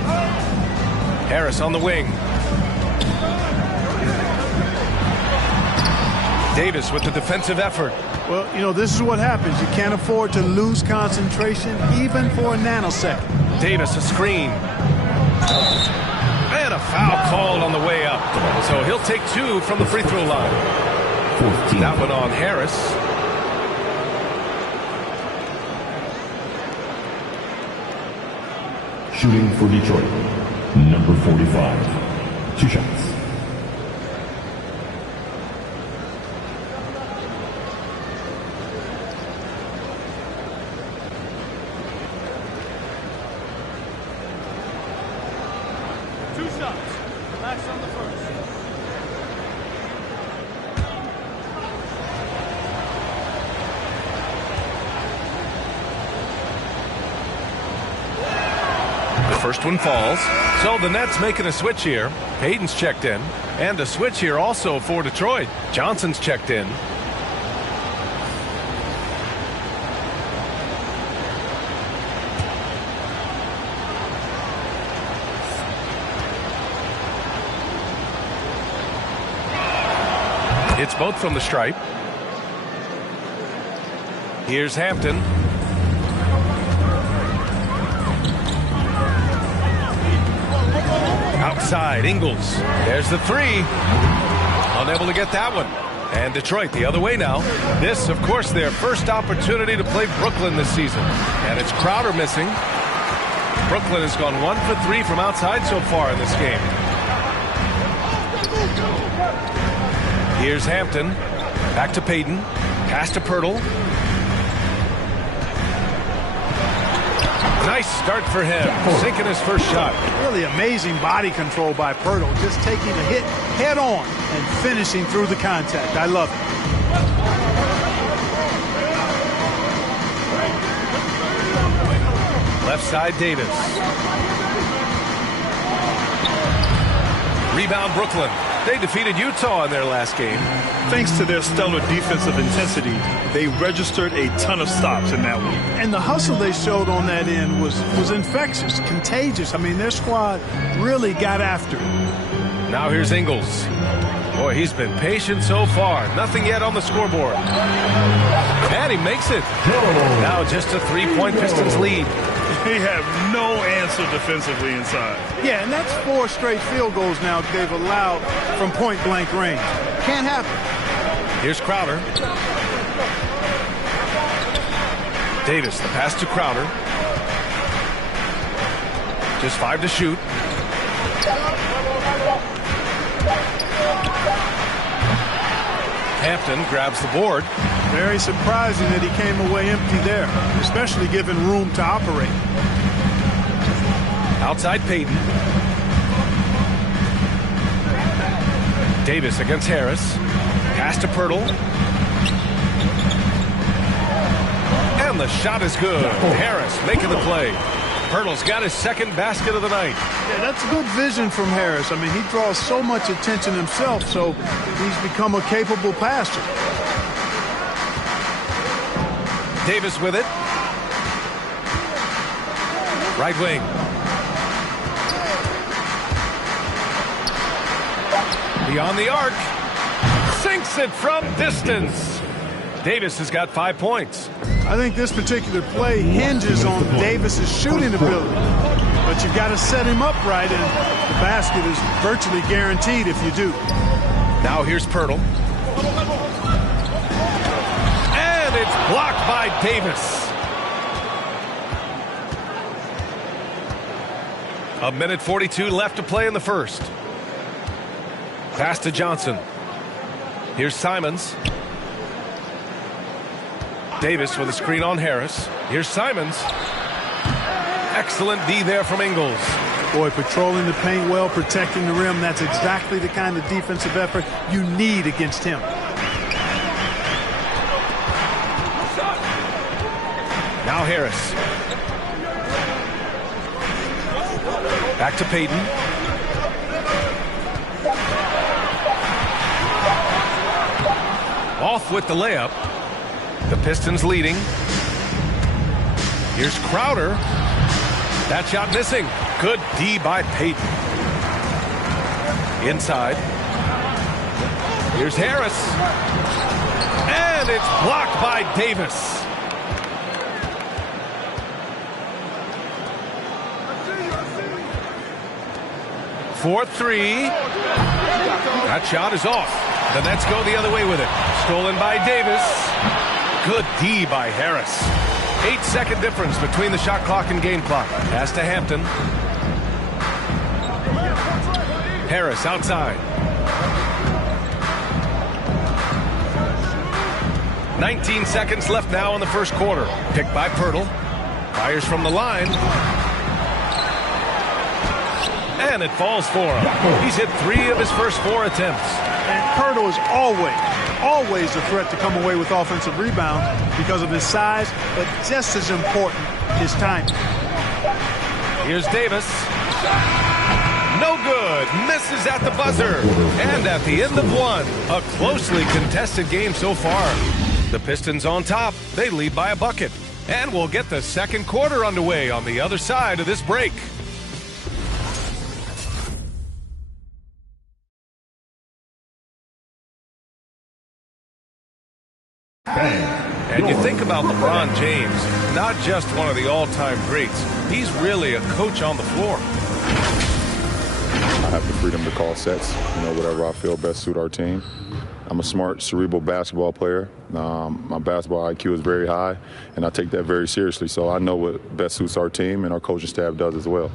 Harris on the wing. Davis with the defensive effort. Well, you know, this is what happens. You can't afford to lose concentration even for a nanosecond. Davis a screen. And a foul called on the way up. So he'll take 2 from the free throw line. That one on Harris. Shooting for Detroit, number 45. 2 shots. Relax on the first. First one falls. So the Nets making a switch here. Payton's checked in. And a switch here also for Detroit. Johnson's checked in. It's both from the stripe. Here's Hampton. Outside, Ingles. There's the 3. Unable to get that one. And Detroit the other way now. This, of course, their first opportunity to play Brooklyn this season. And it's Crowder missing. Brooklyn has gone 1 for 3 from outside so far in this game. Here's Hampton. Back to Payton. Pass to Pirtle. Nice start for him. Sinking his first shot. Really amazing body control by Pirtle. Just taking a hit head on and finishing through the contact. I love it. Left side, Davis. Rebound, Brooklyn. They defeated Utah in their last game. Thanks to their stellar defensive intensity, they registered a ton of stops in that one. And the hustle they showed on that end was infectious, contagious. I mean, their squad really got after it. Now here's Ingles. Boy, he's been patient so far. Nothing yet on the scoreboard. And he makes it. Now just a 3-point Pistons lead. They have no answer defensively inside. Yeah, and that's 4 straight field goals now they've allowed from point-blank range. Can't happen. Here's Crowder. Davis, the pass to Crowder. Just 5 to shoot. Hampton grabs the board. Very surprising that he came away empty there, especially given room to operate. Outside Payton. Davis against Harris. Pass to Pirtle. And the shot is good. Harris making the play. Pirtle's got his second basket of the night. Yeah, that's good vision from Harris. I mean, he draws so much attention himself, so he's become a capable passer. Davis with it. Right wing. Beyond the arc. Sinks it from distance. Davis has got 5 points. I think this particular play hinges on Davis's shooting ability. But you've got to set him up right, and the basket is virtually guaranteed if you do. Now here's Pirtle. And it's blocked by Davis. A minute 42 left to play in the first. Pass to Johnson. Here's Simons. Davis with a screen on Harris. Here's Simons. Excellent D there from Ingles. Boy, patrolling the paint well, protecting the rim. That's exactly the kind of defensive effort you need against him. Now Harris. Back to Payton. Off with the layup. The Pistons leading. Here's Crowder. That shot missing. Good D by Payton. Inside. Here's Harris. And it's blocked by Davis. For three. That shot is off. The Nets go the other way with it. Stolen by Davis. Good D by Harris. 8-second difference between the shot clock and game clock. Pass to Hampton. Harris outside. 19 seconds left now in the first quarter. Picked by Pirtle. Fires from the line. And it falls for him. He's hit 3 of his first 4 attempts. And Pirtle is always a threat to come away with offensive rebounds because of his size, but just as important, his timing. Here's Davis. No good. Misses at the buzzer. And at the end of one, a closely contested game so far. The Pistons on top. They lead by a bucket. And we'll get the second quarter underway on the other side of this break. And you think about LeBron James, not just one of the all-time greats. He's really a coach on the floor. I have the freedom to call sets, whatever I feel best suit our team. I'm a smart, cerebral basketball player. My basketball IQ is very high, and I take that very seriously. So I know what best suits our team, and our coaching staff does as well.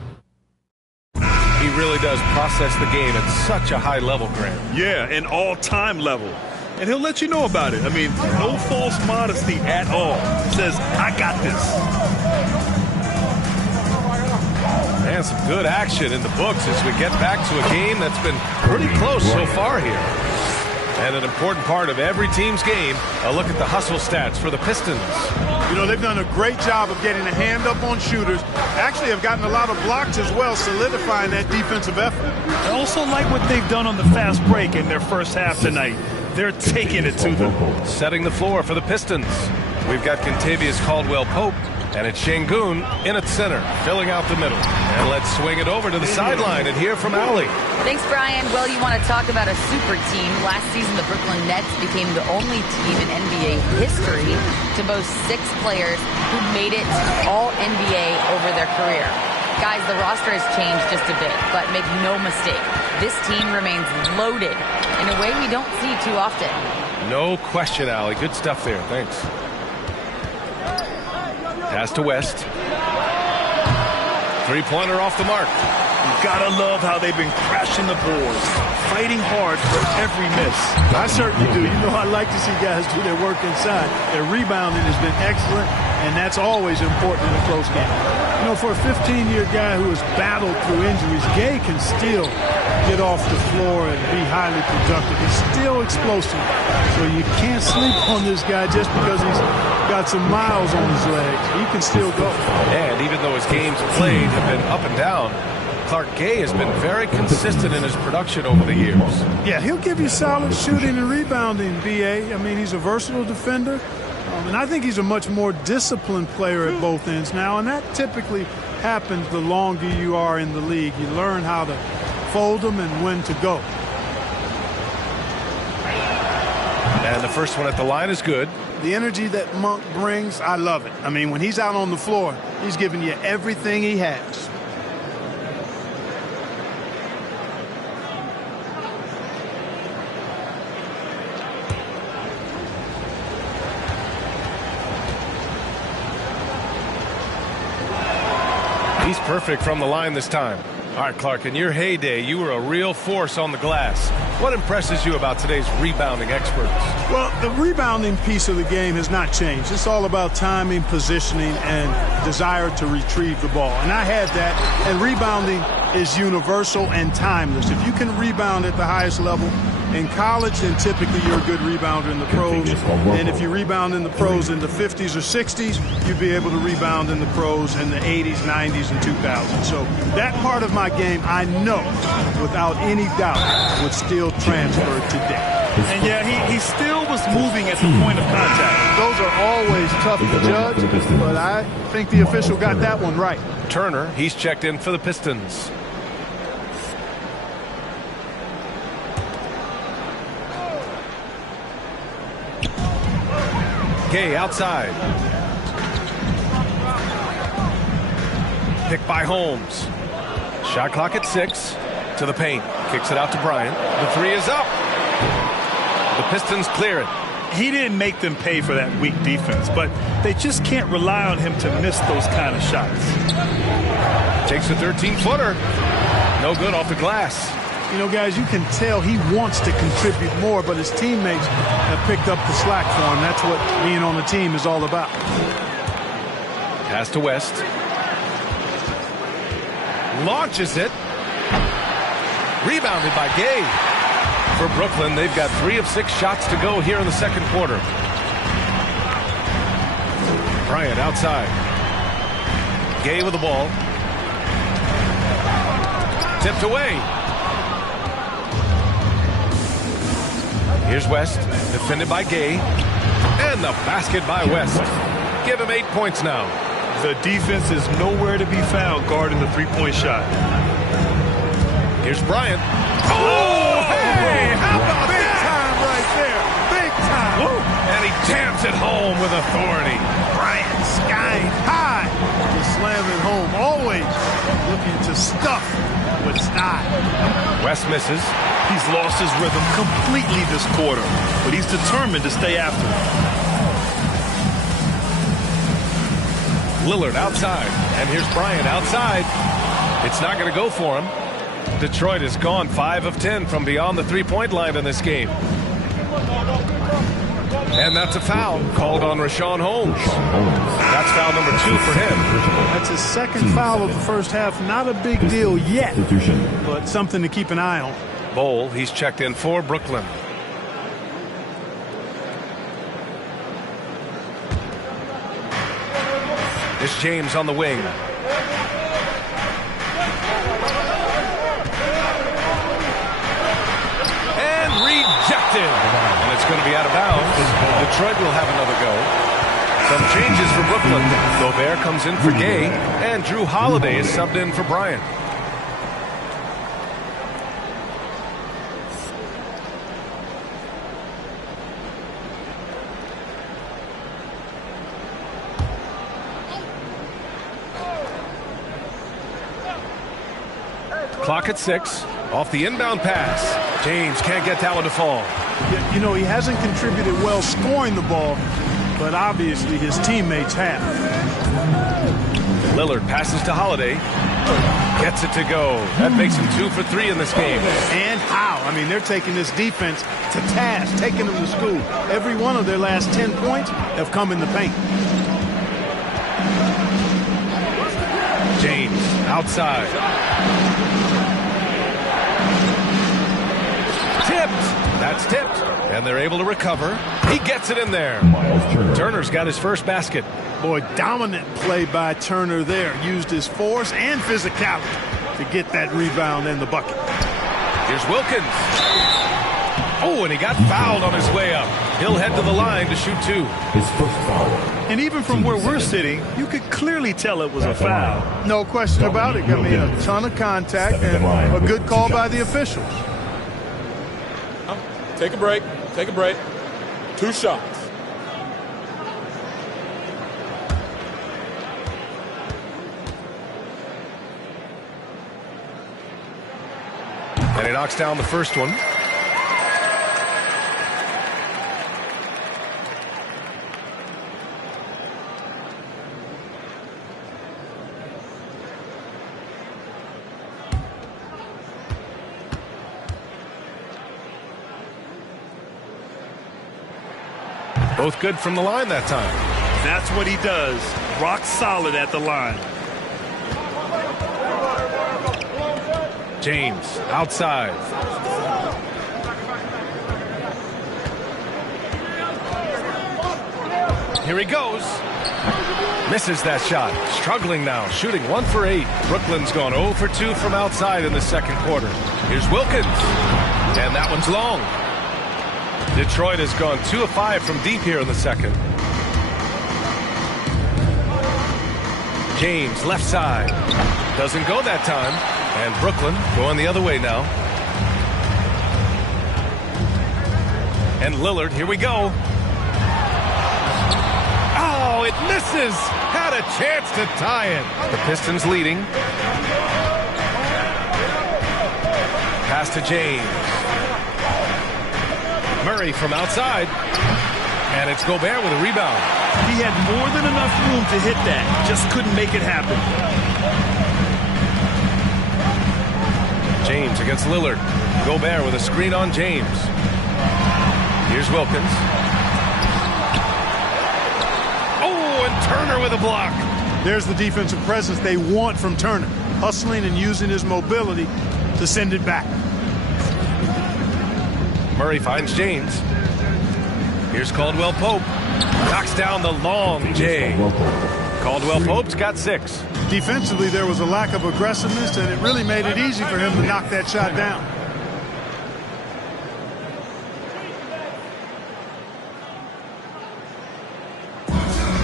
He really does process the game at such a high level, Grant. Yeah, an all-time level. And he'll let you know about it. I mean, no false modesty at all. Says, I got this. And some good action in the books as we get back to a game that's been pretty close so far here. And an important part of every team's game, a look at the hustle stats for the Pistons. They've done a great job of getting a hand up on shooters. Actually have gotten a lot of blocks as well, solidifying that defensive effort. I also like what they've done on the fast break in their first half tonight. They're taking it to them. Setting the floor for the Pistons. We've got Kentavious Caldwell-Pope, and it's Şengün in at center, filling out the middle. And let's swing it over to the sideline and hear from Allie. Thanks, Brian. Well, you want to talk about a super team. Last season, the Brooklyn Nets became the only team in NBA history to boast 6 players who made it All-NBA over their career. Guys, the roster has changed just a bit, but make no mistake, this team remains loaded in a way we don't see too often. No question, Allie. Good stuff there. Thanks. Pass to West. Three-pointer off the mark. You gotta love how they've been crashing the boards, fighting hard for every miss. I certainly do. I like to see guys do their work inside. Their rebounding has been excellent, and that's always important in a close game. For a 15-year guy who has battled through injuries, Gay can still get off the floor and be highly productive. He's still explosive. So you can't sleep on this guy just because he's got some miles on his legs. He can still go. And even though his games played have been up and down, Clark Gay has been very consistent in his production over the years. Yeah, he'll give you solid shooting and rebounding, B.A. I mean, he's a versatile defender. And I think he's a much more disciplined player at both ends now, and that typically happens the longer you are in the league. You learn how to fold them and when to go. And the first one at the line is good. The energy that Monk brings, I love it. I mean, when he's out on the floor, he's giving you everything he has. He's perfect from the line this time. All right, Clark, in your heyday, you were a real force on the glass. What impresses you about today's rebounding experts? Well, the rebounding piece of the game has not changed. It's all about timing, positioning, and desire to retrieve the ball. And I had that, and rebounding is universal and timeless. If you can rebound at the highest level in college, then typically you're a good rebounder in the pros. And if you rebound in the pros in the 50s or 60s, you'd be able to rebound in the pros in the 80s, 90s, and 2000s. So that part of my game, I know, without any doubt, would still transfer today. And yeah, he still was moving at the point of contact. Those are always tough to judge, but I think the official got that one right. Turner, he's checked in for the Pistons. Gay outside. Picked by Holmes. Shot clock at 6. To the paint. Kicks it out to Bryant. The three is up. The Pistons clear it. He didn't make them pay for that weak defense, but they just can't rely on him to miss those kind of shots. Takes a 13-footer. No good off the glass. You know, guys, you can tell he wants to contribute more, but his teammates have picked up the slack for him. That's what being on the team is all about. Pass to West. Launches it. Rebounded by Gay. For Brooklyn, they've got 3 of 6 shots to go here in the second quarter. Bryant outside. Gay with the ball. Tipped away. Here's West, defended by Gay. And the basket by West. Give him 8 points now. The defense is nowhere to be found guarding the three-point shot. Here's Bryant. Oh, hey, how about big time right there. Big time. Woo. And he jams it home with authority. Bryant skying high to slam it home. Always looking to stuff with style. West misses. He's lost his rhythm completely this quarter, but he's determined to stay after it. Lillard outside, and here's Bryant outside. It's not going to go for him. Detroit has gone 5 of 10 from beyond the three-point line in this game. And that's a foul called on Rashawn Holmes. That's foul number 2 for him. That's his second foul of the first half. Not a big deal yet, but something to keep an eye on. Bowl, he's checked in for Brooklyn. It's James on the wing. And rejected. And it's going to be out of bounds. Detroit will have another go. Some changes for Brooklyn. Gobert comes in for Gay. And Drew Holiday is subbed in for Bryant. Clock at 6. Off the inbound pass. James can't get that one to fall. You know, he hasn't contributed well scoring the ball, but obviously his teammates have. Lillard passes to Holiday. Gets it to go. That makes him 2 for 3 in this game. And how? I mean, they're taking this defense to task, taking them to school. Every one of their last 10 points have come in the paint. James outside. Tipped. That's tipped. And they're able to recover. He gets it in there. Turner's got his first basket. Boy, dominant play by Turner there. Used his force and physicality to get that rebound and the bucket. Here's Wilkins. Oh, and he got fouled on his way up. He'll head to the line to shoot 2. His first foul. And even from where we're sitting, you could clearly tell it was a foul. No question about it. I mean, a ton of contact and a good call by the officials. Take a break. Take a break. 2 shots. And he knocks down the first one. Both good from the line that time. That's what he does. Rock solid at the line. James outside. Here he goes. Misses that shot. Struggling now. Shooting 1 for 8. Brooklyn's gone 0 for 2 from outside in the second quarter. Here's Wilkins. And that one's long. Detroit has gone 2 of 5 from deep here in the second. James left side. Doesn't go that time. And Brooklyn going the other way now. And Lillard, here we go. Oh, it misses. Had a chance to tie it. The Pistons leading. Pass to James. Murray from outside. And it's Gobert with a rebound. He had more than enough room to hit that. Just couldn't make it happen. James against Lillard. Gobert with a screen on James. Here's Wilkins. Oh, and Turner with a block. There's the defensive presence they want from Turner. Hustling and using his mobility to send it back. Murray finds James. Here's Caldwell Pope. Knocks down the long J. Caldwell Pope's got 6. Defensively, there was a lack of aggressiveness, and it really made it easy for him to knock that shot down.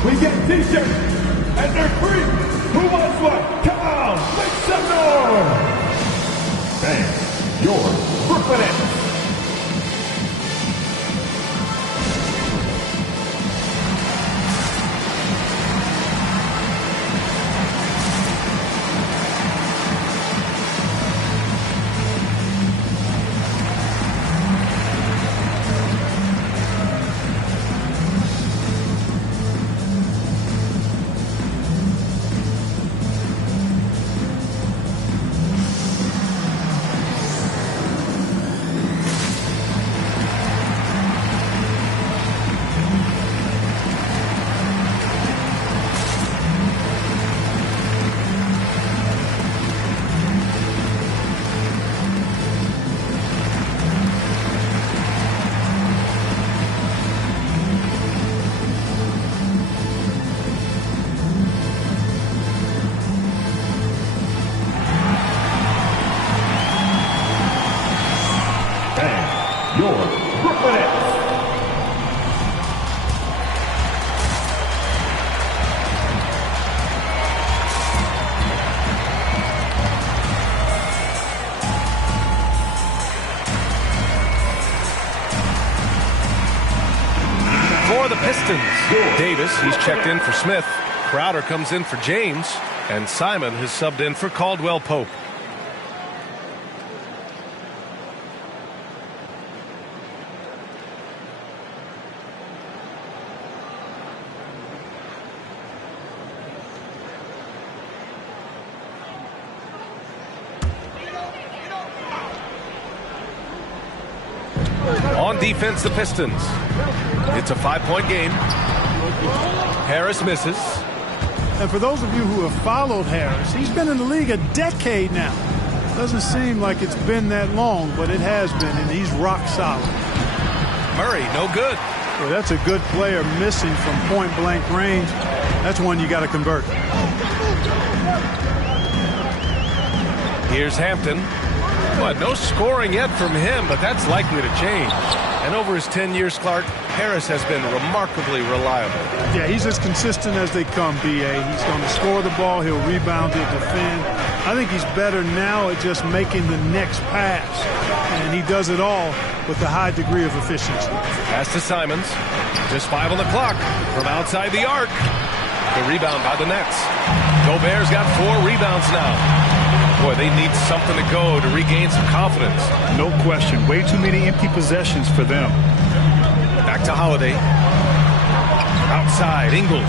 We get t-shirts and they're free. Who wants one? Come on, make some noise. Thanks. Your Brooklyn Nets. For the Pistons, Davis, he's checked in for Smith. Crowder comes in for James. And Simon has subbed in for Caldwell Pope. On defense, the Pistons. It's a 5-point game. Harris misses. And for those of you who have followed Harris, he's been in the league a decade now. Doesn't seem like it's been that long, but it has been, and he's rock solid. Murray, no good. Well, that's a good player missing from point-blank range. That's one you got to convert. Here's Hampton. But no scoring yet from him, but that's likely to change. And over his 10 years, Clark, Harris has been remarkably reliable. Yeah, he's as consistent as they come, B.A. He's going to score the ball. He'll rebound it, defend. I think he's better now at just making the next pass. And he does it all with a high degree of efficiency. Pass to Simons. Just 5 on the clock from outside the arc. The rebound by the Nets. Gobert's got 4 rebounds now. Boy, they need something to go to regain some confidence. No question. Way too many empty possessions for them. Back to Holiday. Outside, Ingles.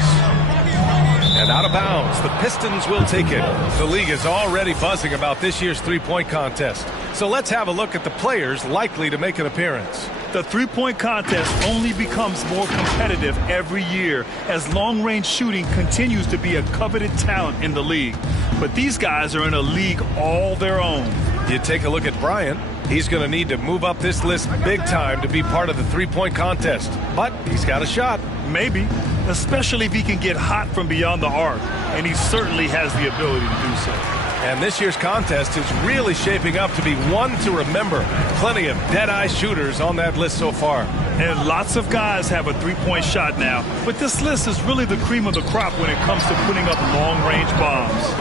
And out of bounds. The Pistons will take it. The league is already buzzing about this year's three-point contest. So let's have a look at the players likely to make an appearance. The three-point contest only becomes more competitive every year as long-range shooting continues to be a coveted talent in the league. But these guys are in a league all their own. You take a look at Bryant. He's going to need to move up this list big time to be part of the three-point contest. But he's got a shot. Maybe, especially if he can get hot from beyond the arc. And he certainly has the ability to do so. And this year's contest is really shaping up to be one to remember. Plenty of dead-eye shooters on that list so far. And lots of guys have a three-point shot now. But this list is really the cream of the crop when it comes to putting up long-range bombs.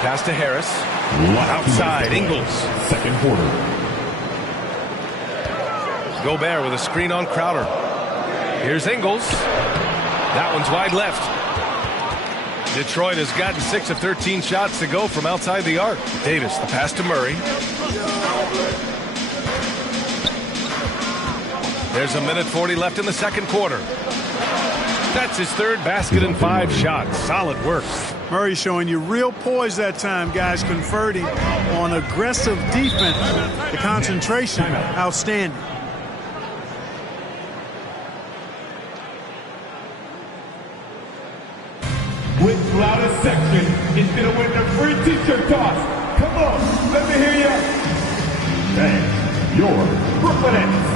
Pass to Harris. Outside, Ingles. Second quarter. Gobert with a screen on Crowder. Here's Ingles. That one's wide left. Detroit has gotten 6 of 13 shots to go from outside the arc. Davis, the pass to Murray. There's 1:40 left in the second quarter. That's his third basket and 5 shots. Solid work. Murray showing you real poise that time, guys, converting on aggressive defense. The concentration, outstanding. Which loudest section is going to win the free t-shirt toss? Come on, let me hear you. And your Brooklyn Nets.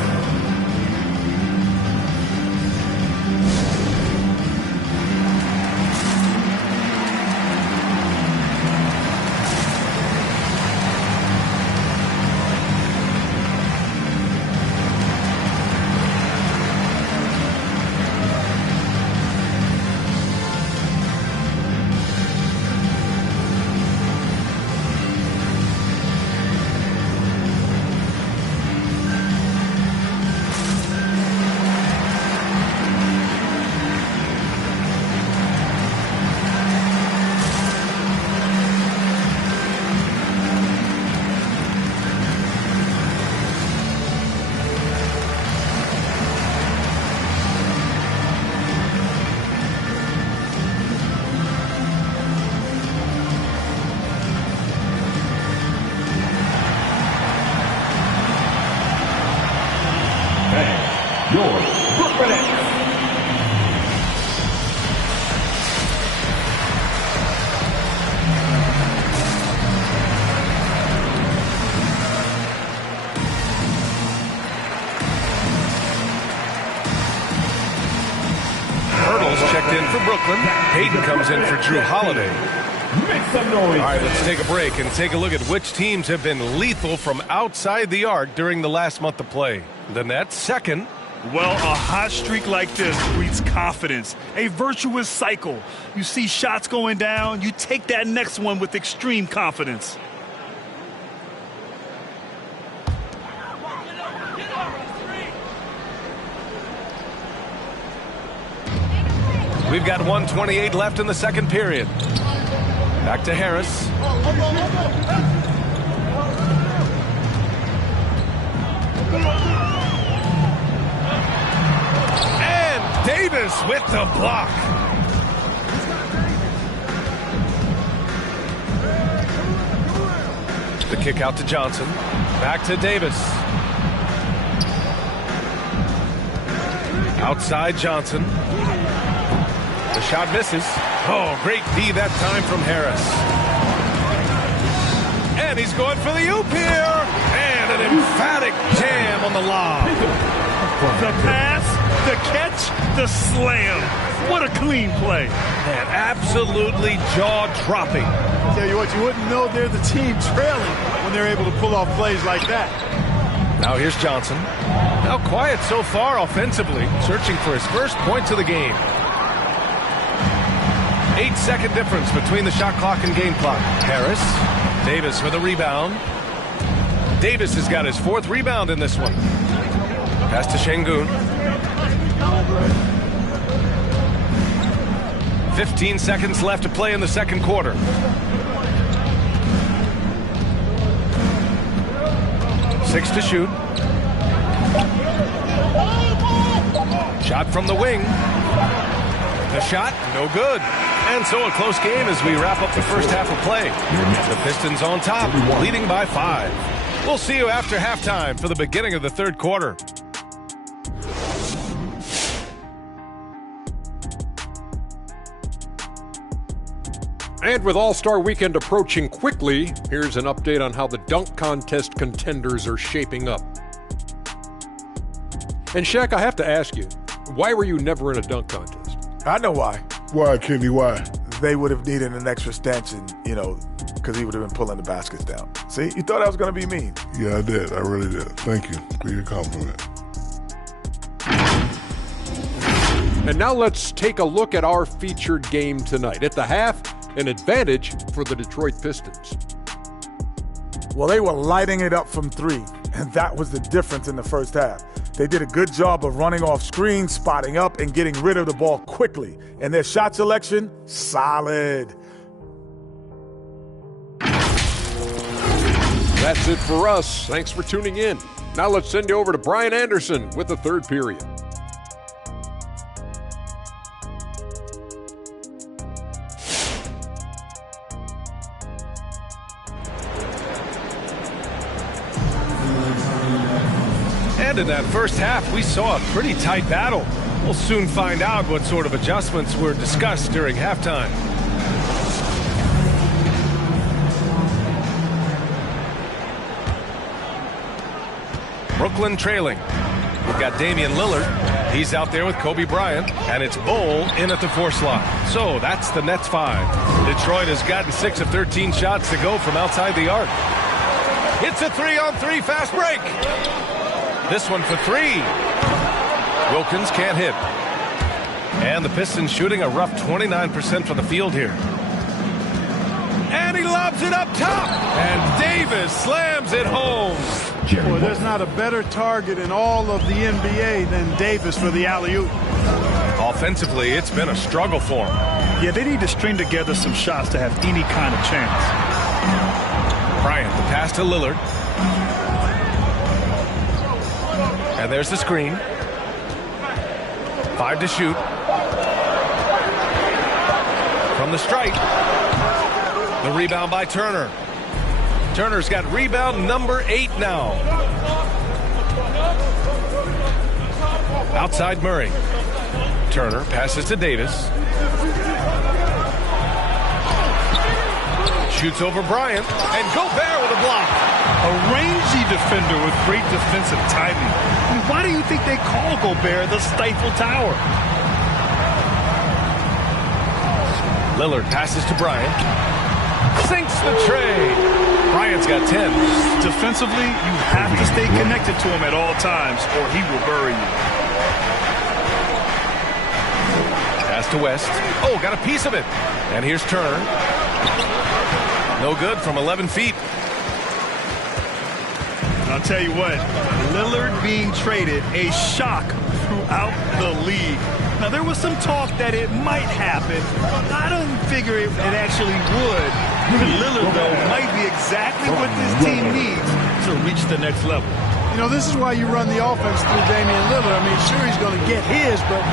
Hayden comes in for Drew Holiday. Make some noise. All right, let's take a break and take a look at which teams have been lethal from outside the arc during the last month of play. The Nets, second. Well, a hot streak like this breeds confidence, a virtuous cycle. You see shots going down, you take that next one with extreme confidence. We've got 1:28 left in the second period. Back to Harris. And Davis with the block. The kick out to Johnson. Back to Davis. Outside Johnson. The shot misses. Oh, great D that time from Harris. And he's going for the oop here. And an emphatic jam on the lob. The pass, the catch, the slam. What a clean play. man, absolutely jaw-dropping. I tell you what, you wouldn't know they're the team trailing when they're able to pull off plays like that. Now here's Johnson. Now quiet so far offensively, searching for his first points of the game. 8-second difference between the shot clock and game clock. Harris, Davis for the rebound. Davis has got his 4th rebound in this one. Pass to Şengün. 15 seconds left to play in the second quarter. Six to shoot. Shot from the wing. The shot, no good. And so a close game as we wrap up the first half of play. The Pistons on top, leading by 5. We'll see you after halftime for the beginning of the third quarter. And with All-Star Weekend approaching quickly, here's an update on how the dunk contest contenders are shaping up. And Shaq, I have to ask you, why were you never in a dunk contest? I know why. Why, Kenny, why? They would have needed an extra stanchion, because he would have been pulling the baskets down. See, you thought I was going to be mean. Yeah, I did. I really did. Thank you for your compliment. And now let's take a look at our featured game tonight. At the half, an advantage for the Detroit Pistons. Well, they were lighting it up from 3, and that was the difference in the first half. They did a good job of running off screens, spotting up, and getting rid of the ball quickly. And their shot selection, solid. That's it for us. Thanks for tuning in. Now let's send you over to Brian Anderson with the third period. And in that first half, we saw a pretty tight battle. We'll soon find out what sort of adjustments were discussed during halftime. Brooklyn trailing. We've got Damian Lillard. He's out there with Kobe Bryant, and it's Bol in at the 4 slot. So that's the Nets 5. Detroit has gotten 6 of 13 shots to go from outside the arc. It's a 3-on-3 fast break. This one for 3. Wilkins can't hit. And the Pistons shooting a rough 29% from the field here. And he lobs it up top. And Davis slams it home. Boy, there's not a better target in all of the NBA than Davis for the alley-oop. Offensively, it's been a struggle for him. Yeah, they need to string together some shots to have any kind of chance. Bryant, the pass to Lillard. And there's the screen. 5 to shoot. From the stripe. The rebound by Turner. Turner's got rebound number 8 now. Outside Murray. Turner passes to Davis. Shoots over Bryant. And Gobert with a block. A rangy defender with great defensive timing. I mean, why do you think they call Gobert the Stifle Tower? Lillard passes to Bryant. Sinks the tray. Bryant's got 10. Defensively, you have to stay connected to him at all times or he will bury you. Pass to West. Oh, got a piece of it. And here's Turner. No good from 11 feet. And I'll tell you what, Lillard being traded, a shock throughout the league. Now, there was some talk that it might happen. I don't figure it actually would. Lillard, though, might be exactly what this team needs to reach the next level. You know, this is why you run the offense through Damian Lillard. I mean, sure, he's going to get his, but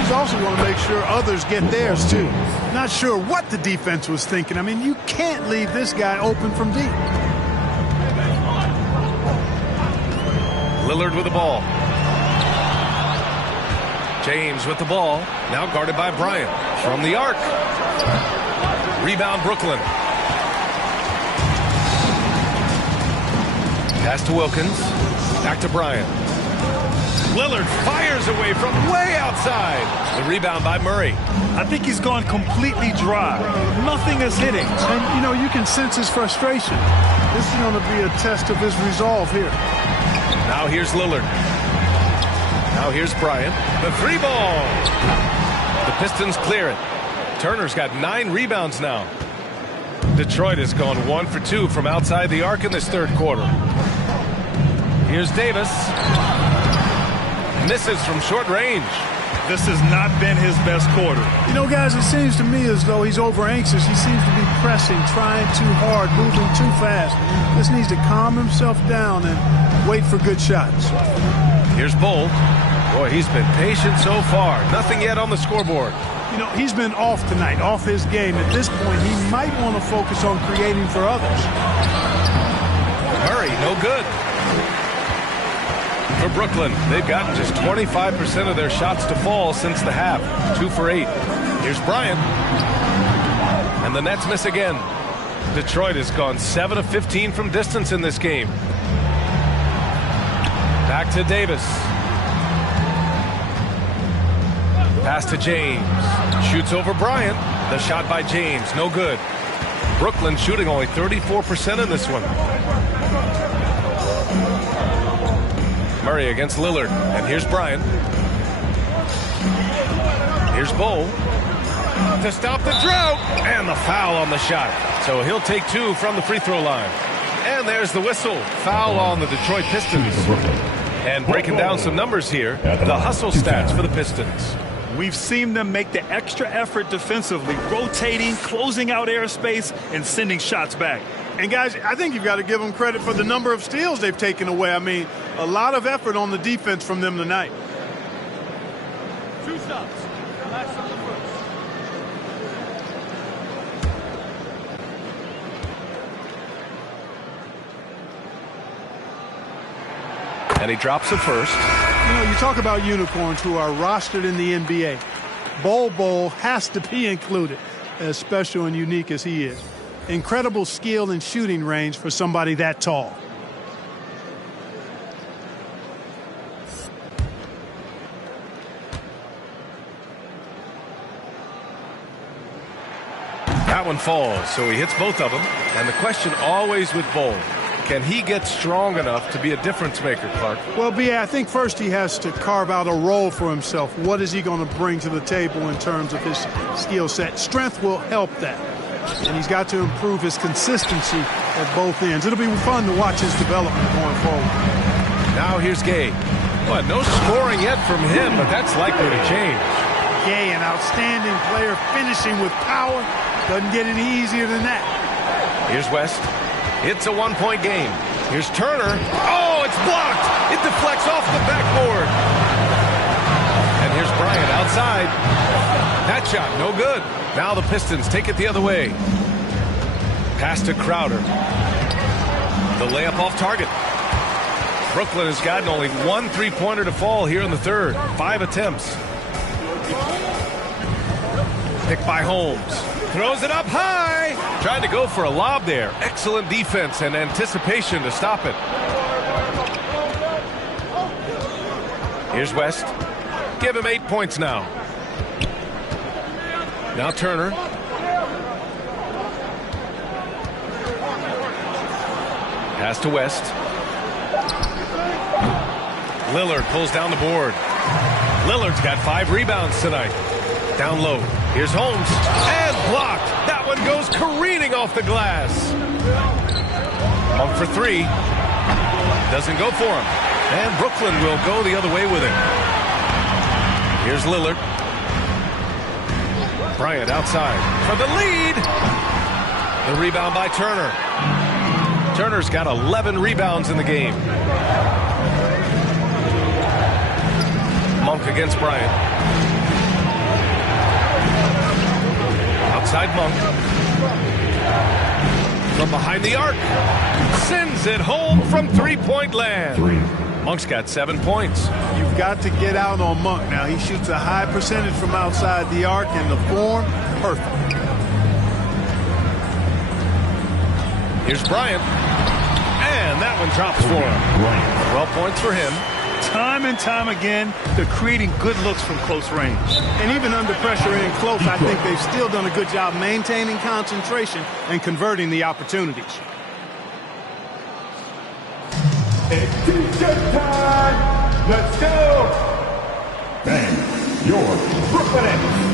he's also going to make sure others get theirs, too. Not sure what the defense was thinking. I mean, you can't leave this guy open from deep. Lillard with the ball. James with the ball. Now guarded by Bryant. From the arc. Rebound Brooklyn. Pass to Wilkins. Back to Bryant. Lillard fires away from way outside. The rebound by Murray. I think he's gone completely dry. Nothing is hitting. And, you know, you can sense his frustration. This is going to be a test of his resolve here. Now here's Lillard. Now here's Bryant. The 3-ball. The Pistons clear it. Turner's got 9 rebounds now. Detroit has gone 1 for 2 from outside the arc in this third quarter. Here's Davis. Misses from short range. This has not been his best quarter. You know, guys, it seems to me as though he's over anxious. He seems to be pressing, trying too hard, moving too fast. Just needs to calm himself down and wait for good shots. Here's Bull. Boy, he's been patient so far. Nothing yet on the scoreboard. You know, he's been off tonight, off his game. At this point, he might want to focus on creating for others. Murray, no good. For Brooklyn, they've gotten just 25% of their shots to fall since the half. 2 for 8. Here's Bryant. And the Nets miss again. Detroit has gone 7 of 15 from distance in this game. Back to Davis. Pass to James. Shoots over Bryant. The shot by James, no good. Brooklyn shooting only 34% in this one. Murray against Lillard. And here's Bryant. Here's Bull. To stop the drought. And the foul on the shot. So he'll take 2 from the free throw line. And there's the whistle. Foul on the Detroit Pistons. And breaking down some numbers here, the hustle stats for the Pistons. We've seen them make the extra effort defensively, rotating, closing out airspace, and sending shots back. And, guys, I think you've got to give them credit for the number of steals they've taken away. I mean, a lot of effort on the defense from them tonight. 2 stops. Last on the first. And he drops it first. You know, you talk about unicorns who are rostered in the NBA. Bol has to be included, as special and unique as he is. Incredible skill and shooting range for somebody that tall. That one falls, so he hits both of them. And the question always with Bull, can he get strong enough to be a difference maker, Clark? Well, B.A., I think first he has to carve out a role for himself. What is he going to bring to the table in terms of his skill set? Strength will help that. And he's got to improve his consistency at both ends. It'll be fun to watch his development going forward. Now here's Gay. Well, no scoring yet from him, but that's likely to change. Gay, an outstanding player, finishing with power. Doesn't get any easier than that. Here's West. It's a 1-point game. Here's Turner. Oh, it's blocked. It deflects off the backboard. And here's Bryant outside. That shot, no good. Now the Pistons take it the other way. Pass to Crowder. The layup off target. Brooklyn has gotten only 1 3-pointer to fall here in the third. 5 attempts. Picked by Holmes. Throws it up high. Trying to go for a lob there. Excellent defense and anticipation to stop it. Here's West. Give him 8 points now. Now Turner. Pass to West. Lillard pulls down the board. Lillard's got 5 rebounds tonight. Down low. Here's Holmes. And blocked. That one goes careening off the glass. Monk for 3. Doesn't go for him. And Brooklyn will go the other way with it. Here's Lillard. Bryant outside for the lead. The rebound by Turner. Turner's got 11 rebounds in the game. Monk against Bryant. Outside Monk. From behind the arc. Sends it home from 3-point land. Monk's got 7 points. You've got to get out on Monk now. He shoots a high percentage from outside the arc, and the form, perfect. Here's Bryant. And that one drops for him. 12 points for him. Time and time again, they're creating good looks from close range. And even under pressure and close, I think they've still done a good job maintaining concentration and converting the opportunities. It's t-shirt time. Let's go. Bang your Brooklyn Nets.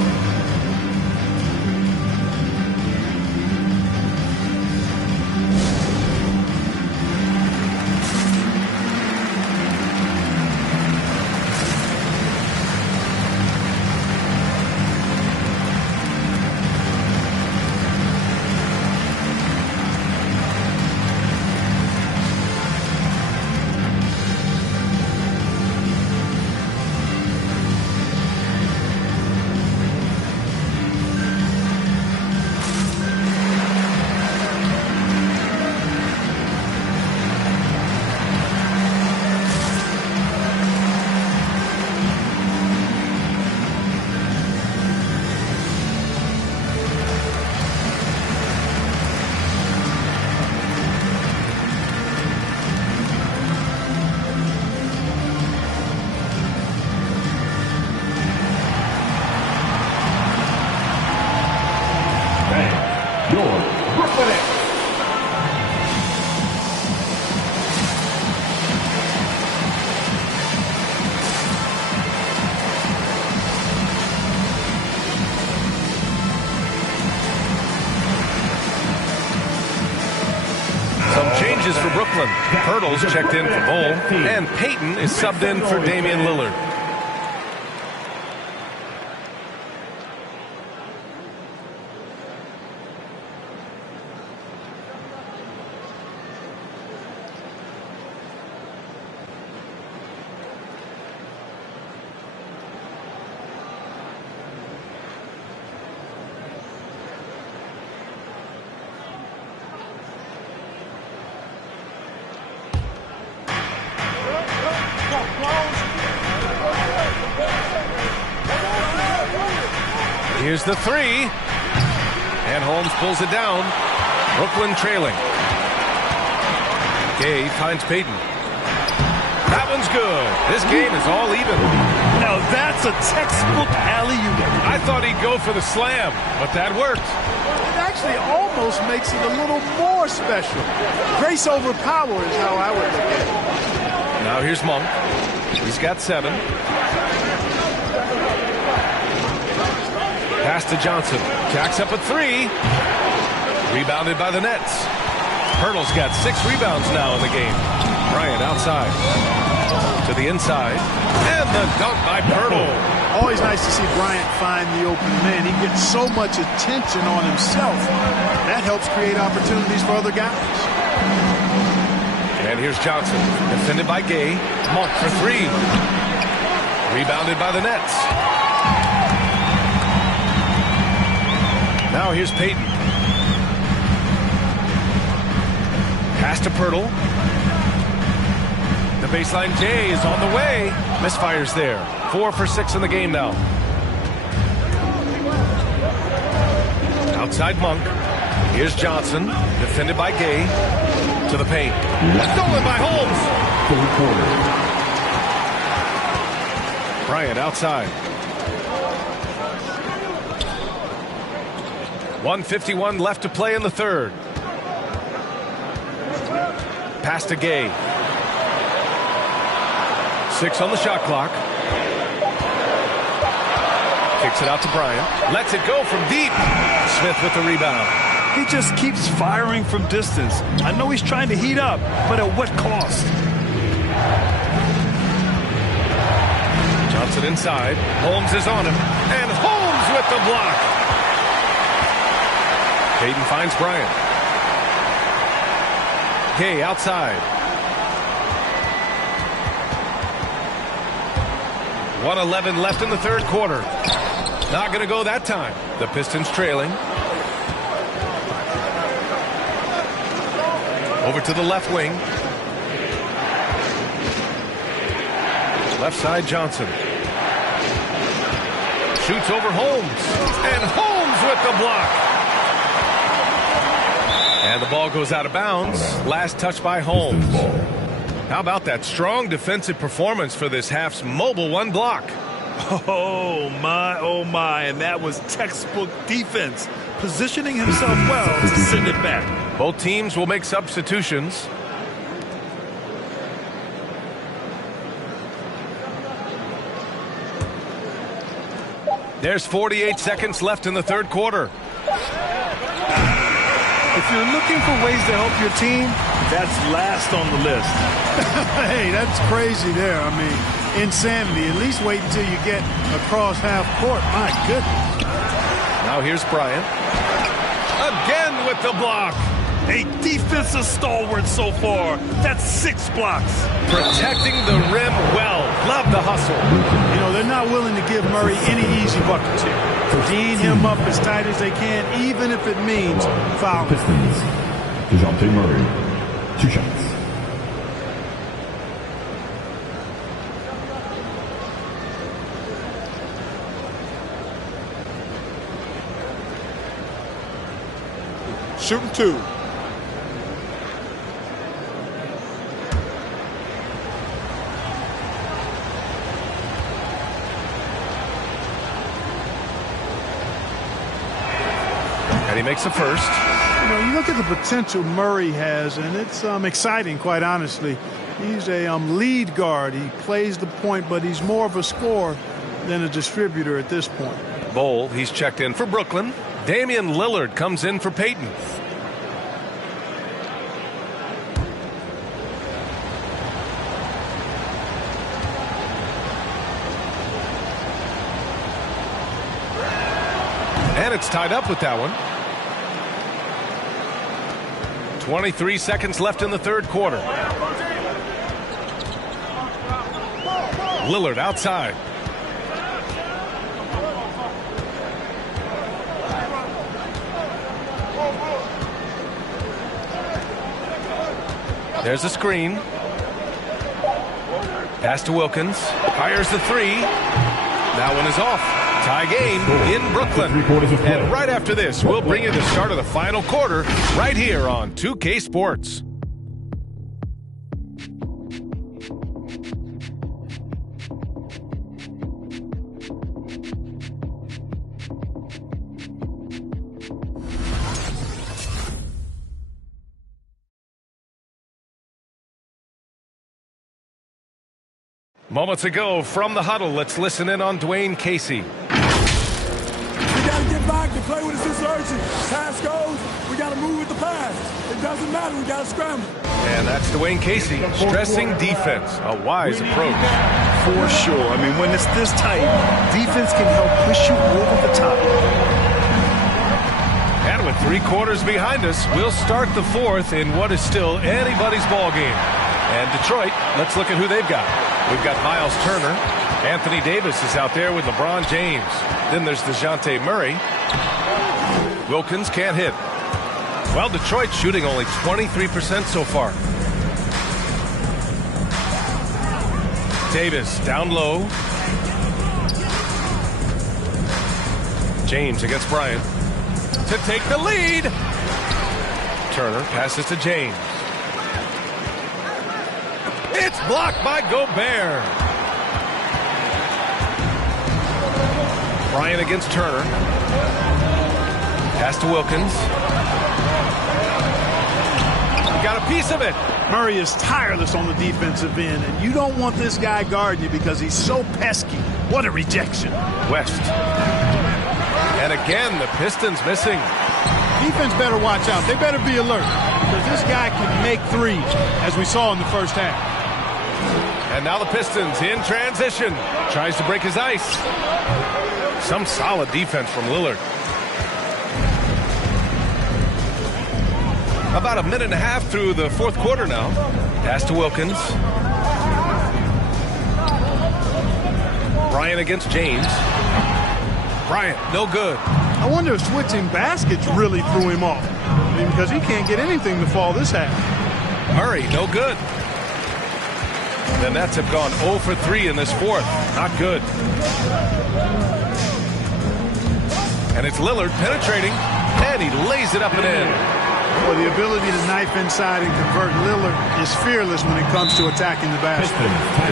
For Brooklyn. Hurdles checked in for Bowl, and Payton is subbed in for Damian Lillard. Here's the three. And Holmes pulls it down. Brooklyn trailing. Gay finds Payton. That one's good. This game is all even. Now that's a textbook alley-oop. I thought he'd go for the slam, but that worked. It actually almost makes it a little more special. Grace over power is how I would look at it. Now here's Monk. He's got 7. Pass to Johnson. Jacks up a 3. Rebounded by the Nets. Hurdle's got 6 rebounds now in the game. Bryant outside. To the inside. And the dunk by Pirtle. Always nice to see Bryant find the open man. He gets so much attention on himself. That helps create opportunities for other guys. And here's Johnson. Defended by Gay. Monk for 3. Rebounded by the Nets. Now here's Payton. Pass to Pirtle. The baseline J is on the way. Misfires there. 4 for 6 in the game now. Outside Monk. Here's Johnson. Defended by Gay. To the paint. Stolen by Holmes. Bryant outside. 1:51 left to play in the third. Pass to Gay. 6 on the shot clock. Kicks it out to Bryant. Lets it go from deep. Smith with the rebound. He just keeps firing from distance. I know he's trying to heat up, but at what cost? Johnson inside. Holmes is on him. And Holmes with the block. Payton finds Bryant. Gay outside. 1:11 left in the third quarter. Not going to go that time. The Pistons trailing. Over to the left wing. Left side Johnson. Shoots over Holmes. And Holmes with the block. And the ball goes out of bounds. Last touch by Holmes. How about that strong defensive performance for this half's mobile one block? Oh, my, and that was textbook defense. Positioning himself well to send it back. Both teams will make substitutions. There's 48 seconds left in the third quarter. If you're looking for ways to help your team, that's last on the list. Hey, that's crazy there. I mean, insanity. At least wait until you get across half court. My goodness. Now here's Bryant. Again with the block. A defensive stalwart so far. That's 6 blocks. Protecting the rim well. Love the hustle. You know, they're not willing to give Murray any easy buckets here. D'ing him up as tight as they can, even if it means fouling. Pistons, DeJounte Murray, 2 shots. Shooting 2. And he makes a first. You know, you look at the potential Murray has, and it's exciting, quite honestly. He's a lead guard. He plays the point, but he's more of a scorer than a distributor at this point. Bowl, he's checked in for Brooklyn. Damian Lillard comes in for Peyton. And it's tied up with that one. 23 seconds left in the third quarter. Lillard outside. There's a screen. Pass to Wilkins. Fires the 3. That one is off. Tie game in Brooklyn. And right after this, we'll bring you the start of the final quarter right here on 2K Sports. Moments ago from the huddle, let's listen in on Dwayne Casey. We got to get back to play with a sense of urgency. Pass goes, we got to move with the pass. It doesn't matter, we got to scramble. And that's Dwayne Casey, stressing defense, a wise approach. For sure. I mean, when it's this tight, defense can help push you over the top. And with 3 quarters behind us, we'll start the fourth in what is still anybody's ball game. And Detroit, let's look at who they've got. We've got Miles Turner. Anthony Davis is out there with LeBron James. Then there's DeJounte Murray. Wilkins can't hit. Well, Detroit shooting only 23% so far. Davis down low. James against Bryant to take the lead. Turner passes to James. It's blocked by Gobert. Bryant against Turner. Pass to Wilkins. He got a piece of it. Murray is tireless on the defensive end, and you don't want this guy guarding you because he's so pesky. What a rejection. West. And again, the Pistons missing. Defense better watch out. They better be alert because this guy can make threes, as we saw in the first half. And now the Pistons in transition. Tries to break his ice. Some solid defense from Lillard. About a minute and a half through the fourth quarter now. Pass to Wilkins. Bryant against James. Bryant, no good. I wonder if switching baskets really threw him off. I mean, because he can't get anything to fall this half. Murray, no good. The Nets have gone 0 for 3 in this fourth. Not good. And it's Lillard penetrating, and he lays it up and in. Well, the ability to knife inside and convert. Lillard is fearless when it comes to attacking the basket.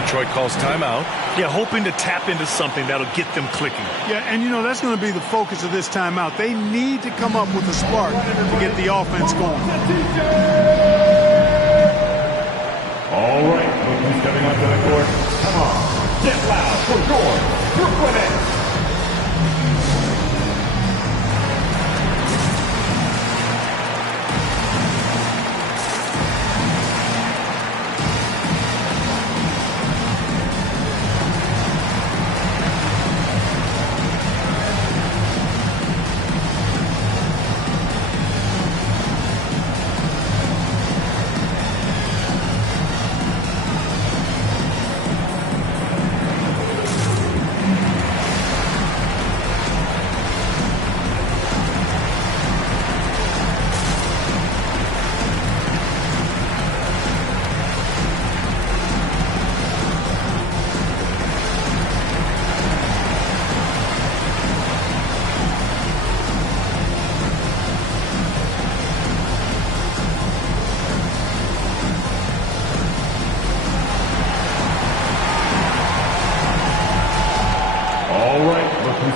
Detroit calls timeout. Yeah, hoping to tap into something that'll get them clicking. Yeah, and you know, that's going to be the focus of this timeout. They need to come up with a spark to get the offense going. All right, who's coming onto the court? Come on, get loud for your Brooklyn Nets.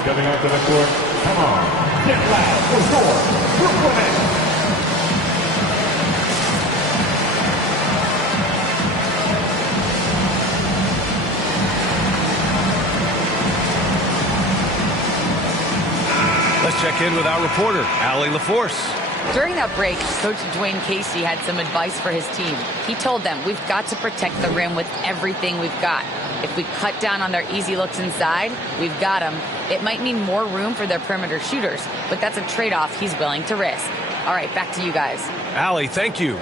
Coming out to the court. Come on, get loud for your Brooklyn Nets. Let's check in with our reporter, Allie LaForce. During that break, Coach Dwayne Casey had some advice for his team. He told them, we've got to protect the rim with everything we've got. If we cut down on their easy looks inside, we've got them. It might mean more room for their perimeter shooters, but that's a trade-off he's willing to risk. All right, back to you guys. Allie, thank you.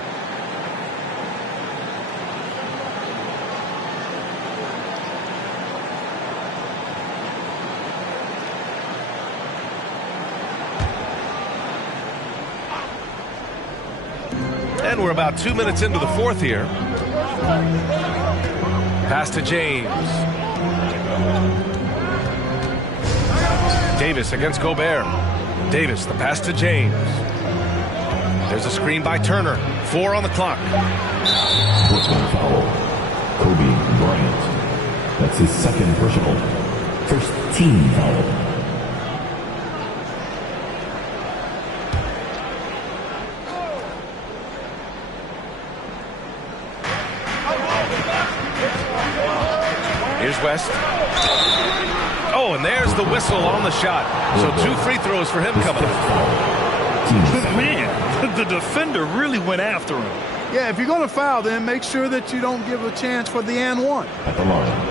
And we're about 2 minutes into the fourth here. Pass to James. Davis against Gobert. Davis, the pass to James. There's a screen by Turner. 4 on the clock. Brooklyn foul. Kobe Bryant. That's his second personal. First team foul. Here's West. Oh, and there's the whistle on the shot. So 2 free throws for him coming up. Man, the defender really went after him. Yeah, if you're going to foul, then make sure that you don't give a chance for the and one.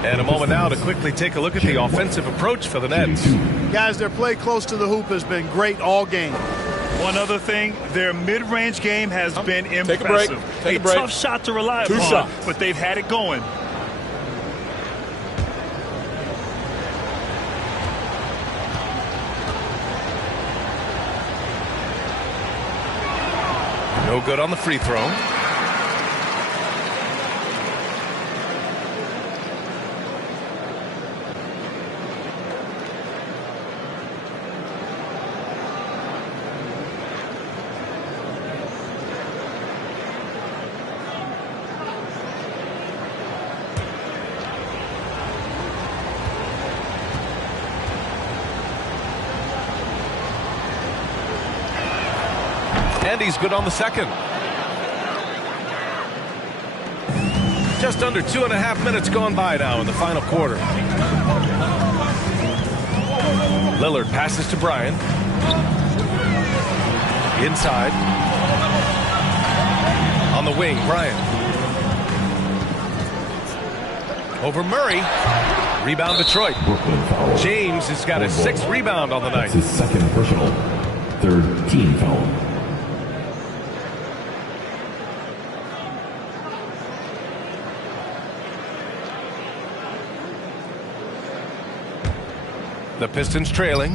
And a moment now to quickly take a look at the offensive approach for the Nets. Guys, their play close to the hoop has been great all game. One other thing, their mid-range game has been impressive. Take a break. Take a break. Tough shot to rely Two upon, shots. but they've had it going. No good on the free throw. And he's good on the second. Just under 2.5 minutes gone by now in the final quarter. Lillard passes to Bryant. Inside. On the wing, Bryant. Over Murray. Rebound Detroit. James has got his 6th rebound on the night. His second personal. Third team foul. The Pistons trailing.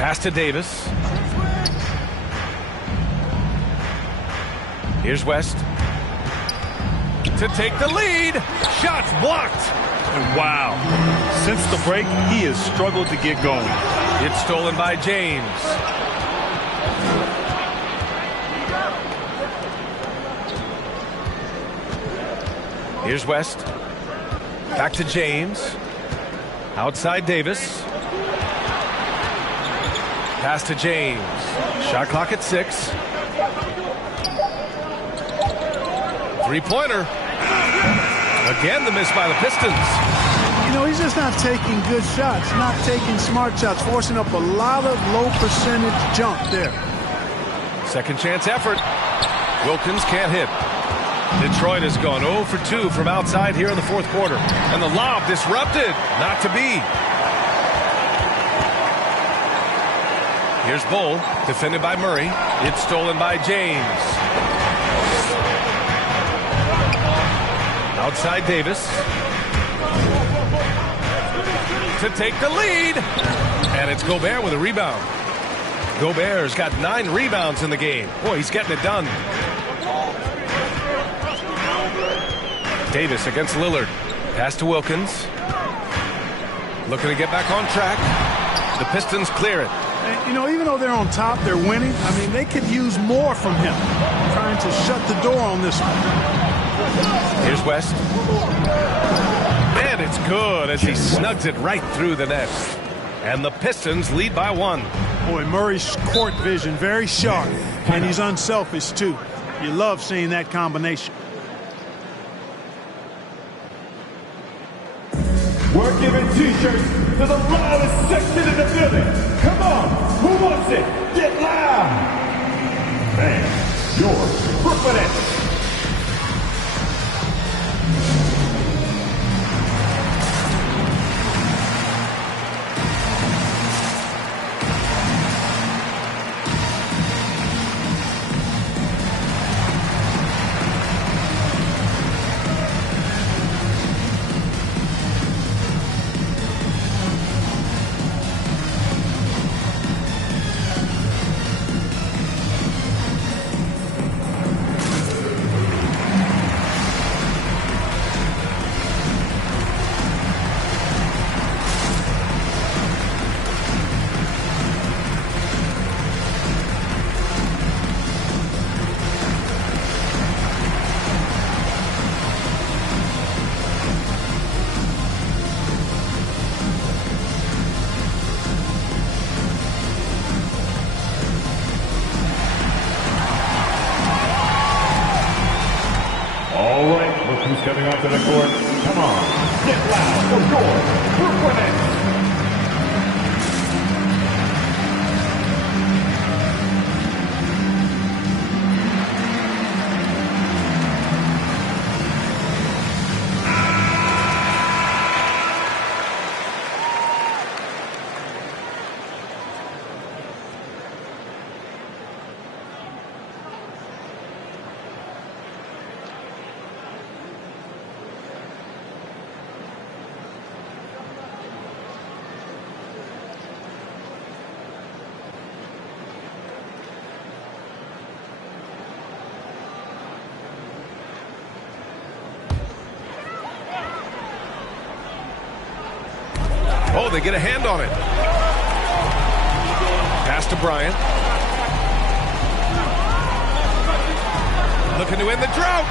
Pass to Davis. Here's West. To take the lead. Shots blocked. And wow. Since the break, he has struggled to get going. It's stolen by James. Here's West. Back to James. Outside Davis. Pass to James. Shot clock at 6. Three-pointer. Again, the miss by the Pistons. You know, he's just not taking good shots, not taking smart shots, forcing up a lot of low percentage jump there. Second chance effort. Wilkins can't hit. Detroit has gone 0 for 2 from outside here in the fourth quarter. And the lob disrupted. Not to be. Here's Bull, defended by Murray. It's stolen by James. Outside Davis. To take the lead. And it's Gobert with a rebound. Gobert's got 9 rebounds in the game. Boy, he's getting it done. Davis against Lillard. Pass to Wilkins. Looking to get back on track. The Pistons clear it. And, you know, even though they're on top, they're winning. I mean, they could use more from him. Trying to shut the door on this one. Here's West. And it's good as he snugs it right through the net. And the Pistons lead by 1. Boy, Murray's court vision very sharp. And he's unselfish, too. You love seeing that combination. We're giving T-shirts to the loudest section in the building. Come on, who wants it? Get loud. Man, yours, Brooklyn Nets. Coming onto the court. Come on, get loud for your Brooklyn Nets. Oh, they get a hand on it. Pass to Bryant. Looking to end the drought.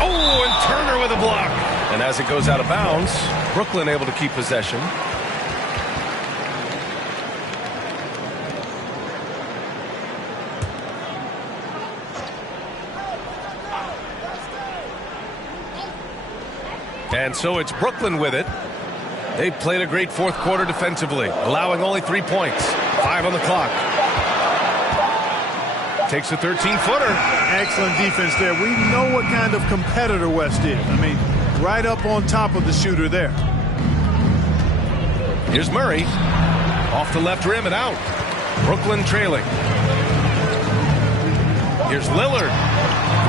Oh, and Turner with a block. And as it goes out of bounds, Brooklyn able to keep possession. And so it's Brooklyn with it. They played a great fourth quarter defensively, allowing only 3 points. 5 on the clock. Takes a 13-footer. Excellent defense there. We know what kind of competitor West is. I mean, right up on top of the shooter there. Here's Murray. Off the left rim and out. Brooklyn trailing. Here's Lillard.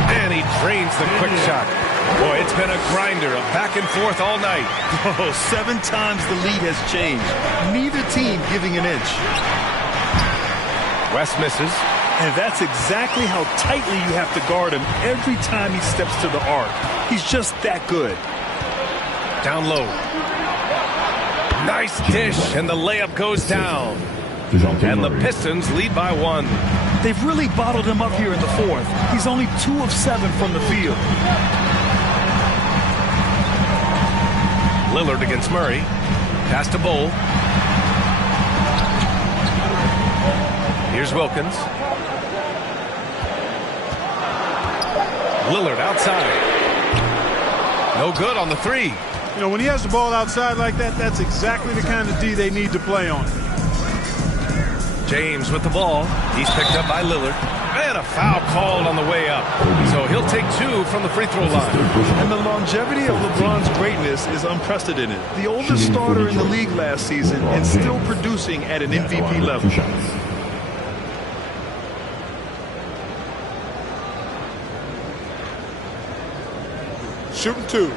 And he drains the quick shot. Boy, it's been a grinder, a back and forth all night. Oh, 7 times the lead has changed. Neither team giving an inch. West misses. And that's exactly how tightly you have to guard him every time he steps to the arc. He's just that good. Down low. Nice dish, and the layup goes down. And the Pistons lead by 1. They've really bottled him up here in the fourth. He's only 2 of 7 from the field. Lillard against Murray. Pass to Bull. Here's Wilkins. Lillard outside. No good on the three. You know, when he has the ball outside like that, that's exactly the kind of D they need to play on. James with the ball. He's picked up by Lillard. And a foul called on the way up. So he'll take 2 from the free throw line. And the longevity of LeBron's greatness is unprecedented. The oldest starter in the league last season and still producing at an MVP level. Shooting 2.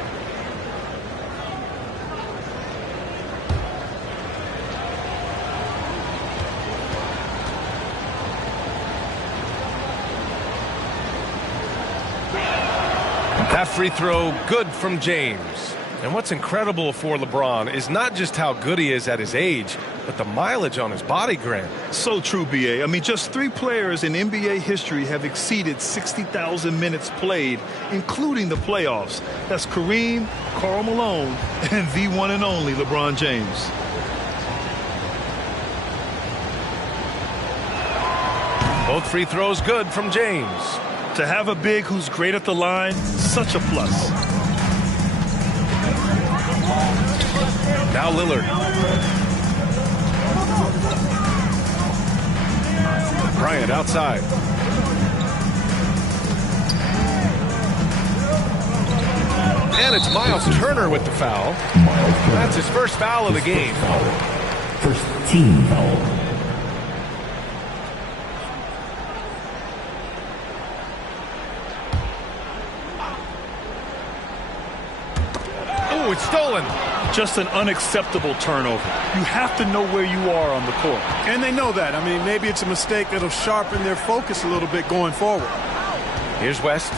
That free throw good from James. And what's incredible for LeBron is not just how good he is at his age, but the mileage on his body, Grant. So true, B.A. I mean, just 3 players in NBA history have exceeded 60,000 minutes played, including the playoffs. That's Kareem, Karl Malone, and the one and only LeBron James. Both free throws good from James. To have a big who's great at the line, such a plus. Now Lillard. Bryant outside. And it's Miles Turner with the foul. That's his first foul of the game. First team foul. Oh, it's stolen. Just an unacceptable turnover. You have to know where you are on the court. And they know that. I mean, maybe it's a mistake that'll sharpen their focus a little bit going forward. Here's West.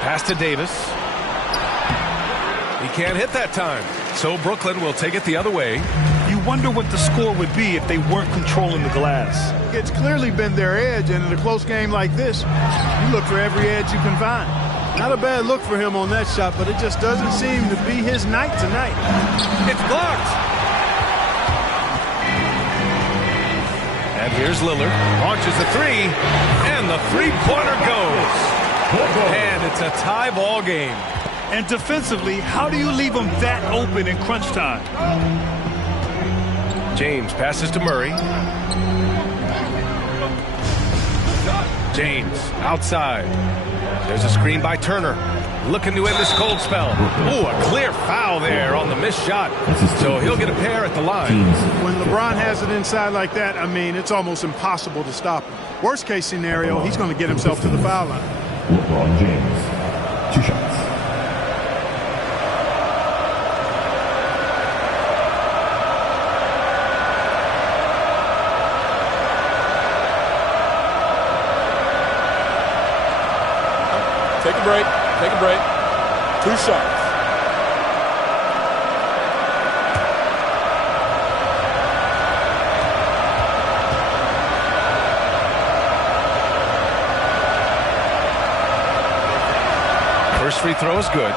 Pass to Davis. He can't hit that time. So Brooklyn will take it the other way. You wonder what the score would be if they weren't controlling the glass. It's clearly been their edge, and in a close game like this, you look for every edge you can find. Not a bad look for him on that shot, but it just doesn't seem to be his night tonight. It's blocked. And here's Lillard. Launches a 3, and the three-pointer goes. And it's a tie ball game. And defensively, how do you leave them that open in crunch time? James passes to Murray. James outside. There's a screen by Turner. Looking to end this cold spell. Oh, a clear foul there on the missed shot. So he'll get a pair at the line. When LeBron has it inside like that, I mean, it's almost impossible to stop him. Worst case scenario, he's going to get himself to the foul line. LeBron James, 2 shots. Take a break. Take a break. 2 shots. First free throw is good.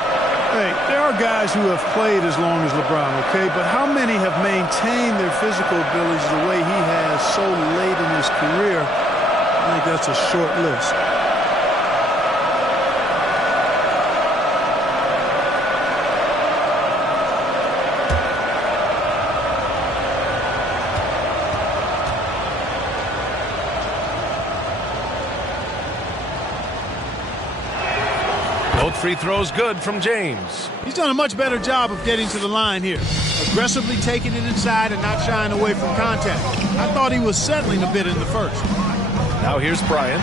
Hey, there are guys who have played as long as LeBron, okay? But how many have maintained their physical abilities the way he has so late in his career? I think that's a short list. Both free throws good from James. He's done a much better job of getting to the line here. Aggressively taking it inside and not shying away from contact. I thought he was settling a bit in the first. Now here's Bryant.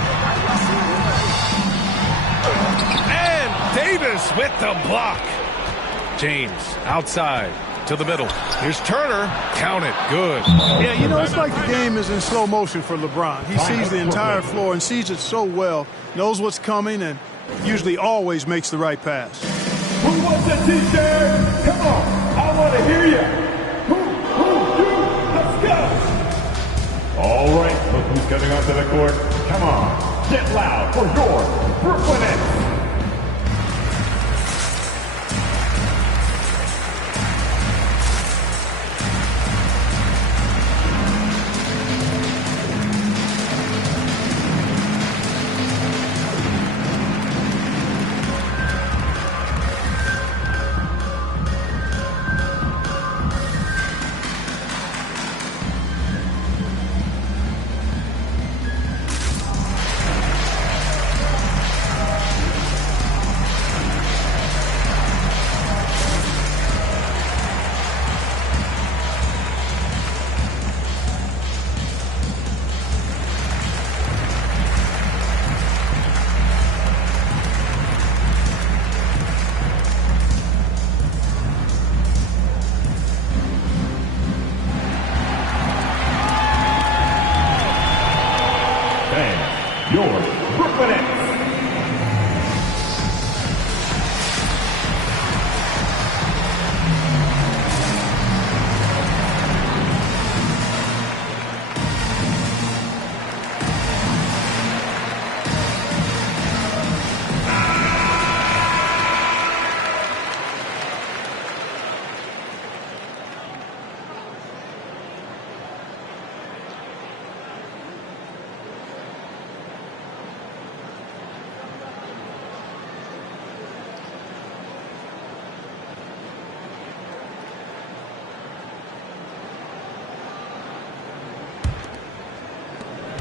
And Davis with the block. James outside to the middle. Here's Turner. Count it. Good. Yeah, you know, it's like the game is in slow motion for LeBron. He sees the entire floor and sees it so well, knows what's coming, and usually always makes the right pass. Who wants a t-shirt? Come on, I want to hear you. Who, let's go. All right, look who's coming onto the court. Come on, get loud for your Brooklyn Nets.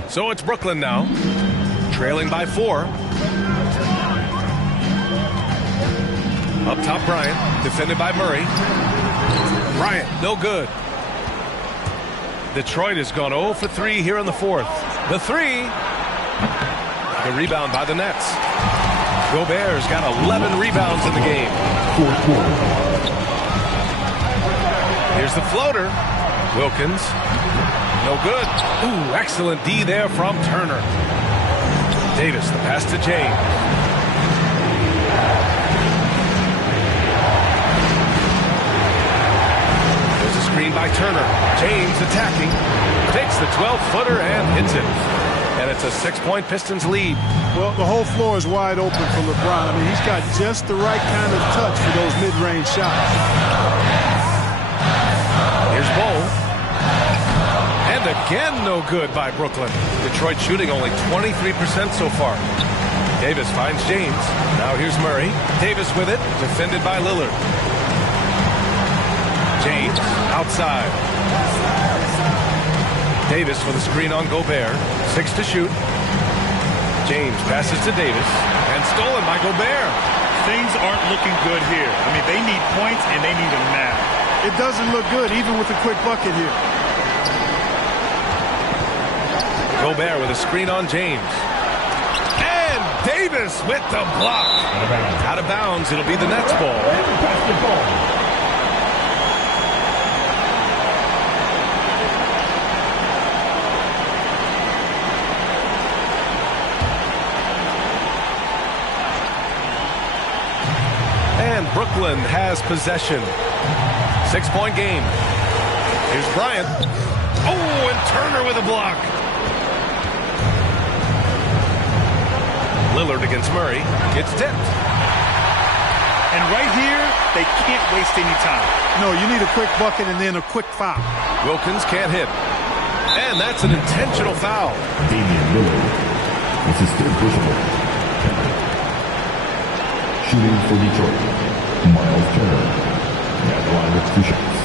So it's Brooklyn now, trailing by 4. Up top, Bryant, defended by Murray. Bryant, no good. Detroit has gone 0 for 3 here in the 4th. The 3. The rebound by the Nets. Gobert's got 11 rebounds in the game. Here's the floater. Wilkins. No good. Ooh, excellent D there from Turner. Davis, the pass to James. There's a screen by Turner. James attacking. Takes the 12-footer and hits it. And it's a 6-point Pistons lead. Well, the whole floor is wide open for LeBron. I mean, he's got just the right kind of touch for those mid-range shots. Here's Bull. And again, no good by Brooklyn. Detroit shooting only 23% so far. Davis finds James. Now here's Murray. Davis with it, defended by Lillard. James outside. Davis for the screen on Gobert. 6 to shoot. James passes to Davis. And stolen by Gobert. Things aren't looking good here. I mean, they need points and they need them now. It doesn't look good, even with a quick bucket here. Gobert with a screen on James. And Davis with the block. Out of bounds. It'll be the Nets ball. Brooklyn has possession. 6-point game. Here's Bryant. Oh, and Turner with a block. Lillard against Murray. It's tipped. And right here, they can't waste any time. No, you need a quick bucket and then a quick foul. Wilkins can't hit. And that's an intentional foul. Damian Lillard. This is third personal. Shooting for Detroit. Miles Turner. At the line with 2 shots.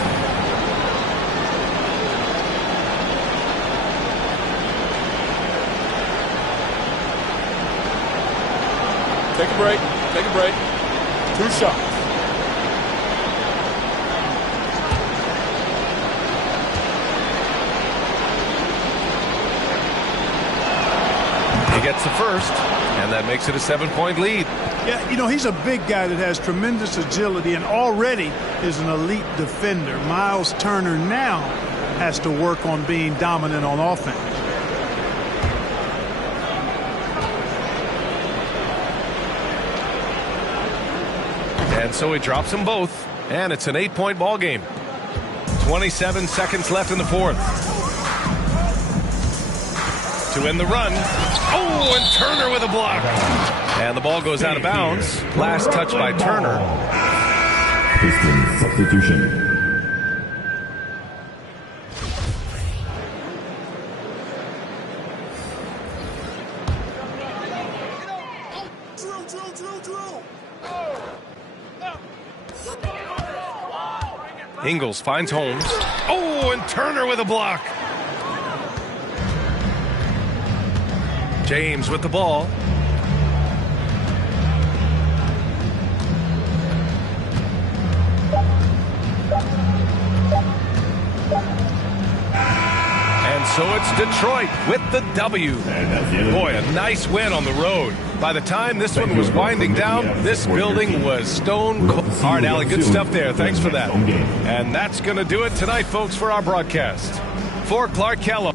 Take a break. Take a break. 2 shots. He gets the first, and that makes it a 7-point lead. Yeah, you know, he's a big guy that has tremendous agility and already is an elite defender. Miles Turner now has to work on being dominant on offense. And so he drops them both, and it's an 8-point ball game. 27 seconds left in the 4th. To end the run. Oh, and Turner with a block. And the ball goes out of bounds. Last touch by Turner. Pistons substitution. Ingles finds Holmes. Oh, and Turner with a block. James with the ball. And so it's Detroit with the W. Boy, a nice win on the road. By the time this one was winding down, this building was stone cold. All right, Allie, good stuff there. Thanks for that. And that's going to do it tonight, folks, for our broadcast. For Clark Kellogg.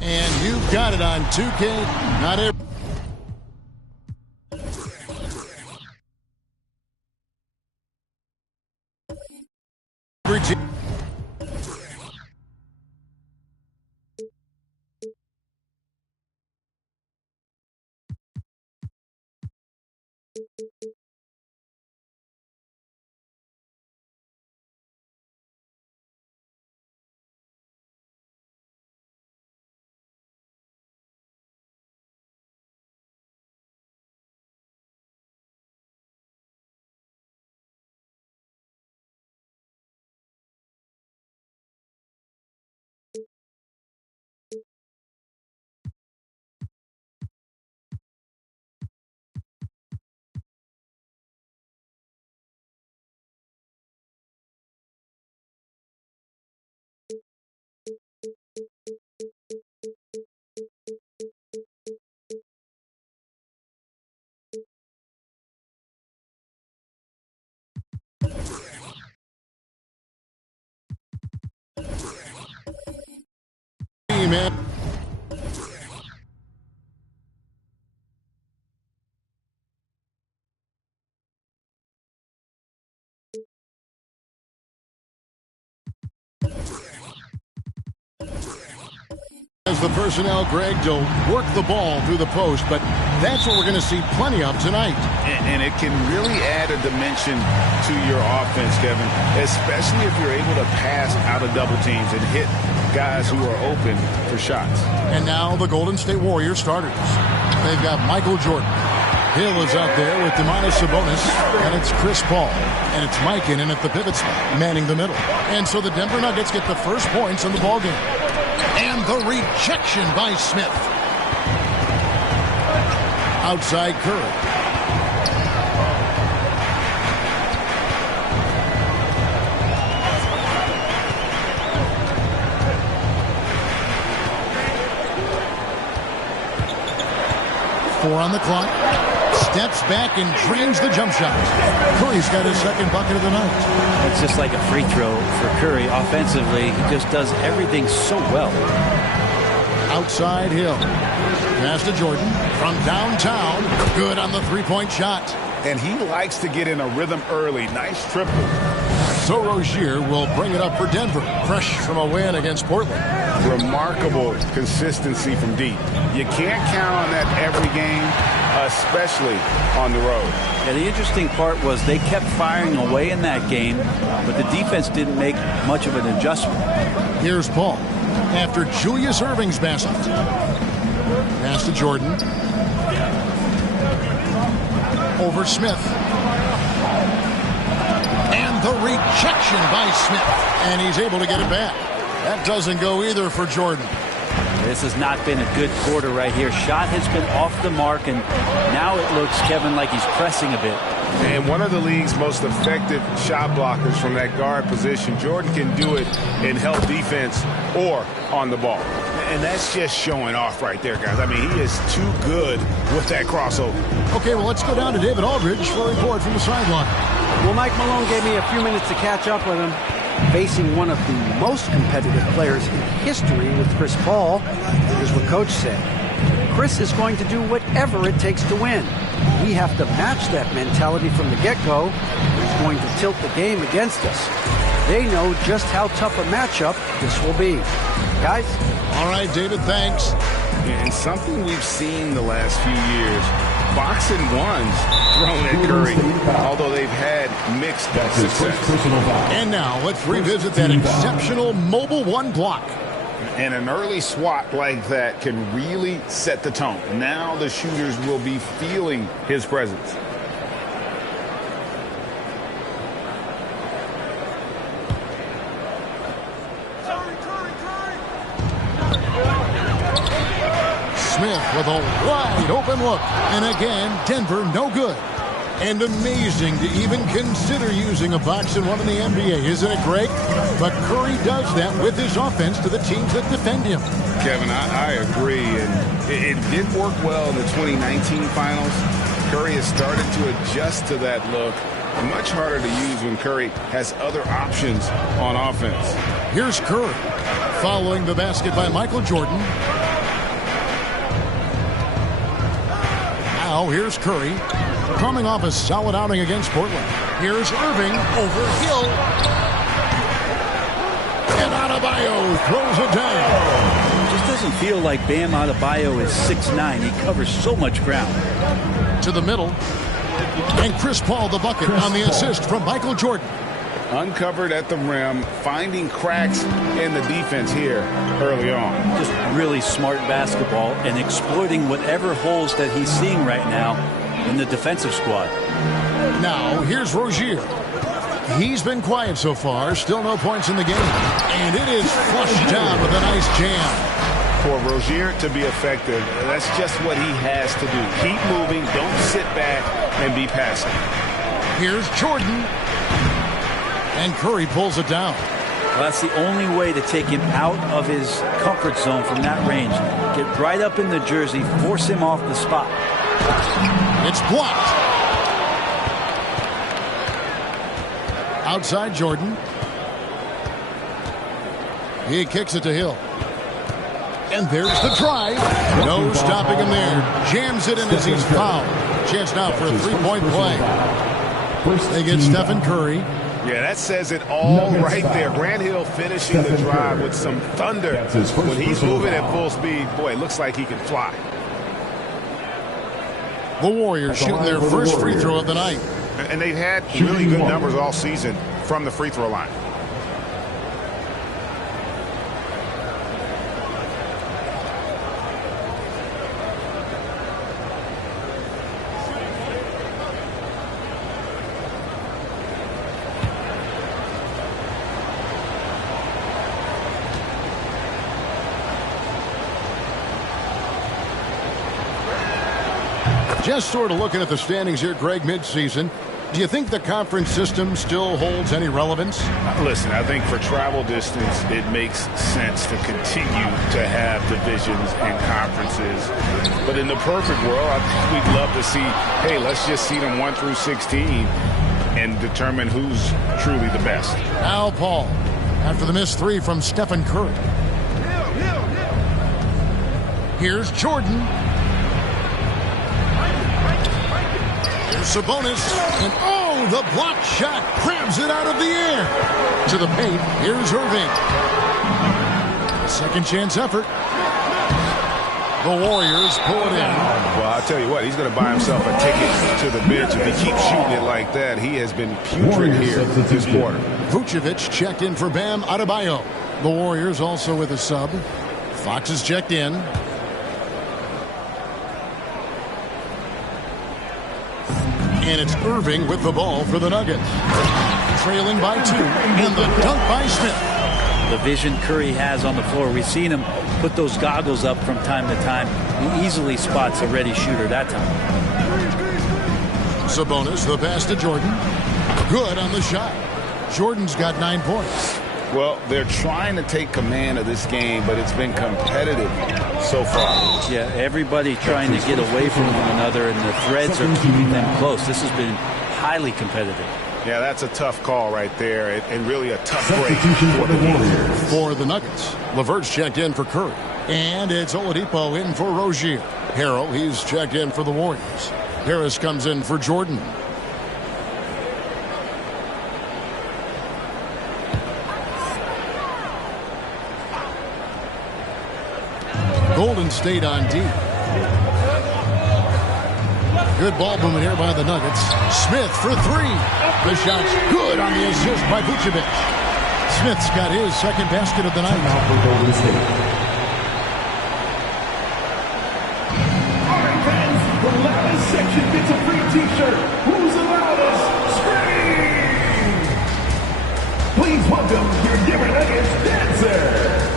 And you've got it on 2K. Not every... Man. As the personnel, Greg, to work the ball through the post, but that's what we're going to see plenty of tonight. And it can really add a dimension to your offense, Kevin, especially if you're able to pass out of double teams and hit guys who are open for shots. And now the Golden State Warriors starters. They've got Michael Jordan. Hill is out there with Domantas Sabonis, and it's Chris Paul. And it's Mike in at the pivot spot, manning the middle. And so the Denver Nuggets get the first points in the ballgame. And the rejection by Smith. Outside Curry. Four on the clock. Steps back and drains the jump shot. Curry's got his second bucket of the night. It's just like a free throw for Curry. Offensively, he just does everything so well. Outside Hill. Pass to Jordan from downtown. Good on the three-point shot. And he likes to get in a rhythm early. Nice triple. So Rozier will bring it up for Denver, fresh from a win against Portland. Remarkable consistency from deep. You can't count on that every game, especially on the road. Yeah, the interesting part was they kept firing away in that game, but the defense didn't make much of an adjustment. Here's Paul after Julius Erving's basket. Pass to Jordan. Over Smith. And the rejection by Smith. And he's able to get it back. That doesn't go either for Jordan. This has not been a good quarter right here. Shot has been off the mark, and now it looks, Kevin, like he's pressing a bit. And one of the league's most effective shot blockers from that guard position. Jordan can do it in help defense or on the ball. And that's just showing off right there, guys. I mean, he is too good with that crossover. Okay, well, let's go down to David Aldridge for a report from the sideline. Well, Mike Malone gave me a few minutes to catch up with him. Facing one of the most competitive players in history with Chris Paul, here's what Coach said. Chris is going to do whatever it takes to win. We have to match that mentality from the get-go. He's going to tilt the game against us. They know just how tough a matchup this will be. Guys? All right, David, thanks. And something we've seen the last few years, boxing ones thrown at Curry, although they've had mixed success. And now let's revisit that exceptional mobile one block. And an early swat like that can really set the tone. Now the shooters will be feeling his presence. Smith with a wide open look. And again, Denver no good. And amazing to even consider using a box and one in the NBA, isn't it, Greg? But Curry does that with his offense to the teams that defend him. Kevin, I agree. And it did work well in the 2019 finals. Curry has started to adjust to that look. Much harder to use when Curry has other options on offense. Here's Curry following the basket by Michael Jordan. Now here's Curry coming off a solid outing against Portland. Here's Irving over Hill. And Adebayo throws it down. It just doesn't feel like Bam Adebayo is 6'9". He covers so much ground. To the middle. And Chris Paul the bucket on the assist from Michael Jordan. Uncovered at the rim, finding cracks in the defense here early on. Just really smart basketball and exploiting whatever holes that he's seeing right now in the defensive squad. Now, here's Rozier. He's been quiet so far. Still no points in the game. And it is flushed down with a nice jam. For Rozier to be effective, that's just what he has to do. Keep moving, don't sit back and be passive. Here's Jordan. And Curry pulls it down. Well, that's the only way to take him out of his comfort zone from that range. Get right up in the jersey, force him off the spot. It's blocked. Outside Jordan. He kicks it to Hill. And there's the drive. No stopping him there. Jams it in as he's fouled. Chance now for a three-point play. They get Stephen Curry. Yeah, that says it all right there. Grant Hill finishing the drive with some thunder. When he's moving at full speed, boy, it looks like he can fly. The Warriors shooting their first free throw of the night. And they've had really good numbers all season from the free throw line. Just sort of looking at the standings here, Greg, midseason. Do you think the conference system still holds any relevance? Listen, I think for travel distance, it makes sense to continue to have divisions and conferences. But in the perfect world, I think we'd love to see, hey, let's just see them 1 through 16 and determine who's truly the best. Al Paul, after the missed three from Stephen Curry. Here's Jordan. Sabonis, and oh, the block shot grabs it out of the air. To the paint, here's Irving. Second chance effort. The Warriors pull it in. Well, I'll tell you what, he's going to buy himself a ticket to the bench. If he keeps shooting it like that, he has been putrid here this quarter. Vucevic checked in for Bam Adebayo. The Warriors also with a sub. Fox is checked in. And it's Irving with the ball for the Nuggets. Trailing by 2, and the dunk by Smith. the vision Curry has on the floor. We've seen him put those goggles up from time to time. He easily spots a ready shooter that time. Sabonis, the pass to Jordan. Good on the shot. Jordan's got 9 points. Well, they're trying to take command of this game, but it's been competitive so far. Yeah, everybody trying to get away from one another, and the threads are keeping them close. This has been highly competitive. Yeah, that's a tough call right there, and really a tough break for the Warriors. For the Nuggets, LeVert's checked in for Curry. And it's Oladipo in for Rozier. Harrell, he's checked in for the Warriors. Harris comes in for Jordan. Golden State on D. Good ball movement here by the Nuggets. Smith for 3. The shot's good on the assist by Vucevic. Smith's got his second basket of the night. Now for Golden State. All right, fans, the loudest section gets a free T-shirt. Who's the loudest? Scream! Please welcome your Denver Nuggets dancer.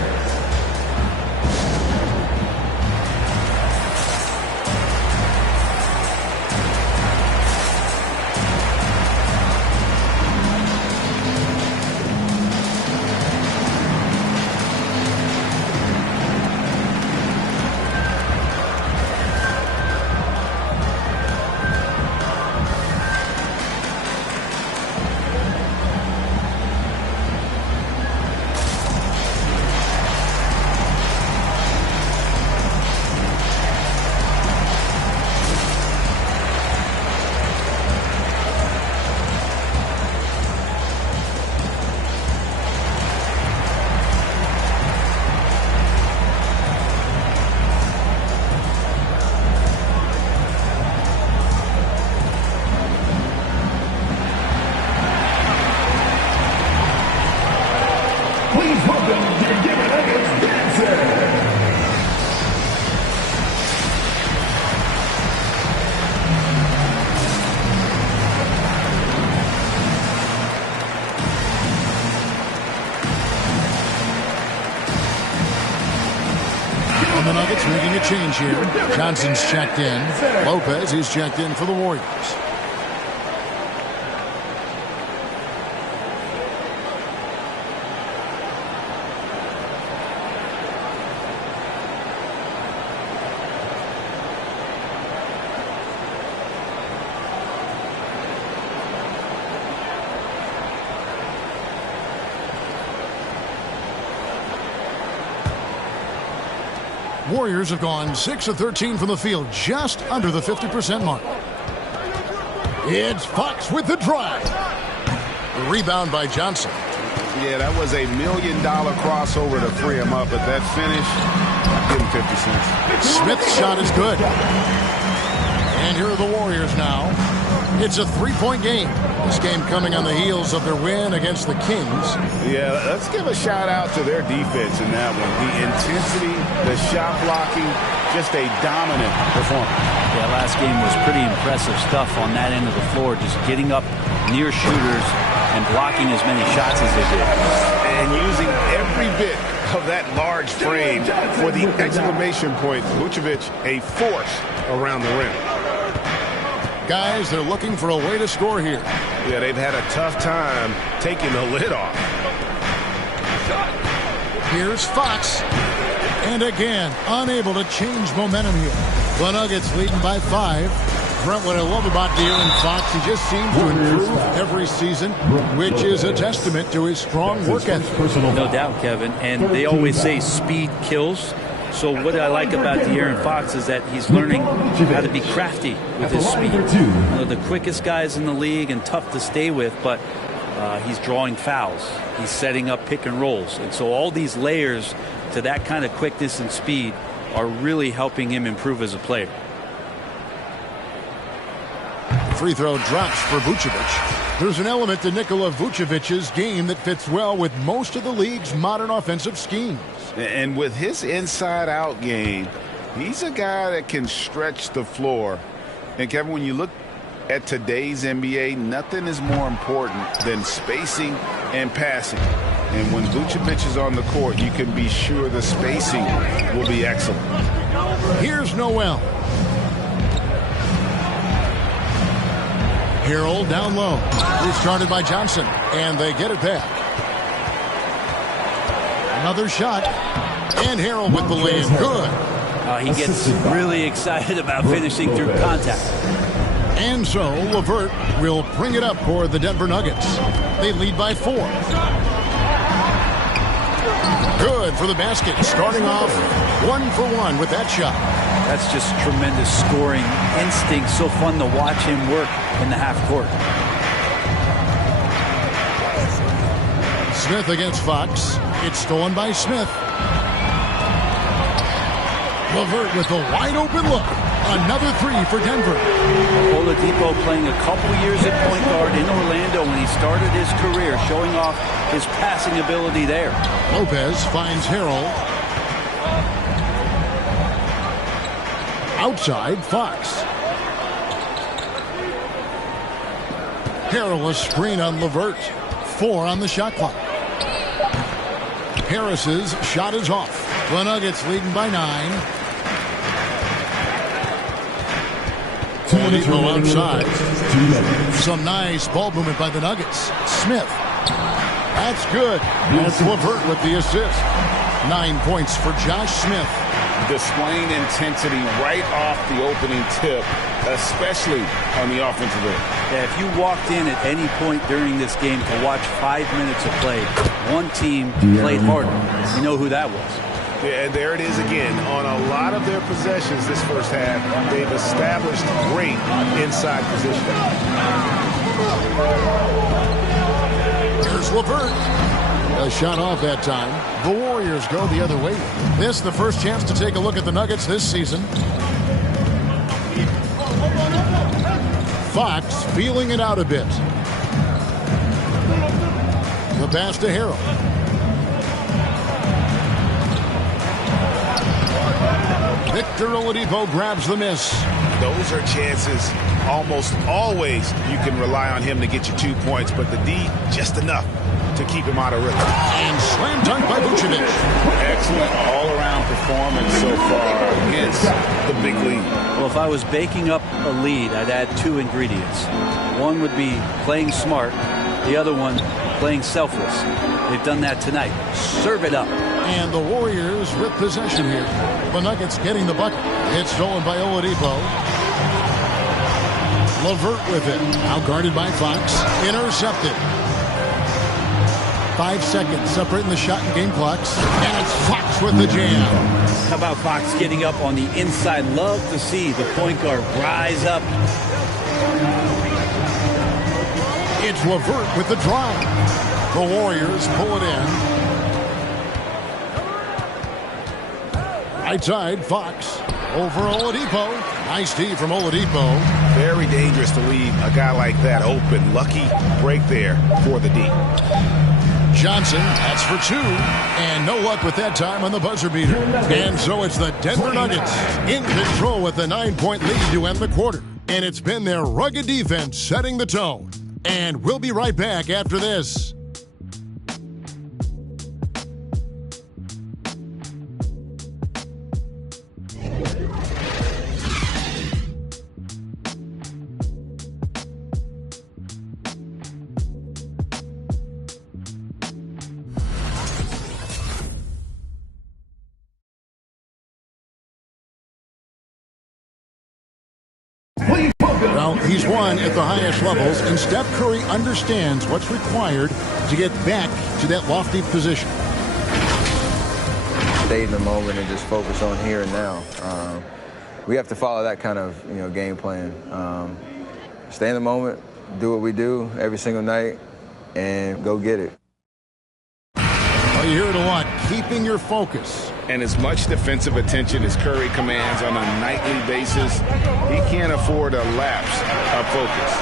The Nuggets making a change here. Johnson's checked in. Lopez, he's checked in for the Warriors. Warriors have gone 6 of 13 from the field, just under the 50% mark. It's Fox with the drive. The rebound by Johnson. Yeah, that was $1 million crossover to free him up, but that finish, give him 50 cents. Smith's shot is good. And here are the Warriors now. It's a 3-point game. This game coming on the heels of their win against the Kings. Yeah, let's give a shout out to their defense in that one. The intensity, the shot blocking, just a dominant performance. Yeah, last game was pretty impressive stuff on that end of the floor, just getting up near shooters and blocking as many shots as they did. And using every bit of that large frame for the exclamation point. Vucevic, a force around the rim. Guys, they're looking for a way to score here. Yeah, they've had a tough time taking the lid off. Here's Fox. And again, unable to change momentum here. The Nuggets leading by 5. Brent, what I love about De'Aaron Fox, he just seems to improve every season, which is a testament to his strong work ethic. No doubt, Kevin. And they always say speed kills. So what I like about De'Aaron Fox is that he's learning how to be crafty with his speed. You know, the quickest guys in the league and tough to stay with, but he's drawing fouls. He's setting up pick and rolls. And so all these layers to that kind of quickness and speed are really helping him improve as a player. Free throw drops for Vucevic. There's an element to Nikola Vucevic's game that fits well with most of the league's modern offensive schemes. And with his inside-out game, he's a guy that can stretch the floor. And, Kevin, when you look at today's NBA, nothing is more important than spacing and passing. And when Vucevic is on the court, you can be sure the spacing will be excellent. Here's Noel. Harrell down low. Restarted by Johnson, and they get it back. Another shot, and Harrell with the lead. Good. He gets really excited about finishing through contact. And so LeVert will bring it up for the Denver Nuggets. They lead by 4. Good for the basket. Starting off 1 for 1 with that shot. That's just tremendous scoring instinct. So fun to watch him work in the half court. Smith against Fox. It's stolen by Smith. LeVert with a wide open look. Another 3 for Denver. Oladipo playing a couple years at point guard in Orlando when he started his career, showing off his passing ability there. Lopez finds Harrell. Outside, Fox. Harrell a screen on LeVert. 4 on the shot clock. Harris's shot is off. The Nuggets leading by 9. Oladipo outside. Some nice ball movement by the Nuggets. Smith. That's good. That's LeVert with the assist. 9 points for Josh Smith. Displaying intensity right off the opening tip, especially on the offensive end. Yeah, if you walked in at any point during this game to watch 5 minutes of play, one team played harder. You know who that was. Yeah, and there it is again. On a lot of their possessions this first half, they've established great inside position. Here's LeVert. A shot off that time. The Warriors go the other way. This the first chance to take a look at the Nuggets this season. Fox feeling it out a bit. The pass to Harrell. Victor Oladipo grabs the miss. Those are chances almost always you can rely on him to get you 2 points, but the D just enough to keep him out of rhythm. And slam dunk by Vucevic. Excellent all-around performance so far against the big lead. Well, if I was baking up a lead, I'd add 2 ingredients. One would be playing smart. The other one, playing selfless. They've done that tonight. Serve it up. And the Warriors with possession here. The Nuggets getting the bucket. It's stolen by Oladipo. LeVert with it. Now guarded by Fox. Intercepted. 5 seconds separating the shot and game clocks. And it's Fox with the jam. How about Fox getting up on the inside? Love to see the point guard rise up. It's LeVert with the drive. The Warriors pull it in. Right side, Fox. Over Oladipo. Nice D from Oladipo. Very dangerous to leave a guy like that open. Lucky break there for the D. Johnson, that's for 2. And no luck with that time on the buzzer beater. And so it's the Denver Nuggets in control with a 9-point lead to end the quarter. And it's been their rugged defense setting the tone. And we'll be right back after this. Well, he's won at the highest levels, and Steph Curry understands what's required to get back to that lofty position. Stay in the moment and just focus on here and now. We have to follow that kind of game plan. Stay in the moment, do what we do every single night, and go get it. Well, you hear it a lot, keeping your focus. And as much defensive attention as Curry commands on a nightly basis, he can't afford a lapse of focus.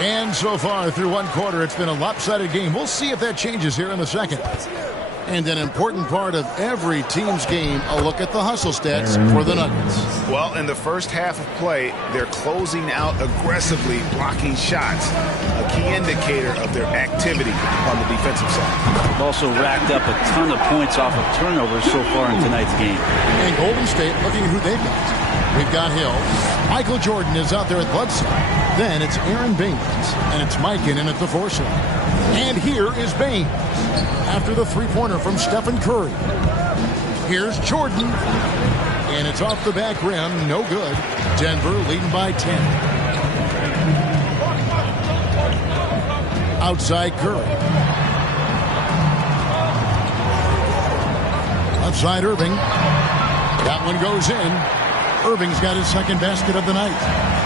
And so far through one quarter, it's been a lopsided game. We'll see if that changes here in the second. And an important part of every team's game, a look at the hustle stats for the Nuggets. Well, in the first half of play, they're closing out aggressively, blocking shots, a key indicator of their activity on the defensive side. They've also racked up a ton of points off of turnovers so far in tonight's game. And Golden State looking at who they've got. We've got Hill. Michael Jordan is out there at Bledsoe. Then it's Aaron Baines, and it's Mikan at the 4 slot. And here is Baines after the three-pointer from Stephen Curry. Here's Jordan, and it's off the back rim, no good. Denver leading by 10. Outside Curry. Outside Irving. That one goes in. Irving's got his second basket of the night.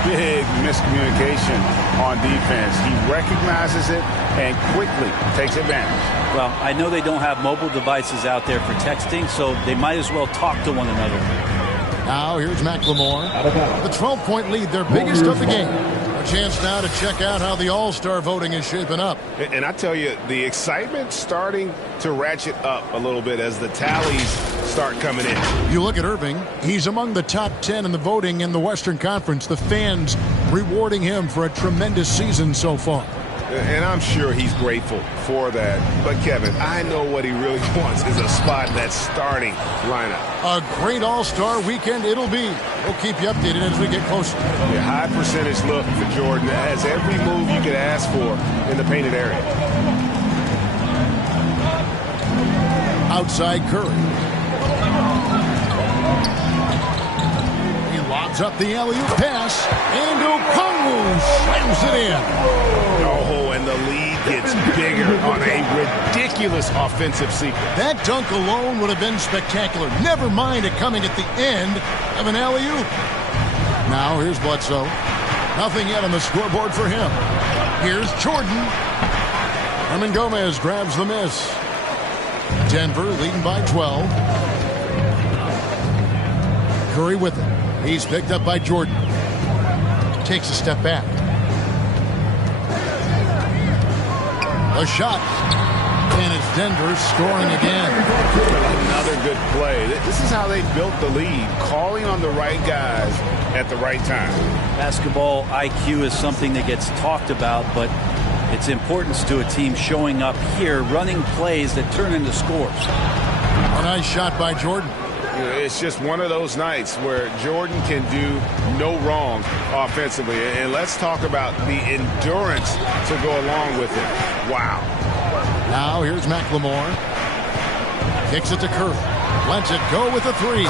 Big miscommunication on defense. He recognizes it and quickly takes advantage. Well, I know they don't have mobile devices out there for texting, so they might as well talk to one another. Now here's McLemore. The 12-point lead, their biggest of the game. A chance now to check out how the All-Star voting is shaping up. And I tell you, the excitement's starting to ratchet up a little bit as the tallies start coming in. You look at Irving, he's among the top 10 in the voting in the Western Conference. The fans rewarding him for a tremendous season so far. And I'm sure he's grateful for that. But, Kevin, I know what he really wants is a spot in that starting lineup. A great All-Star weekend it'll be. We'll keep you updated as we get closer. A high percentage look for Jordan. Has every move you could ask for in the painted area. Outside Curry. He lobs up the alley-oop pass, and Okongwu slams it in. Oh, and the lead gets bigger on a ridiculous offensive sequence. That dunk alone would have been spectacular. Never mind it coming at the end of an alley-oop. Now here's Bledsoe. Nothing yet on the scoreboard for him. Here's Jordan. Herman Gomez grabs the miss. Denver leading by 12. Curry with it. He's picked up by Jordan. Takes a step back. A shot. And it's Denver scoring again. Another good play. This is how they built the lead. Calling on the right guys at the right time. Basketball IQ is something that gets talked about, but its importance to a team showing up here, running plays that turn into scores. A nice shot by Jordan. It's just one of those nights where Jordan can do no wrong offensively. And let's talk about the endurance to go along with it. Wow. Now here's McLemore. Kicks it to Curry. Lets it go with a three.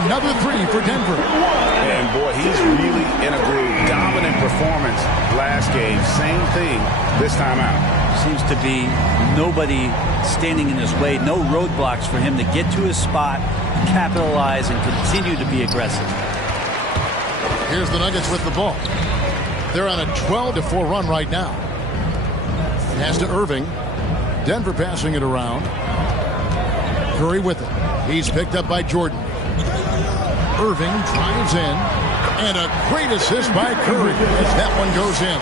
Another three for Denver. And boy, he's really in a groove. Dominant performance last game. Same thing this time out. Seems to be nobody standing in his way. No roadblocks for him to get to his spot, capitalize, and continue to be aggressive. Here's the Nuggets with the ball. They're on a 12-4 run right now. Pass to Irving. Denver passing it around. Curry with it. He's picked up by Jordan. Irving drives in. And a great assist by Curry as that one goes in.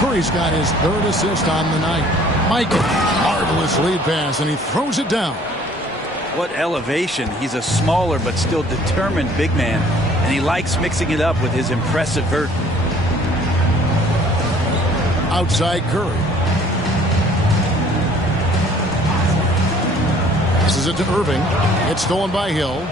Curry's got his third assist on the night. Mikan, marvelous lead pass, and he throws it down. What elevation. He's a smaller but still determined big man, and he likes mixing it up with his impressive vert. Outside Curry. Passes it to Irving. It's stolen by Hill.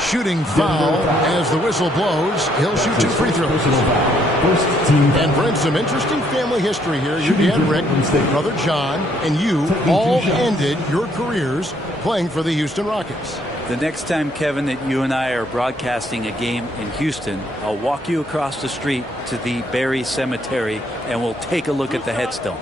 Shooting foul as the whistle blows. He'll shoot 2 free throws. And Brent, some interesting family history here. Your dad, Rick, brother John, and you all ended your careers playing for the Houston Rockets. The next time, Kevin, that you and I are broadcasting a game in Houston, I'll walk you across the street to the Berry Cemetery, and we'll take a look at the headstone.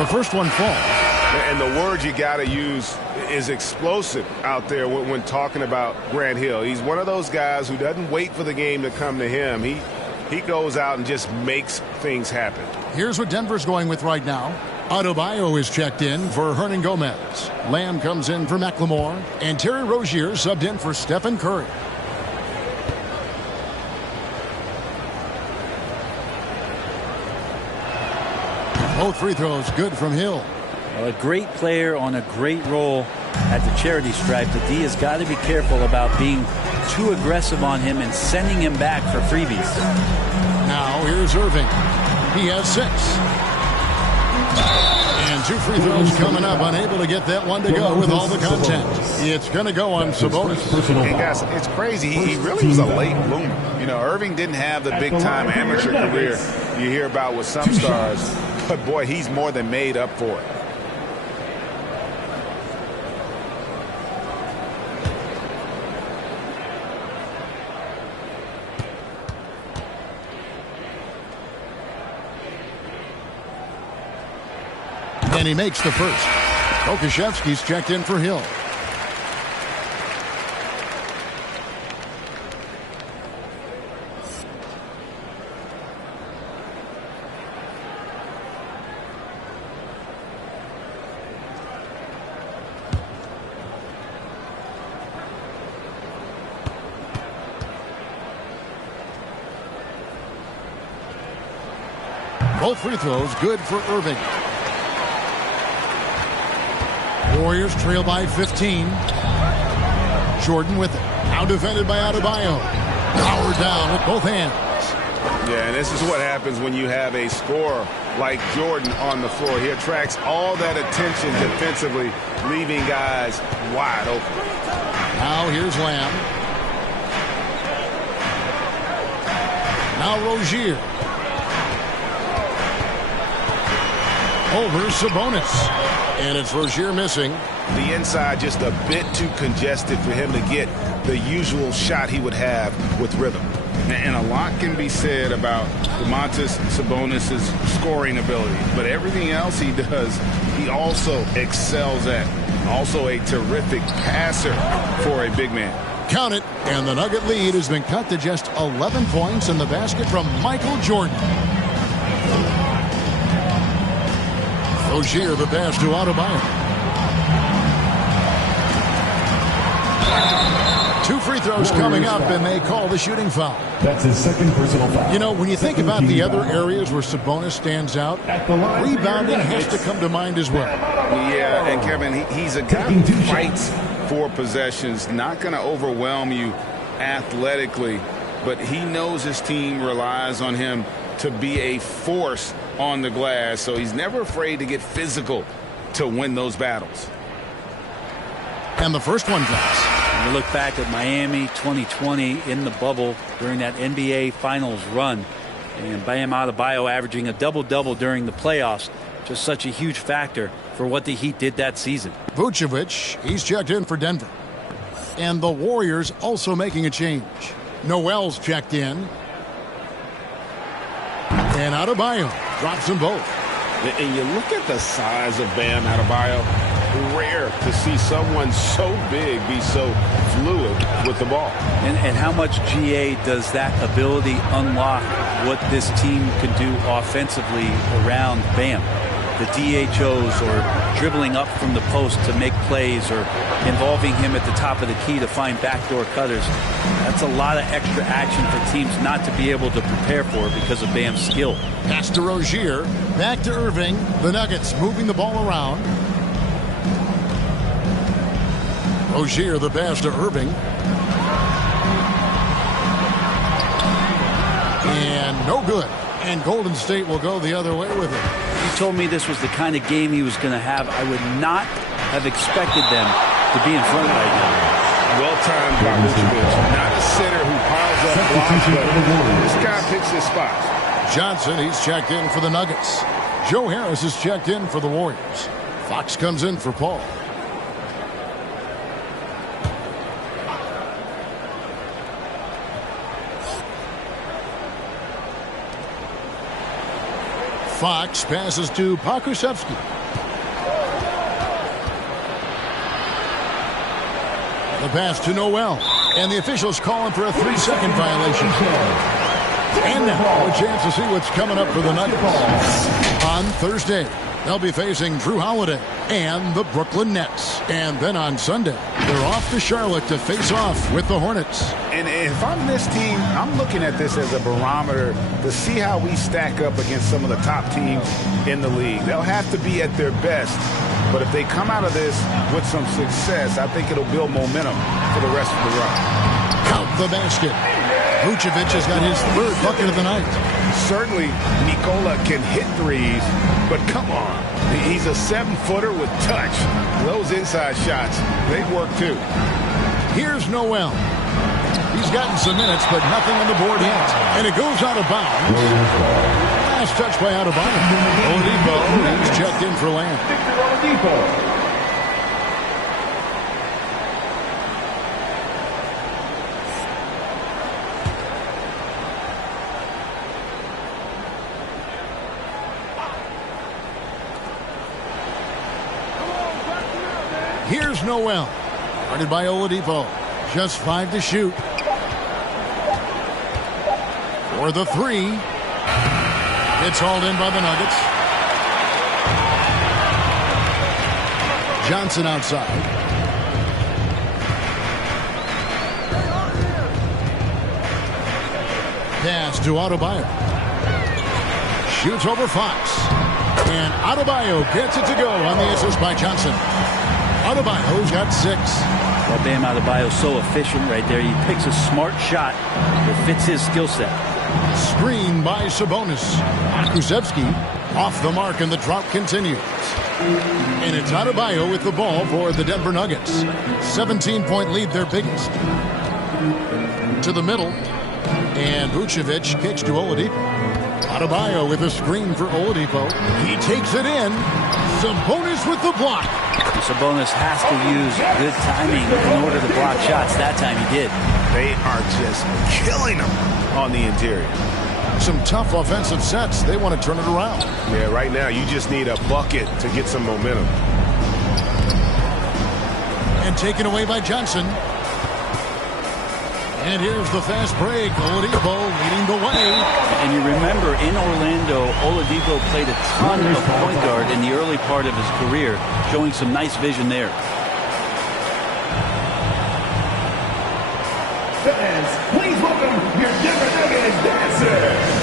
The first one falls. And the word you got to use is explosive out there when talking about Grant Hill. He's one of those guys who doesn't wait for the game to come to him. He goes out and just makes things happen. Here's what Denver's going with right now. Adebayo is checked in for Hernan Gomez. Lamb comes in for McLemore. And Terry Rozier subbed in for Stephen Curry. Both free throws good from Hill. A great player on a great role at the charity stripe. The D has got to be careful about being too aggressive on him and sending him back for freebies. Now here's Irving. He has 6. And 2 free throws coming up. Unable to get that one to go with all the content. It's going to go on Sabonis. And guys, it's crazy. He really was a late bloomer. You know, Irving didn't have the big-time amateur career you hear about with some stars. But, boy, he's more than made up for it. And he makes the first. Okashevsky's checked in for Hill. Both free throws good for Irving. Warriors trail by 15. Jordan with it. Now defended by Adebayo. Powered down with both hands. Yeah, and this is what happens when you have a scorer like Jordan on the floor. He attracts all that attention defensively, leaving guys wide open. Now here's Lamb. Now Rozier. Over Sabonis. And it's Rozier missing. The inside just a bit too congested for him to get the usual shot he would have with rhythm. And a lot can be said about Domantas Sabonis' scoring ability. But everything else he does, he also excels at. Also a terrific passer for a big man. Count it. And the Nugget lead has been cut to just 11 points in the basket from Michael Jordan. Rozier the pass to Adebayo. 2 free throws coming up, and they call the shooting foul. That's his second personal foul. You know, when you think about the other areas where Sabonis stands out, rebounding has to come to mind as well. Yeah, and Kevin, he's a guy who fights for possessions, not going to overwhelm you athletically, but he knows his team relies on him to be a force on the glass, so he's never afraid to get physical to win those battles. And the first one drops. You look back at Miami 2020 in the bubble during that NBA Finals run, and Bam Adebayo averaging a double-double during the playoffs. Just such a huge factor for what the Heat did that season. Vucevic, he's checked in for Denver. And the Warriors also making a change. Noel's checked in. And Adebayo drops them both. And you look at the size of Bam Adebayo. Rare to see someone so big be so fluid with the ball. And how much GA does that ability unlock what this team can do offensively around Bam? The DHOs or dribbling up from the post to make plays or involving him at the top of the key to find backdoor cutters. That's a lot of extra action for teams not to be able to prepare for because of Bam's skill. Pass to Rozier. Back to Irving. The Nuggets moving the ball around. Rozier the pass to Irving. And no good. And Golden State will go the other way with it. He told me this was the kind of game he was going to have. I would not have expected them to be in front right now. Well-timed by Vucevic. Not a sitter who piles up blocks, but this guy picks his spots. Johnson, he's checked in for the Nuggets. Joe Harris is checked in for the Warriors. Fox comes in for Paul. Fox passes to Pokusevski. The pass to Noel. And the officials calling for a 3-second violation. And now a chance to see what's coming up for the Nuggets. On Thursday, they'll be facing Drew Holiday and the Brooklyn Nets. And then on Sunday, they're off to Charlotte to face off with the Hornets. And if I'm this team, I'm looking at this as a barometer to see how we stack up against some of the top teams in the league. They'll have to be at their best, but if they come out of this with some success, I think it'll build momentum for the rest of the run. Count the basket. Vucevic has got his third bucket of the night. Certainly, Nikola can hit threes, but come on. He's a 7-footer with touch. Those inside shots, they work too. Here's Noel. He's gotten some minutes, but nothing on the board yet. And it goes out of bounds. Last touch by Adebayo. Oladipo is checked in for Lamb. Here's Noel. Guarded by Oladipo. Just 5 to shoot. For the 3. It's hauled in by the Nuggets. Johnson outside. Pass to Adebayo. Shoots over Fox. And Adebayo gets it to go on the assist by Johnson. Adebayo's got 6. Well, Bam Adebayo's so efficient right there. He picks a smart shot that fits his skill set. Screen by Sabonis. Kuszewski off the mark, and the drought continues. And it's Adebayo with the ball for the Denver Nuggets. 17-point lead, their biggest. To the middle. And Vucevic kicks to Oladipo. Adebayo with a screen for Oladipo. He takes it in. Sabonis with the block. Sabonis has to use good timing in order to block shots. That time he did. They are just killing them on the interior. Some tough offensive sets. They want to turn it around. Yeah, right now you just need a bucket to get some momentum. And taken away by Johnson. And here's the fast break. Oladipo leading the way. And you remember in Orlando, Oladipo played a ton of point guard in the early part of his career, showing some nice vision there. Fans, please welcome your Denver Nuggets dancer.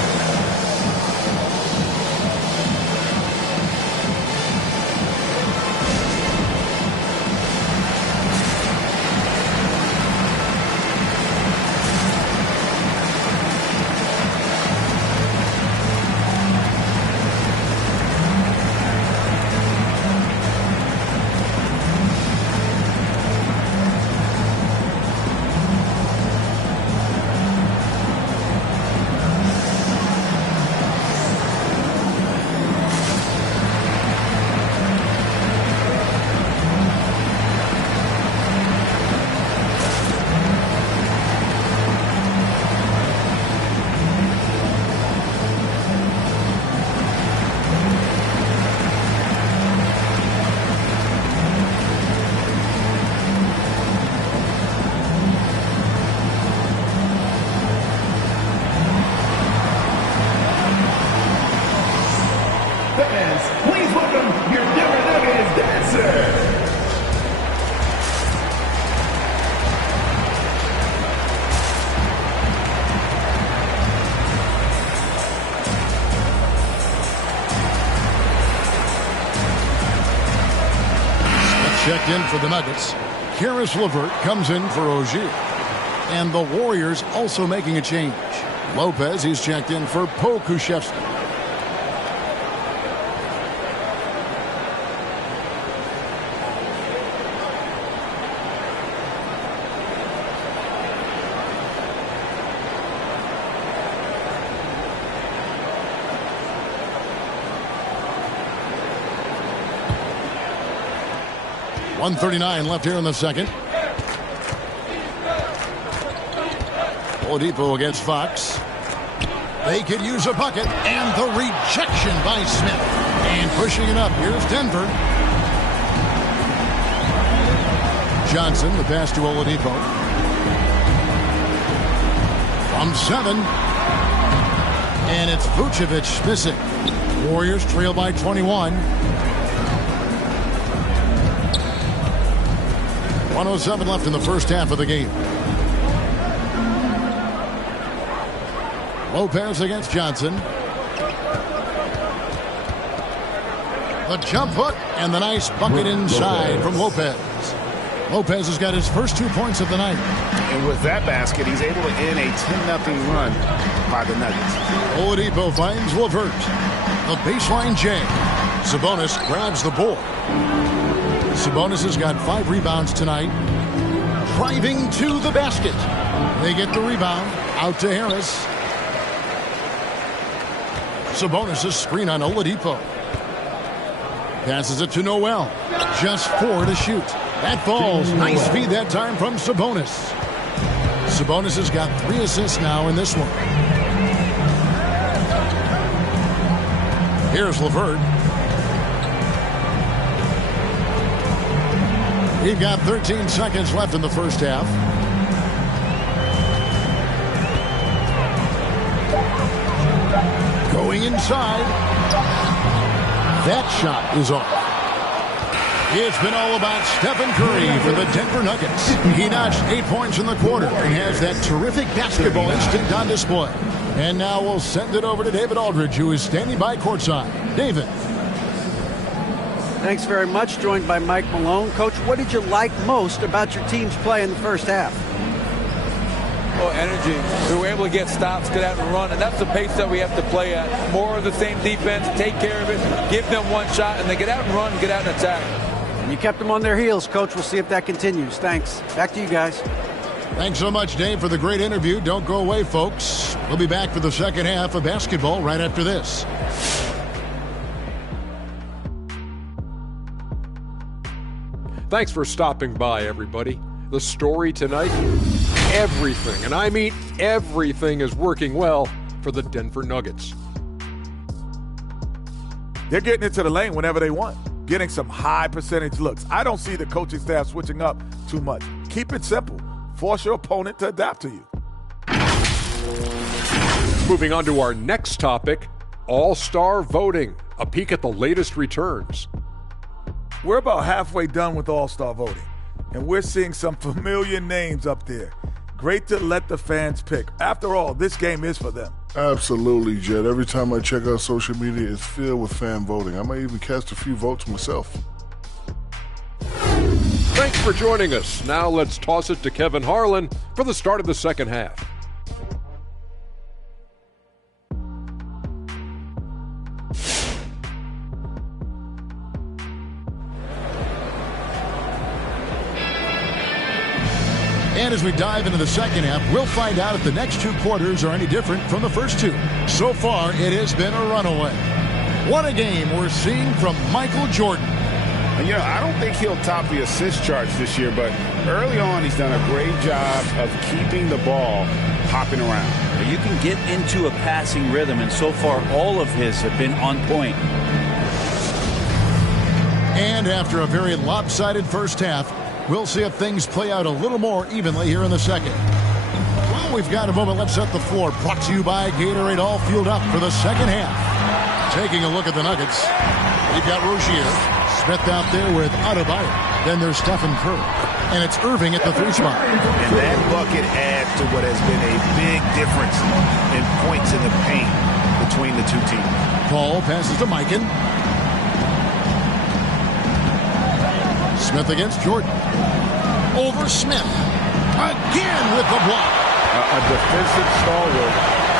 Checked in for the Nuggets. Karis LeVert comes in for Ogier. And the Warriors also making a change. Lopez, he's checked in for Kuszewski. .139 left here in the second. Oladipo against Fox. They could use a bucket, and the rejection by Smith. And pushing it up, here's Denver. Johnson, the pass to Oladipo. From 7. And it's Vucevic missing. Warriors trail by 21. 1:07 left in the first half of the game. Lopez against Johnson. The jump hook and the nice bucket inside from Lopez. Lopez has got his first 2 points of the night. And with that basket, he's able to end a 10-0 run by the Nuggets. Oladipo finds LeVert. The baseline J. Sabonis grabs the board. Sabonis has got 5 rebounds tonight. Driving to the basket. They get the rebound. Out to Harris. Sabonis' screen on Oladipo. Passes it to Noel. Just 4 to shoot. That falls. Nice feed that time from Sabonis. Sabonis has got 3 assists now in this one. Here's LeVert. We've got 13 seconds left in the first half. Going inside. That shot is off. It's been all about Stephen Curry for the Denver Nuggets. He notched 8 points in the quarter and has that terrific basketball instinct on display. And now we'll send it over to David Aldridge, who is standing by courtside. David. Thanks very much. Joined by Mike Malone. Coach, what did you like most about your team's play in the first half? Oh, energy. We were able to get stops, get out and run, and that's the pace that we have to play at. More of the same defense, take care of it, give them one shot, and then get out and run, get out and attack. And you kept them on their heels, Coach. We'll see if that continues. Thanks. Back to you guys. Thanks so much, Dave, for the great interview. Don't go away, folks. We'll be back for the second half of basketball right after this. Thanks for stopping by, everybody. The story tonight, everything, and I mean everything, is working well for the Denver Nuggets. They're getting into the lane whenever they want, getting some high percentage looks. I don't see the coaching staff switching up too much. Keep it simple. Force your opponent to adapt to you. Moving on to our next topic, All-Star voting. A peek at the latest returns. We're about halfway done with All-Star voting, and we're seeing some familiar names up there. Great to let the fans pick. After all, this game is for them. Absolutely, Jed. Every time I check out social media, it's filled with fan voting. I might even cast a few votes myself. Thanks for joining us. Now let's toss it to Kevin Harlan for the start of the second half. And as we dive into the second half, we'll find out if the next 2 quarters are any different from the first 2. So far, it has been a runaway. What a game we're seeing from Michael Jordan. You know, I don't think he'll top the assist charts this year, but early on he's done a great job of keeping the ball hopping around. You can get into a passing rhythm, and so far all of his have been on point. And after a very lopsided first half, we'll see if things play out a little more evenly here in the second. Well, we've got a moment. Let's set the floor. Brought to you by Gatorade, all fueled up for the second half. Taking a look at the Nuggets, we've got Rozier. Smith out there with Adebayo. Then there's Stephen Curry. And it's Irving at the 3 spot. And that bucket adds to what has been a big difference in points in the paint between the 2 teams. Paul passes to Mikan. Smith against Jordan. Over Smith. Again with the block. A defensive stalwart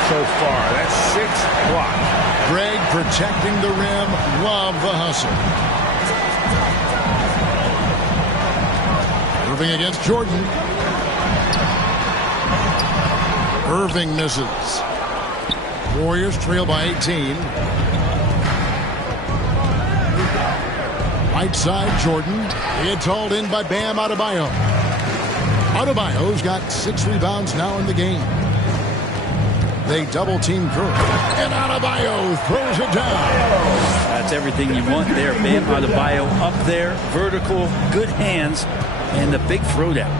so far. That's 6 blocks. Greg protecting the rim. Love the hustle. Irving against Jordan. Irving misses. Warriors trail by 18. Right side, Jordan. It's hauled in by Bam Adebayo. Adebayo's got 6 rebounds now in the game. They double-team Curry. And Adebayo throws it down. That's everything you want there. Bam Adebayo up there. Vertical, good hands, and the big throwdown.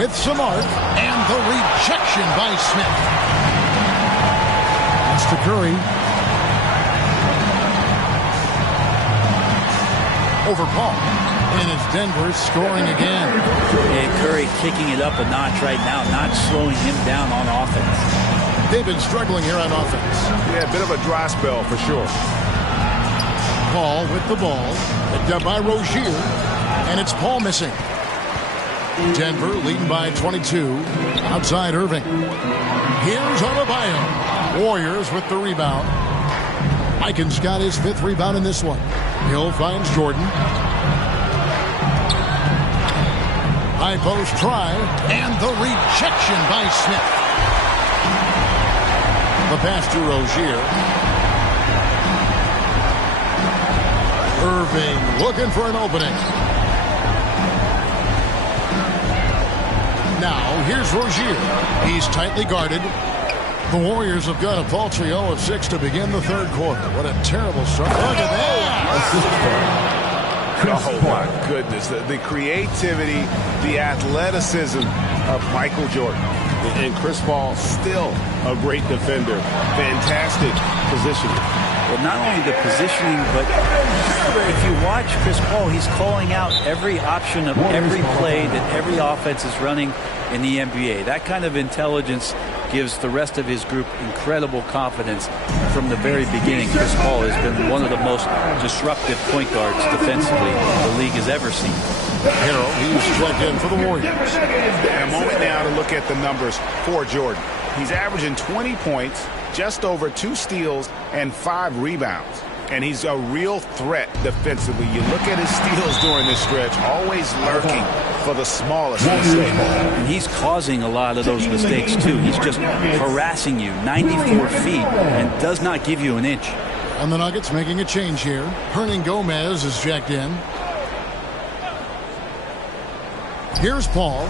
with some arc, and the rejection by Smith. That's to Curry. Over Paul. And it's Denver scoring again. And Curry kicking it up a notch right now, not slowing him down on offense. They've been struggling here on offense. Yeah, a bit of a dry spell for sure. Paul with the ball. Picked up by Rozier. And it's Paul missing. Denver leading by 22. Outside Irving. Here's Adebayo. Warriors with the rebound. Mikan's got his 5th rebound in this one. Hill finds Jordan. High post try. And the rejection by Smith. The pass to Rozier. Irving looking for an opening. Now, here's Rozier. He's tightly guarded. The Warriors have got a paltry 0 of 6 to begin the 3rd quarter. What a terrible start. Look at that. Oh, my goodness. The creativity, the athleticism of Michael Jordan. And Chris Paul, still a great defender. Fantastic positioning. Well, not only the positioning, but if you watch Chris Paul, he's calling out every option of every play that every offense is running in the NBA. That kind of intelligence gives the rest of his group incredible confidence. From the very beginning, Chris Paul has been one of the most disruptive point guards defensively the league has ever seen. Harold, he's checked in for the Warriors. And a moment now to look at the numbers for Jordan. He's averaging 20 points, just over 2 steals, and 5 rebounds. And he's a real threat defensively. You look at his steals during this stretch, always lurking for the smallest mistake. And he's causing a lot of those mistakes, too. He's just harassing you 94 feet and does not give you an inch. And the Nuggets making a change here. Hernan Gomez is checked in. Here's Paul.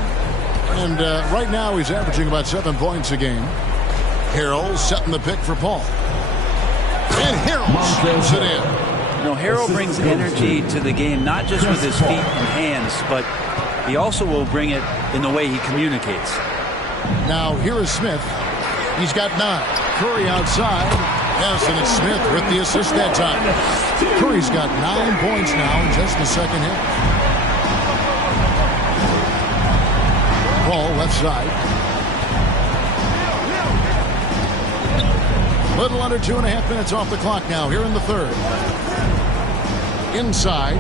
And right now he's averaging about 7 points a game. Harrell setting the pick for Paul. And Harrell slams it in. You know, Harrell brings energy to the game, not just with his feet and hands, but he also will bring it in the way he communicates. Now here is Smith. He's got 9. Curry outside. Yes, and it's Smith with the assist that time. Curry's got 9 points now in just the second half. Paul left side. Little under 2.5 minutes off the clock now here in the 3rd. Inside.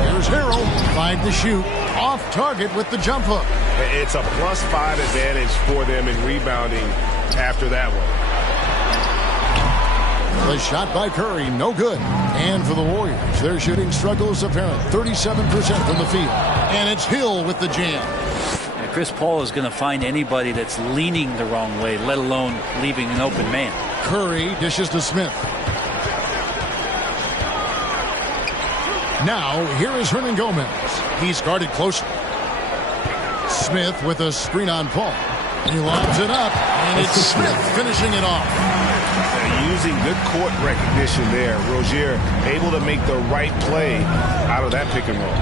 Here's Harrell. 5 to shoot. Off target with the jump hook. It's a +5 advantage for them in rebounding after that one. The shot by Curry, no good. And for the Warriors, their shooting struggle is apparent. 37% from the field. And it's Hill with the jam. Chris Paul is going to find anybody that's leaning the wrong way, let alone leaving an open man. Curry dishes to Smith. Now, here is Hernan Gomez. He's guarded closely. Smith with a screen on Paul. He lobs it up, and it's Smith finishing it off. Using good court recognition there. Rozier able to make the right play out of that pick and roll.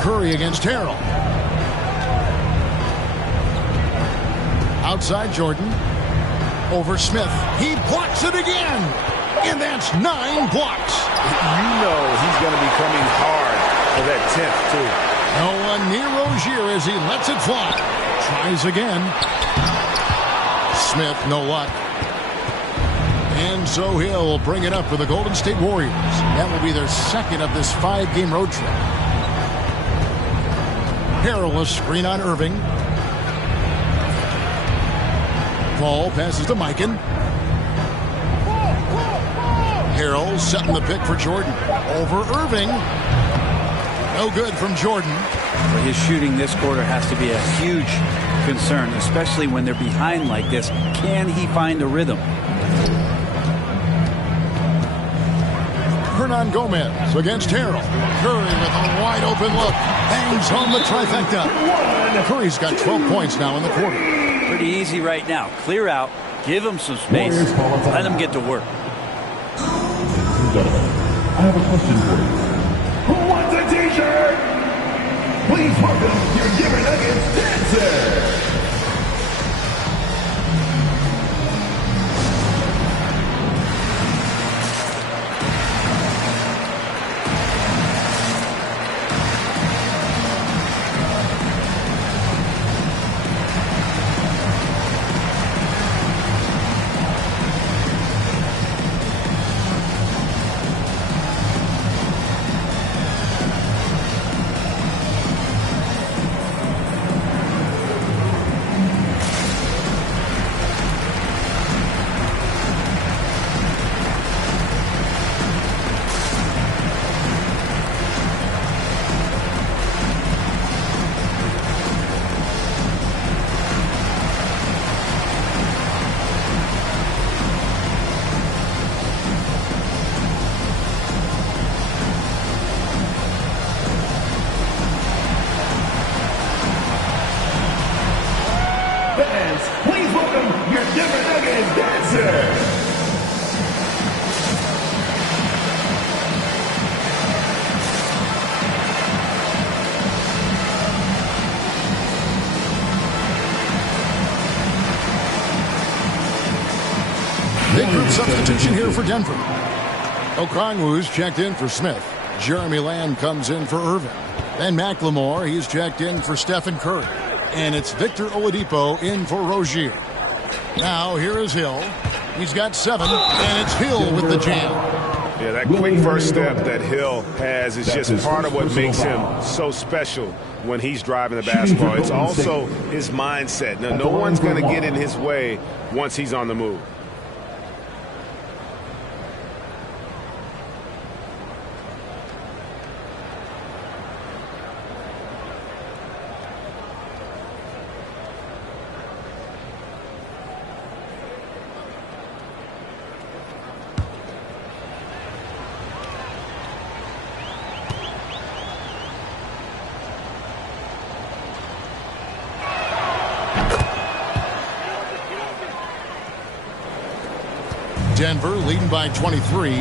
Curry against Harrell. Outside Jordan. Over Smith. He blocks it again. And that's 9 blocks. You know he's going to be coming hard for that 10th, too. No one near Rozier as he lets it fly. Tries again. Smith, no luck. And so Hill will bring it up for the Golden State Warriors. That will be their 2nd of this 5-game road trip. Harrell, a screen on Irving. Paul passes to Mikan. Harrell setting the pick for Jordan. Over Irving. No good from Jordan. Well, his shooting this quarter has to be a huge concern, especially when they're behind like this. Can he find a rhythm? Hernan Gomez against Harrell. Curry with a wide open look. Bangs home the trifecta. Curry's got 12 points now in the quarter. Pretty easy right now. Clear out. Give him some space. Let him get to work. I have a question for you. who wants a t-shirt? Please welcome your Denver Nuggets dancer. Please welcome your Denver Nuggets dancer. Big group substitution here for Denver. Okongwu's checked in for Smith. Jeremy Lamb comes in for Irvin. Then McLemore, he's checked in for Stephen Curry. And it's Victor Oladipo in for Rozier. Now here is Hill. He's got 7, and it's Hill with the jam. Yeah, that quick first step that Hill has is just part of what makes him so special when he's driving the basketball. It's also his mindset. Now, no one's going to get in his way once he's on the move. Denver leading by 23.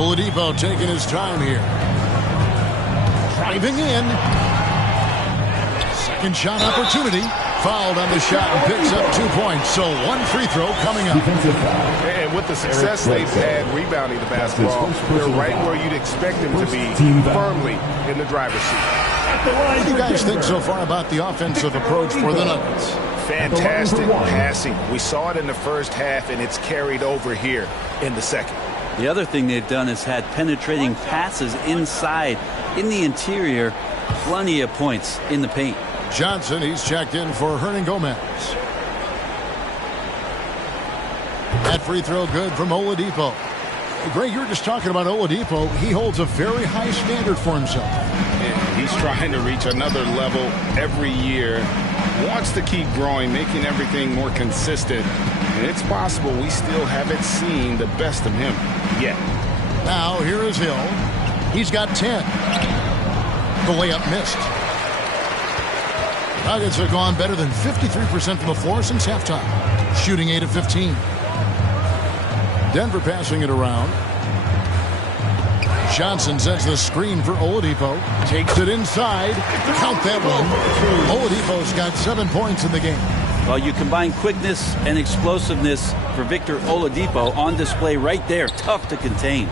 Oladipo taking his time here. Driving in. Second shot opportunity. Fouled on the shot and picks up 2 points. So 1 free throw coming up. And with the success they've had rebounding the basketball, they're right where you'd expect them to be, firmly in the driver's seat. What do you guys think so far about the offensive approach for the Nuggets? Fantastic passing. We saw it in the first half, and it's carried over here in the second. The other thing they've done is had penetrating passes inside, in the interior, plenty of points in the paint. Johnson, he's checked in for Hernan Gomez. That free throw good from Oladipo. Greg, you were just talking about Oladipo. He holds a very high standard for himself. And he's trying to reach another level every year. Wants to keep growing, making everything more consistent. And it's possible we still haven't seen the best of him yet. Now here is Hill. He's got 10. The layup missed. Nuggets have gone better than 53% from the floor since halftime. Shooting 8 of 15. Denver passing it around. Johnson sets the screen for Oladipo. Takes it inside. Count that one. Oladipo's got 7 points in the game. Well, you combine quickness and explosiveness for Victor Oladipo on display right there. Tough to contain.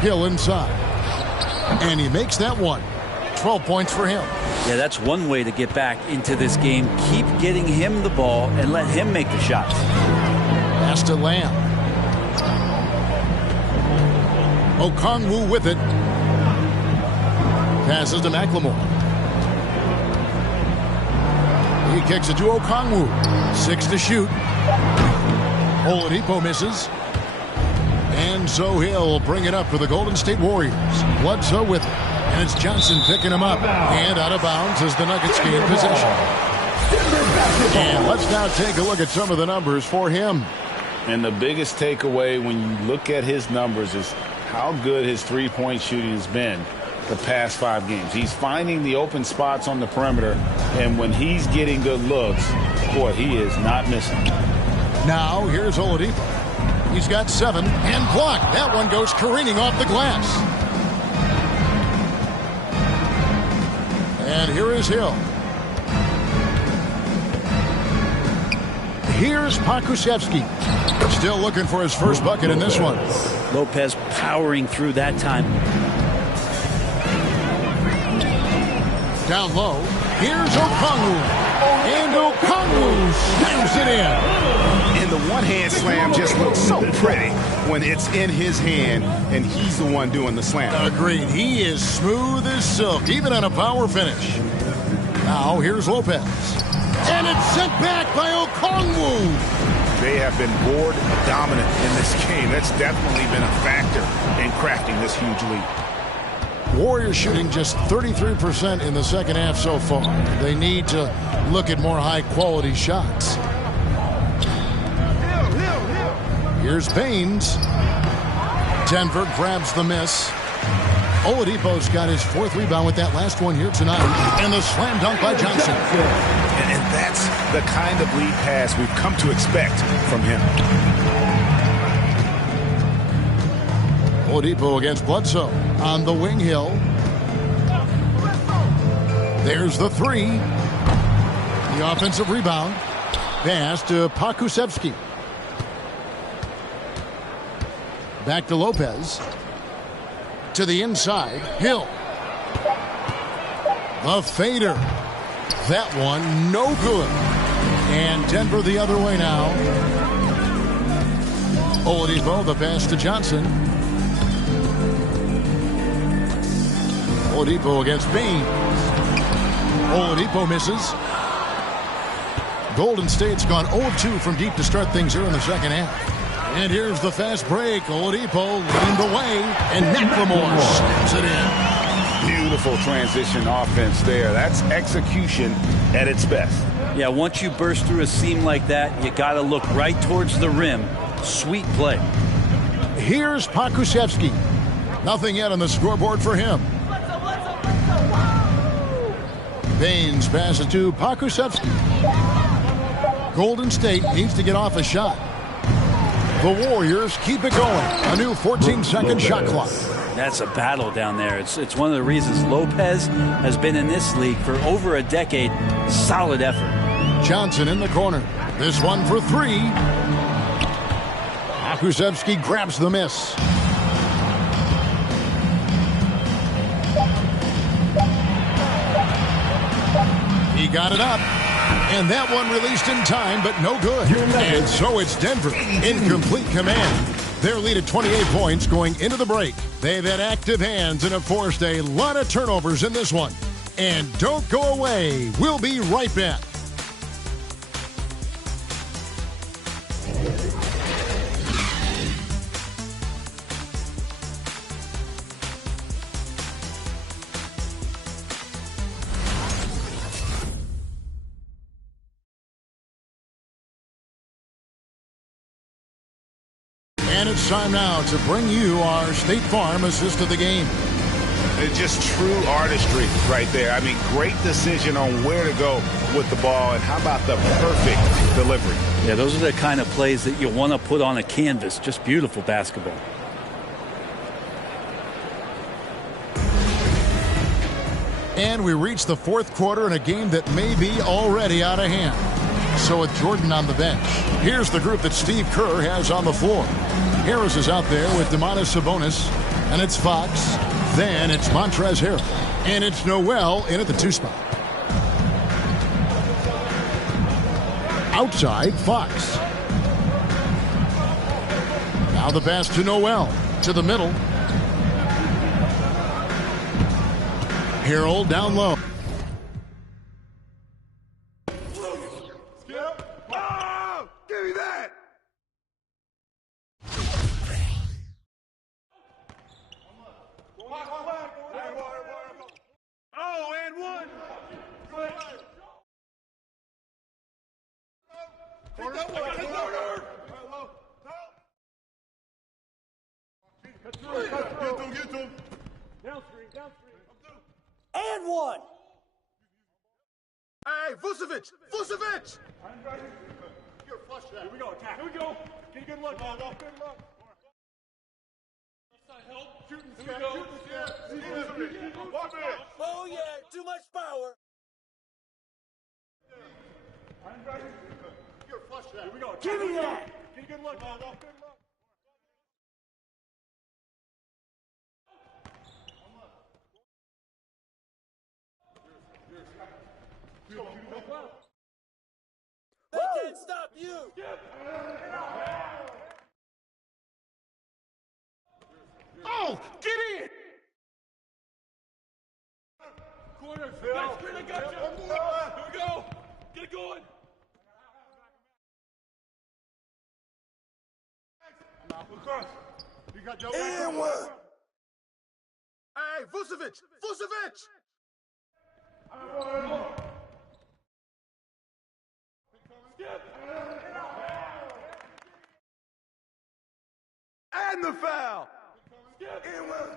Hill inside. And he makes that one. 12 points for him. Yeah, that's one way to get back into this game. Keep getting him the ball and let him make the shots. Pass to Lamb. Okongwu with it. Passes to McLemore. He kicks it to Okongwu. 6 to shoot. Oladipo misses. And so he'll bring it up for the Golden State Warriors. Bledsoe with it. And it's Johnson picking him up. And out of bounds as the Nuggets gain possession. And let's now take a look at some of the numbers for him. And the biggest takeaway when you look at his numbers is how good his three-point shooting has been the past 5 games. He's finding the open spots on the perimeter, and when he's getting good looks, boy, he is not missing. Now here's Oladipo. He's got 7 and blocked. That one goes careening off the glass. And here is Hill. Here's Pokusevski. Still looking for his first bucket in this one. Lopez powering through that time. Down low. Here's Okongwu. And Okongwu slams it in. And the one-hand slam just looks so pretty when it's in his hand and he's the one doing the slam. Agreed. He is smooth as silk, even on a power finish. Now here's Lopez. And it's sent back by Okongwu. They have been board dominant in this game. That's definitely been a factor in crafting this huge lead. Warriors shooting just 33% in the second half so far. They need to look at more high-quality shots. Here's Baines. Denver grabs the miss. Oladipo's got his 4th rebound with that last one here tonight. And the slam dunk by Johnson. And that's the kind of lead pass we've come to expect from him. Oladipo against Bledsoe on the wing. Hill. There's the 3. The offensive rebound. Pass to Pokusevski. Back to Lopez. To the inside. Hill. The fader. That one no good. And Denver the other way now. Oladipo, the pass to Johnson. Oladipo against Baines. Oladipo misses. Golden State's gone 0-2 from deep to start things here in the second half. And here's the fast break. Oladipo leading the way, and McLemore snaps it in. Beautiful transition offense there. That's execution at its best. Yeah, once you burst through a seam like that, you got to look right towards the rim. Sweet play. Here's Pokusevski. Nothing yet on the scoreboard for him. Baines passes to Pokusevski. Golden State needs to get off a shot. The Warriors keep it going. A new 14-second shot clock. That's a battle down there. It's one of the reasons Lopez has been in this league for over a decade. Solid effort. Johnson in the corner. This one for 3. Pokusevski grabs the miss. He got it up. And that one released in time, but no good. And so it's Denver in complete command. Their lead at 28 points going into the break. They've had active hands and have forced a lot of turnovers in this one. And don't go away. We'll be right back. And it's time now to bring you our State Farm assist of the game. It's just true artistry right there. I mean, great decision on where to go with the ball, and how about the perfect delivery? Yeah, those are the kind of plays that you want to put on a canvas. Just beautiful basketball. And we reach the 4th quarter in a game that may be already out of hand. So with Jordan on the bench, here's the group that Steve Kerr has on the floor. Harris is out there with Domantas Sabonis, and it's Fox. Then it's Montrezl Harrell, and it's Noel in at the 2 spot. Outside, Fox. Now the pass to Noel, to the middle. Harrell down low. Give me that! Oh, and 1! Get to him. Downstream. And 1! Hey, Vucevic! Here we go, attack. Here we go. Get a good look, man. Good look. Help. Shooting step. Oh, yeah. Too much power. You're flush that. Here we go. Give me that. Get a good look, man. Good look. They can't stop you. Oh, get in. Corner, Phil. That's great. I got you. Here we go. Get it going. Across. You got Joe. And one. Hey, Vucevic. Skip. And the foul. Skip. And one.